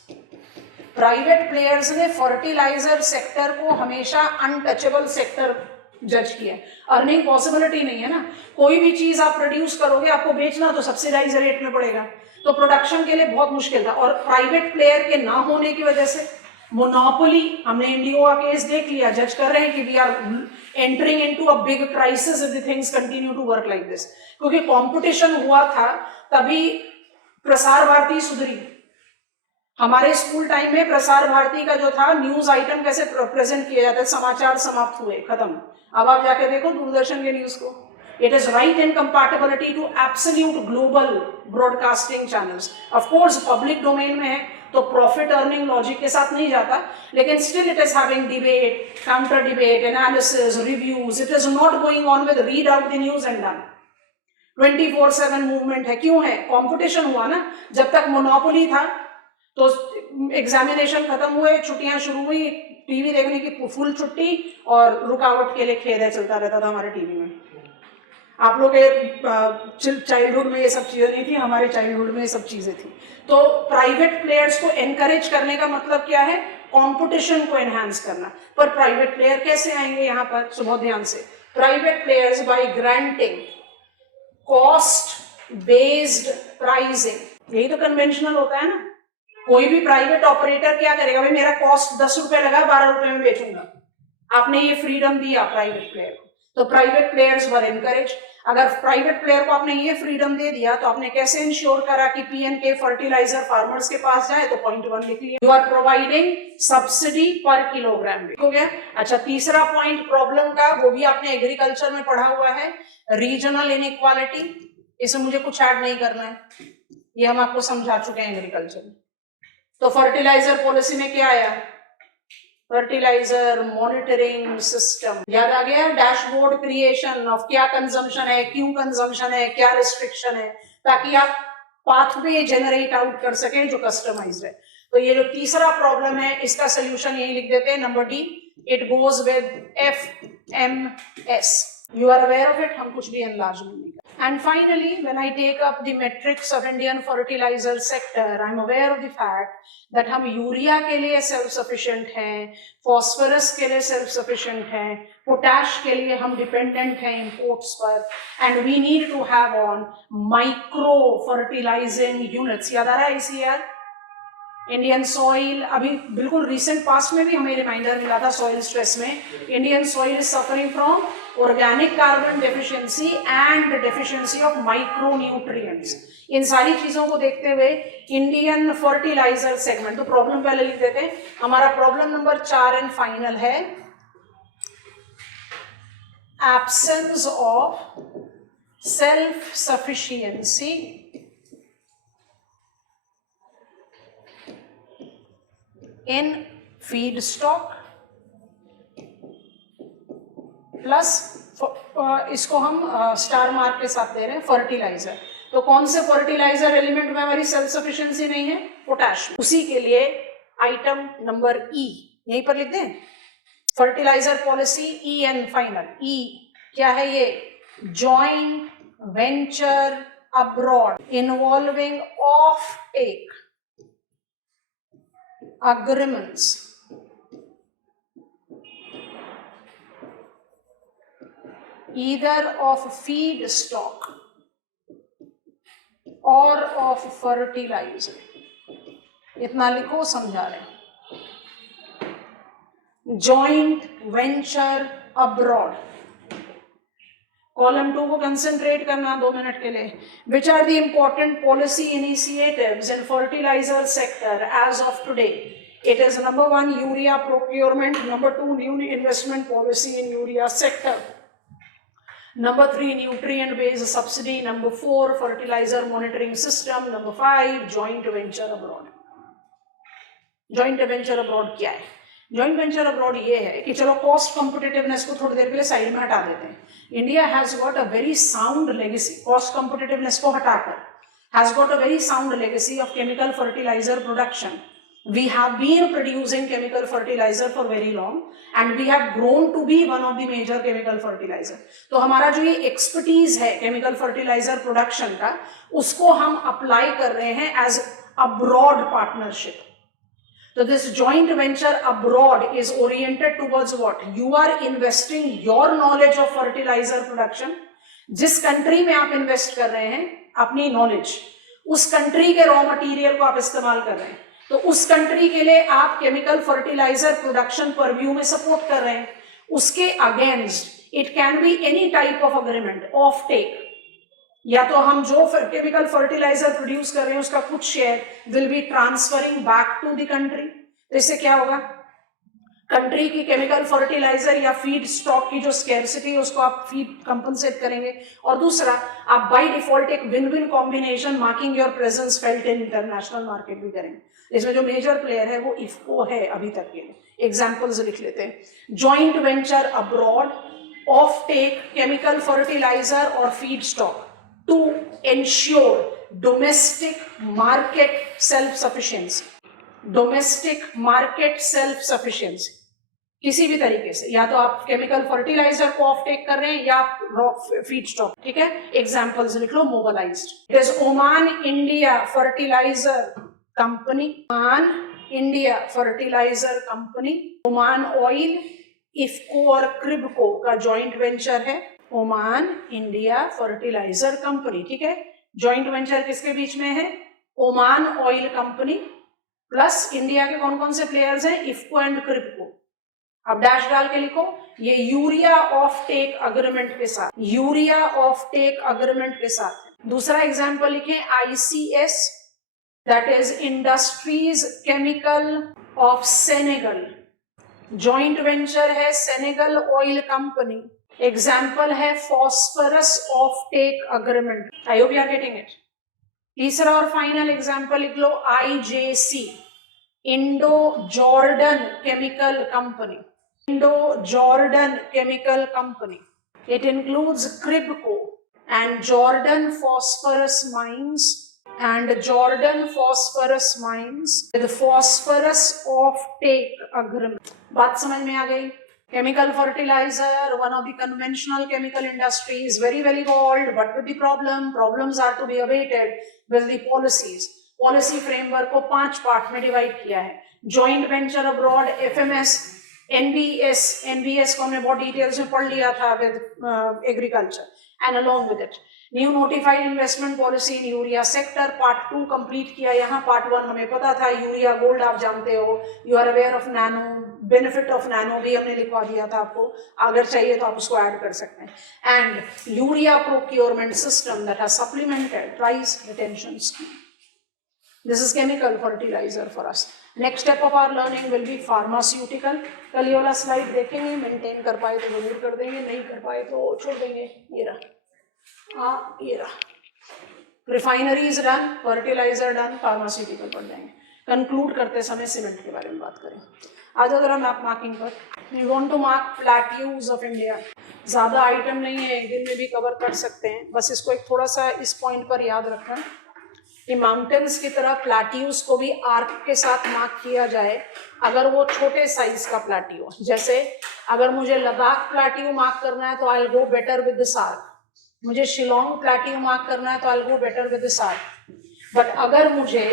Private players ने फर्टिलाइजर सेक्टर को हमेशा अनटचेबल सेक्टर जज किया. अर्निंग पॉसिबिलिटी नहीं है ना. कोई भी चीज आप प्रोड्यूस करोगे, आपको बेचना तो सब्सिडाइज रेट में पड़ेगा, तो प्रोडक्शन के लिए बहुत मुश्किल था. और प्राइवेट प्लेयर के ना होने की वजह से मोनोपोली, हमने इंडिया केस देख लिया, जज कर रहे हैं कि we are entering into a big crisis if the things continue to work like this. क्योंकि कंपटीशन हुआ था तभी प्रसार भारती सुधरी. हमारे स्कूल टाइम में प्रसार भारती का जो था न्यूज आइटम कैसे प्रेजेंट किया जाता है, समाचार समाप्त हुए, खत्म. अब आप जाके देखो दूरदर्शन के न्यूज को. It is right incompatibility to absolute global broadcasting channels. Of course, public domain में है तो profit earning logic के साथ नहीं जाता, लेकिन still it is having debate, counter debate, analysis, reviews. It is not going on with read out the news and done. 24/7 movement है. क्यों है? Competition हुआ ना. जब तक monopoly था तो एग्जामिनेशन खत्म हुए, छुट्टियां शुरू हुई, टीवी देखने की फुल छुट्टी, और रुकावट के लिए खेल चलता रहता था हमारे टीवी में. आप लोग के चाइल्डहुड में ये सब चीजें नहीं थी, हमारे चाइल्डहुड में ये सब चीजें थी. तो प्राइवेट प्लेयर्स को एनकरेज करने का मतलब क्या है, कंपटीशन को एनहांस करना. पर प्राइवेट प्लेयर कैसे आएंगे यहाँ पर, सो बहुत ध्यान से. Private players by granting cost based pricing. यही तो कन्वेंशनल होता है ना. कोई भी प्राइवेट ऑपरेटर क्या करेगा, भाई मेरा कॉस्ट 10 रुपए लगा, 12 रुपए में बेचूंगा. आपने ये फ्रीडम दिया प्राइवेट प्लेयर को, तो प्राइवेट प्लेयर्स वर एनकरेज. अगर प्राइवेट प्लेयर को आपने ये फ्रीडम दे दिया, तो आपने कैसे इंश्योर करा कि पीएनके फर्टिलाइजर फार्मर्स के पास जाए, तो पॉइंट 1 लिख लिया, यू आर प्रोवाइडिंग सब्सिडी पर किलोग्राम. हो गया. अच्छा, तीसरा पॉइंट प्रॉब्लम का, वो भी आपने एग्रीकल्चर में पढ़ा हुआ है, रीजनल इनइक्वालिटी. इसमें मुझे कुछ ऐड नहीं करना है, ये हम आपको समझा चुके हैं एग्रीकल्चर में. तो फर्टिलाइजर पॉलिसी में क्या आया, फर्टिलाइजर मॉनिटरिंग सिस्टम. याद आ गया. डैशबोर्ड क्रिएशन ऑफ क्या कंजम्पशन है, क्यों कंजम्पशन है, क्या रिस्ट्रिक्शन है, ताकि आप पाथवे जनरेट आउट कर सकें जो कस्टमाइज्ड है. तो ये जो तीसरा प्रॉब्लम है, इसका सोल्यूशन यही लिख देते हैं, number D. It goes with FMS. You are aware of it. हम कुछ भी enlargement नहीं करते. And finally, when I take up the metrics of Indian fertilizer sector, I am aware of the fact that हम urea के लिए self sufficient हैं, phosphorus के लिए self sufficient हैं, potash के लिए हम dependent हैं imports पर, and we need to have on micro fertilizing units. याद आ रहा है इसी यार. इंडियन सॉइल, अभी बिल्कुल रिसेंट पास्ट में भी हमें रिमाइंडर मिला था सॉइल स्ट्रेस में, Indian soil is suffering from organic carbon deficiency and deficiency of micro nutrients. इन सारी चीजों को देखते हुए इंडियन फर्टिलाइजर सेगमेंट, तो प्रॉब्लम पहले लिख देते हैं. हमारा प्रॉब्लम नंबर 4 एंड फाइनल है, absence of self sufficiency in feedstock plus, इसको हम स्टार मार्क के साथ दे रहे हैं, फर्टिलाइजर. तो कौन से फर्टिलाइजर एलिमेंट में हमारी सेल्फ सफिशिएंसी नहीं है, पोटैश. उसी के लिए आइटम नंबर ई यहीं पर लिख दें, fertiliser policy EN final. E क्या है ये, joint venture abroad involving off take agreements either of feedstock or of fertilizer. इतना लिखो, समझा रहे हैं. जॉइंट वेंचर अब्रॉड कॉलम 2 को कंसंट्रेट करना 2 मिनट के लिए. Which are the important policy initiatives in fertiliser sector as of today? It is number 1 urea procurement, number 2 new investment policy in urea sector, number 3 nutrient based subsidy, number 4 fertilizer monitoring system, number 5 joint venture abroad. joint venture abroad क्या है? joint venture abroad ये है कि चलो cost competitiveness को थोड़ी देर के लिए साइड में हटा देते हैं. India has got a very sound legacy, cost competitiveness को हटाकर has got a very sound legacy of chemical fertilizer production. We have been producing chemical fertilizer for very long and we have grown to be one of the major chemical fertilizer. तो हमारा जो ये expertise है chemical fertilizer production का, उसको हम apply कर रहे हैं as abroad partnership. So this joint venture abroad is oriented towards what? You are investing your knowledge of fertilizer production. जिस country में आप invest कर रहे हैं अपनी knowledge, उस country के raw material को आप इस्तेमाल कर रहे हैं. तो उस कंट्री के लिए आप केमिकल फर्टिलाइजर प्रोडक्शन परव्यू में सपोर्ट कर रहे हैं. उसके against it can be any type of agreement, off take, या तो हम जो केमिकल फर्टिलाइजर प्रोड्यूस कर रहे हैं उसका कुछ share will be transferring back to the country. तो इससे क्या होगा? कंट्री की केमिकल फर्टिलाइजर या फीड स्टॉक की जो स्कैर्सिटी है उसको आप फीड कंपनसेट करेंगे. और दूसरा, आप बाय डिफॉल्ट एक win win combination marking your presence felt in international market भी करेंगे. इसमें जो मेजर प्लेयर है वो इफको है अभी तक के लिए. एग्जांपल्स लिख लेते हैं. Joint venture abroad, off take chemical fertiliser और feed stock to ensure domestic market self sufficiency. Domestic market self sufficiency किसी भी तरीके से, या तो आप केमिकल फर्टिलाइजर को ऑफ टेक कर रहे हैं या रॉ फीड स्टॉक. ठीक है, एग्जांपल्स लिख लो. Mobilised, it is Oman India fertiliser company, Oman India fertiliser company, Oman oil, IFFCO और क्रिबको का जॉइंट वेंचर है ओमान इंडिया फर्टिलाइजर कंपनी. ठीक है, जॉइंट वेंचर किसके बीच में है? Oman oil company plus India के कौन कौन से प्लेयर्स हैं? इफको एंड क्रिबको. अब डैश डाल के लिखो, ये यूरिया ऑफ टेक अग्रीमेंट के साथ, यूरिया ऑफ टेक अग्रीमेंट के साथ. दूसरा एग्जांपल लिखें, ICS, that is industries chemical of Senegal. Joint venture है सेनेगल ऑयल कंपनी. एग्जांपल है phosphorus off take agreement. I hope you are getting it. तीसरा और फाइनल एग्जांपल लिख लो, IJC, Indo Jordan chemical company. Indo Jordan chemical company. It includes Cribco and Jordan Phosphorus Mines and Jordan Phosphorus Mines with phosphorus offtake agreement. बात समझ में आ गई? Chemical fertilizer, one of the conventional chemical industries, very well evolved, but with the problems are to be abated with the policies. Policy framework को 5 part में divide किया है. Joint venture abroad, FMS, NBS को हमने बहुत details में पढ़ लिया था with agriculture. And along with it new notified investment policy in urea sector, part 2 complete किया. यहाँ पार्ट 1 हमें पता था, यूरिया गोल्ड आप जानते हो, you are aware of nano, benefit of nano भी हमने लिखवा दिया था आपको, अगर चाहिए तो आप उसको ऐड कर सकते हैं. And urea procurement system that has supplemented price retention scheme. This is chemical fertilizer for us. Next step of our learning will be pharmaceutical. कल ये वाला स्लाइड देखेंगे, मेंटेन कर पाए तो जरूर कर देंगे, नहीं कर पाए तो छोड़ देंगे. ये रहा, ये रहा. Refineries done, fertiliser done, pharmaceutical पढ़ देंगे. कंक्लूड करते समय सीमेंट के बारे में बात करें. आ जाओ जरा मैप मार्किंग पर. We want to mark plateaus of India. ज्यादा आइटम नहीं है, एक दिन में भी कवर कर सकते हैं. बस इसको एक थोड़ा सा इस पॉइंट पर याद रखना कि माउंटेन्स की तरह प्लेट्यूज को भी आर्क के साथ मार्क किया जाए अगर वो छोटे साइज का प्लेट्यू. जैसे अगर मुझे लद्दाख प्लेट्यू मार्क करना है तो I will go better with this arc. मुझे शिलोंग प्लेट्यू मार्क करना है तो I will go better with this arc. But अगर मुझे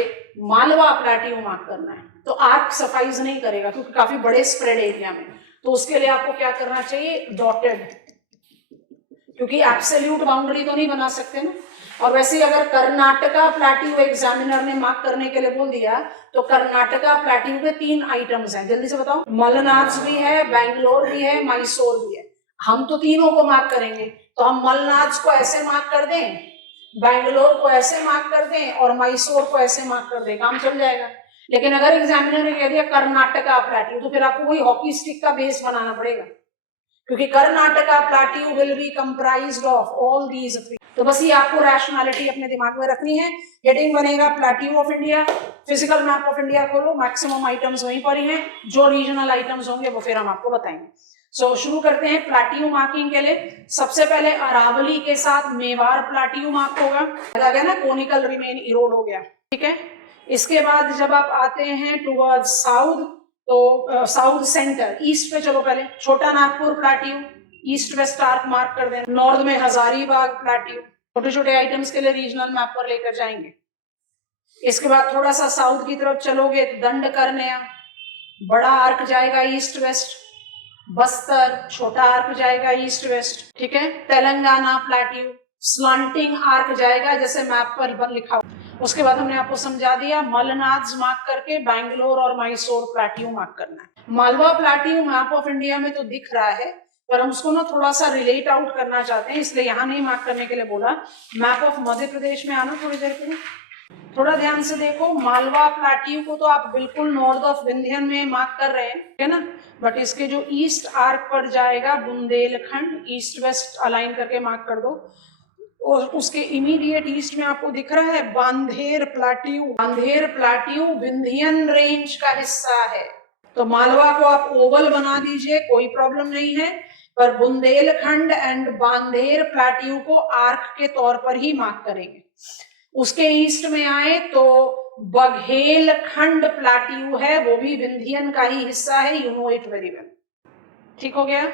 मालवा प्लेट्यू मार्क करना है तो आर्क सफाइज नहीं करेगा क्योंकि काफी बड़े स्प्रेड एरिया में. तो उसके लिए आपको क्या करना चाहिए? डॉटेड, क्योंकि एब्सोल्यूट बाउंड्री तो नहीं बना सकते ना. और वैसे अगर कर्नाटका प्लेट्यू एग्जामिनर ने मार्क करने के लिए बोल दिया तो कर्नाटका प्लेट्यू पे 3 आइटम्स हैं, जल्दी से बताओ. मलनार्स भी है, बैंगलोर भी है, मैसूर भी है. हम तो तीनों को मार्क करेंगे. तो हम मलनाड को ऐसे मार्क कर दें, बैंगलोर को ऐसे मार्क कर दें और मैसूर को ऐसे मार्क कर दें, काम चल जाएगा। लेकिन अगर एग्जामिनर ने कह दिया कर्नाटका प्लेट्यू, तो फिर आपको कोई हॉकी स्टिक का बेस बनाना पड़ेगा, क्योंकि Karnataka plateau will be comprised of all these three. तो बस ये आपको रैशनैलिटी अपने दिमाग में रखनी है। हेडिंग बनेगा plateau of India, physical map of India खोलो, मैक्सिमम आइटम्स वहीं पर ही हैं, जो रीजनल आइटम्स होंगे वो फिर हम आपको बताएंगे। सो शुरू करते हैं प्लेट्यू मार्किंग के लिए। सबसे पहले अरावली के साथ मेवाड़ प्लेट्यू मार्क होगा, लगा गया ना, कोनिकल रिमेन इरोड हो गया, ठीक है। इसके बाद जब आप आते हैं टुवर्ड्स साउथ, तो साउथ सेंटर, ईस्ट पे चलो, पहले छोटा Nagpur plateau, east west arc mark कर देना। नॉर्थ में हजारीबाग प्लेट्यू, छोटे छोटे आइटम्स के लिए रीजनल मैप पर लेकर जाएंगे। इसके बाद थोड़ा सा साउथ की तरफ चलोगे तो दंड करनेया, बड़ा आर्क जाएगा ईस्ट वेस्ट, बस्तर छोटा आर्क जाएगा ईस्ट वेस्ट, ठीक है। तेलंगाना प्लेट्यू स्लंटिंग आर्क जाएगा जैसे मैप पर लिखा हुआ। उसके बाद हमने आपको समझा दिया मलनाड मार्क करके बैंगलोर और मैसूर प्लेट्यू मार्क करना है। Malwa plateau map of India में तो दिख रहा है, पर हम उसको ना थोड़ा सा रिलेट आउट करना चाहते हैं, इसलिए यहाँ नहीं मार्क करने के लिए बोला। मैप ऑफ मध्य प्रदेश में आना थोड़ी देर के लिए, थोड़ा ध्यान से देखो। मालवा प्लेट्यू को तो आप बिल्कुल नॉर्थ ऑफ विंध्यन में मार्क कर रहे हैं, है ना, बट इसके जो ईस्ट आर्क पर जाएगा बुंदेलखंड, ईस्ट वेस्ट अलाइन करके मार्क कर दो। और उसके इमीडिएट ईस्ट में आपको दिख रहा है बांधेर प्लेट्यू। बांधेर प्लेट्यू विंध्यन रेंज का हिस्सा है, तो मालवा को आप ओवल बना दीजिए, कोई प्रॉब्लम नहीं है, पर बुंदेलखंड एंड बांधेर प्लेट्यू को आर्क के तौर पर ही मार्क करेंगे। उसके ईस्ट में आए तो बघेलखंड प्लेट्यू है, वो भी विंध्यन का ही हिस्सा है, you know it very well, ठीक हो गया।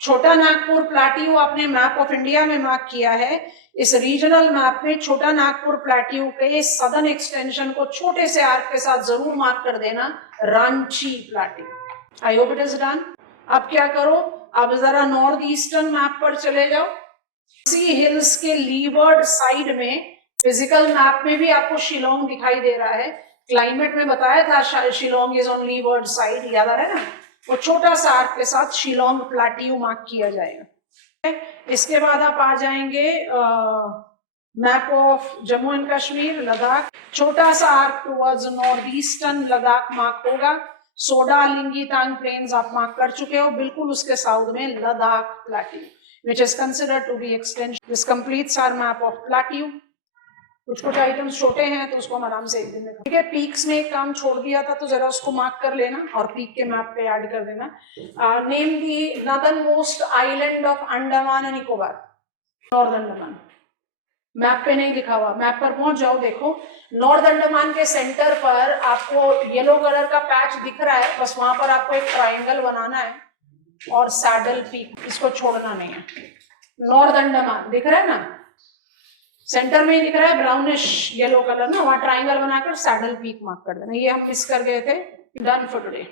छोटा नागपुर प्लेट्यू आपने मैप ऑफ इंडिया में मार्क किया है। इस रीजनल मैप में छोटा नागपुर प्लेट्यू के सदर्न एक्सटेंशन को छोटे से आर्क के साथ जरूर मार्क कर देना, Ranchi plateau. I hope it is done. अब क्या करो, अब जरा नॉर्थ ईस्टर्न मैप पर चले जाओ। सी हिल्स के लीवर्ड साइड में फिजिकल मैप में भी आपको शिलोंग दिखाई दे रहा है, क्लाइमेट में बताया था Shillong is on levered side, याद आ रहा है ना। वो छोटा सा आर्क के साथ शिलोंग प्लेट्यू मार्क किया जाएगा। इसके बाद आप आ जाएंगे map of Jammu and Kashmir, Ladakh, छोटा सा arc towards north eastern Ladakh mark होगा। सोडा लिंगीतांग प्लेन्स आप मार्क कर चुके हो, बिल्कुल उसके साउथ में Ladakh plateau which is considered to be extension. This completes our map of plateau. कुछ आइटम्स छोटे हैं तो उसको हम आराम से एक दिन में, ठीक है। पीक्स में एक काम छोड़ दिया था तो जरा उसको मार्क कर लेना और पीक के मैप पे ऐड कर देना। Name the northern most island of Andaman and Nicobar, north Andaman. Map पे नहीं लिखा हुआ, मैप पर पहुंच जाओ, देखो नॉर्थ अंडमान के सेंटर पर आपको येलो कलर का पैच दिख रहा है, बस वहां पर आपको एक ट्राइंगल बनाना है और सैडल पीक, इसको छोड़ना नहीं है। नॉर्थ अंडमान दिख रहा है ना, सेंटर में ही दिख रहा है ब्राउनिश येलो कलर ना, वहां ट्राइंगल बनाकर सैडल पीक मार्क कर देना। ये हम मिस कर गए थे। Done for today.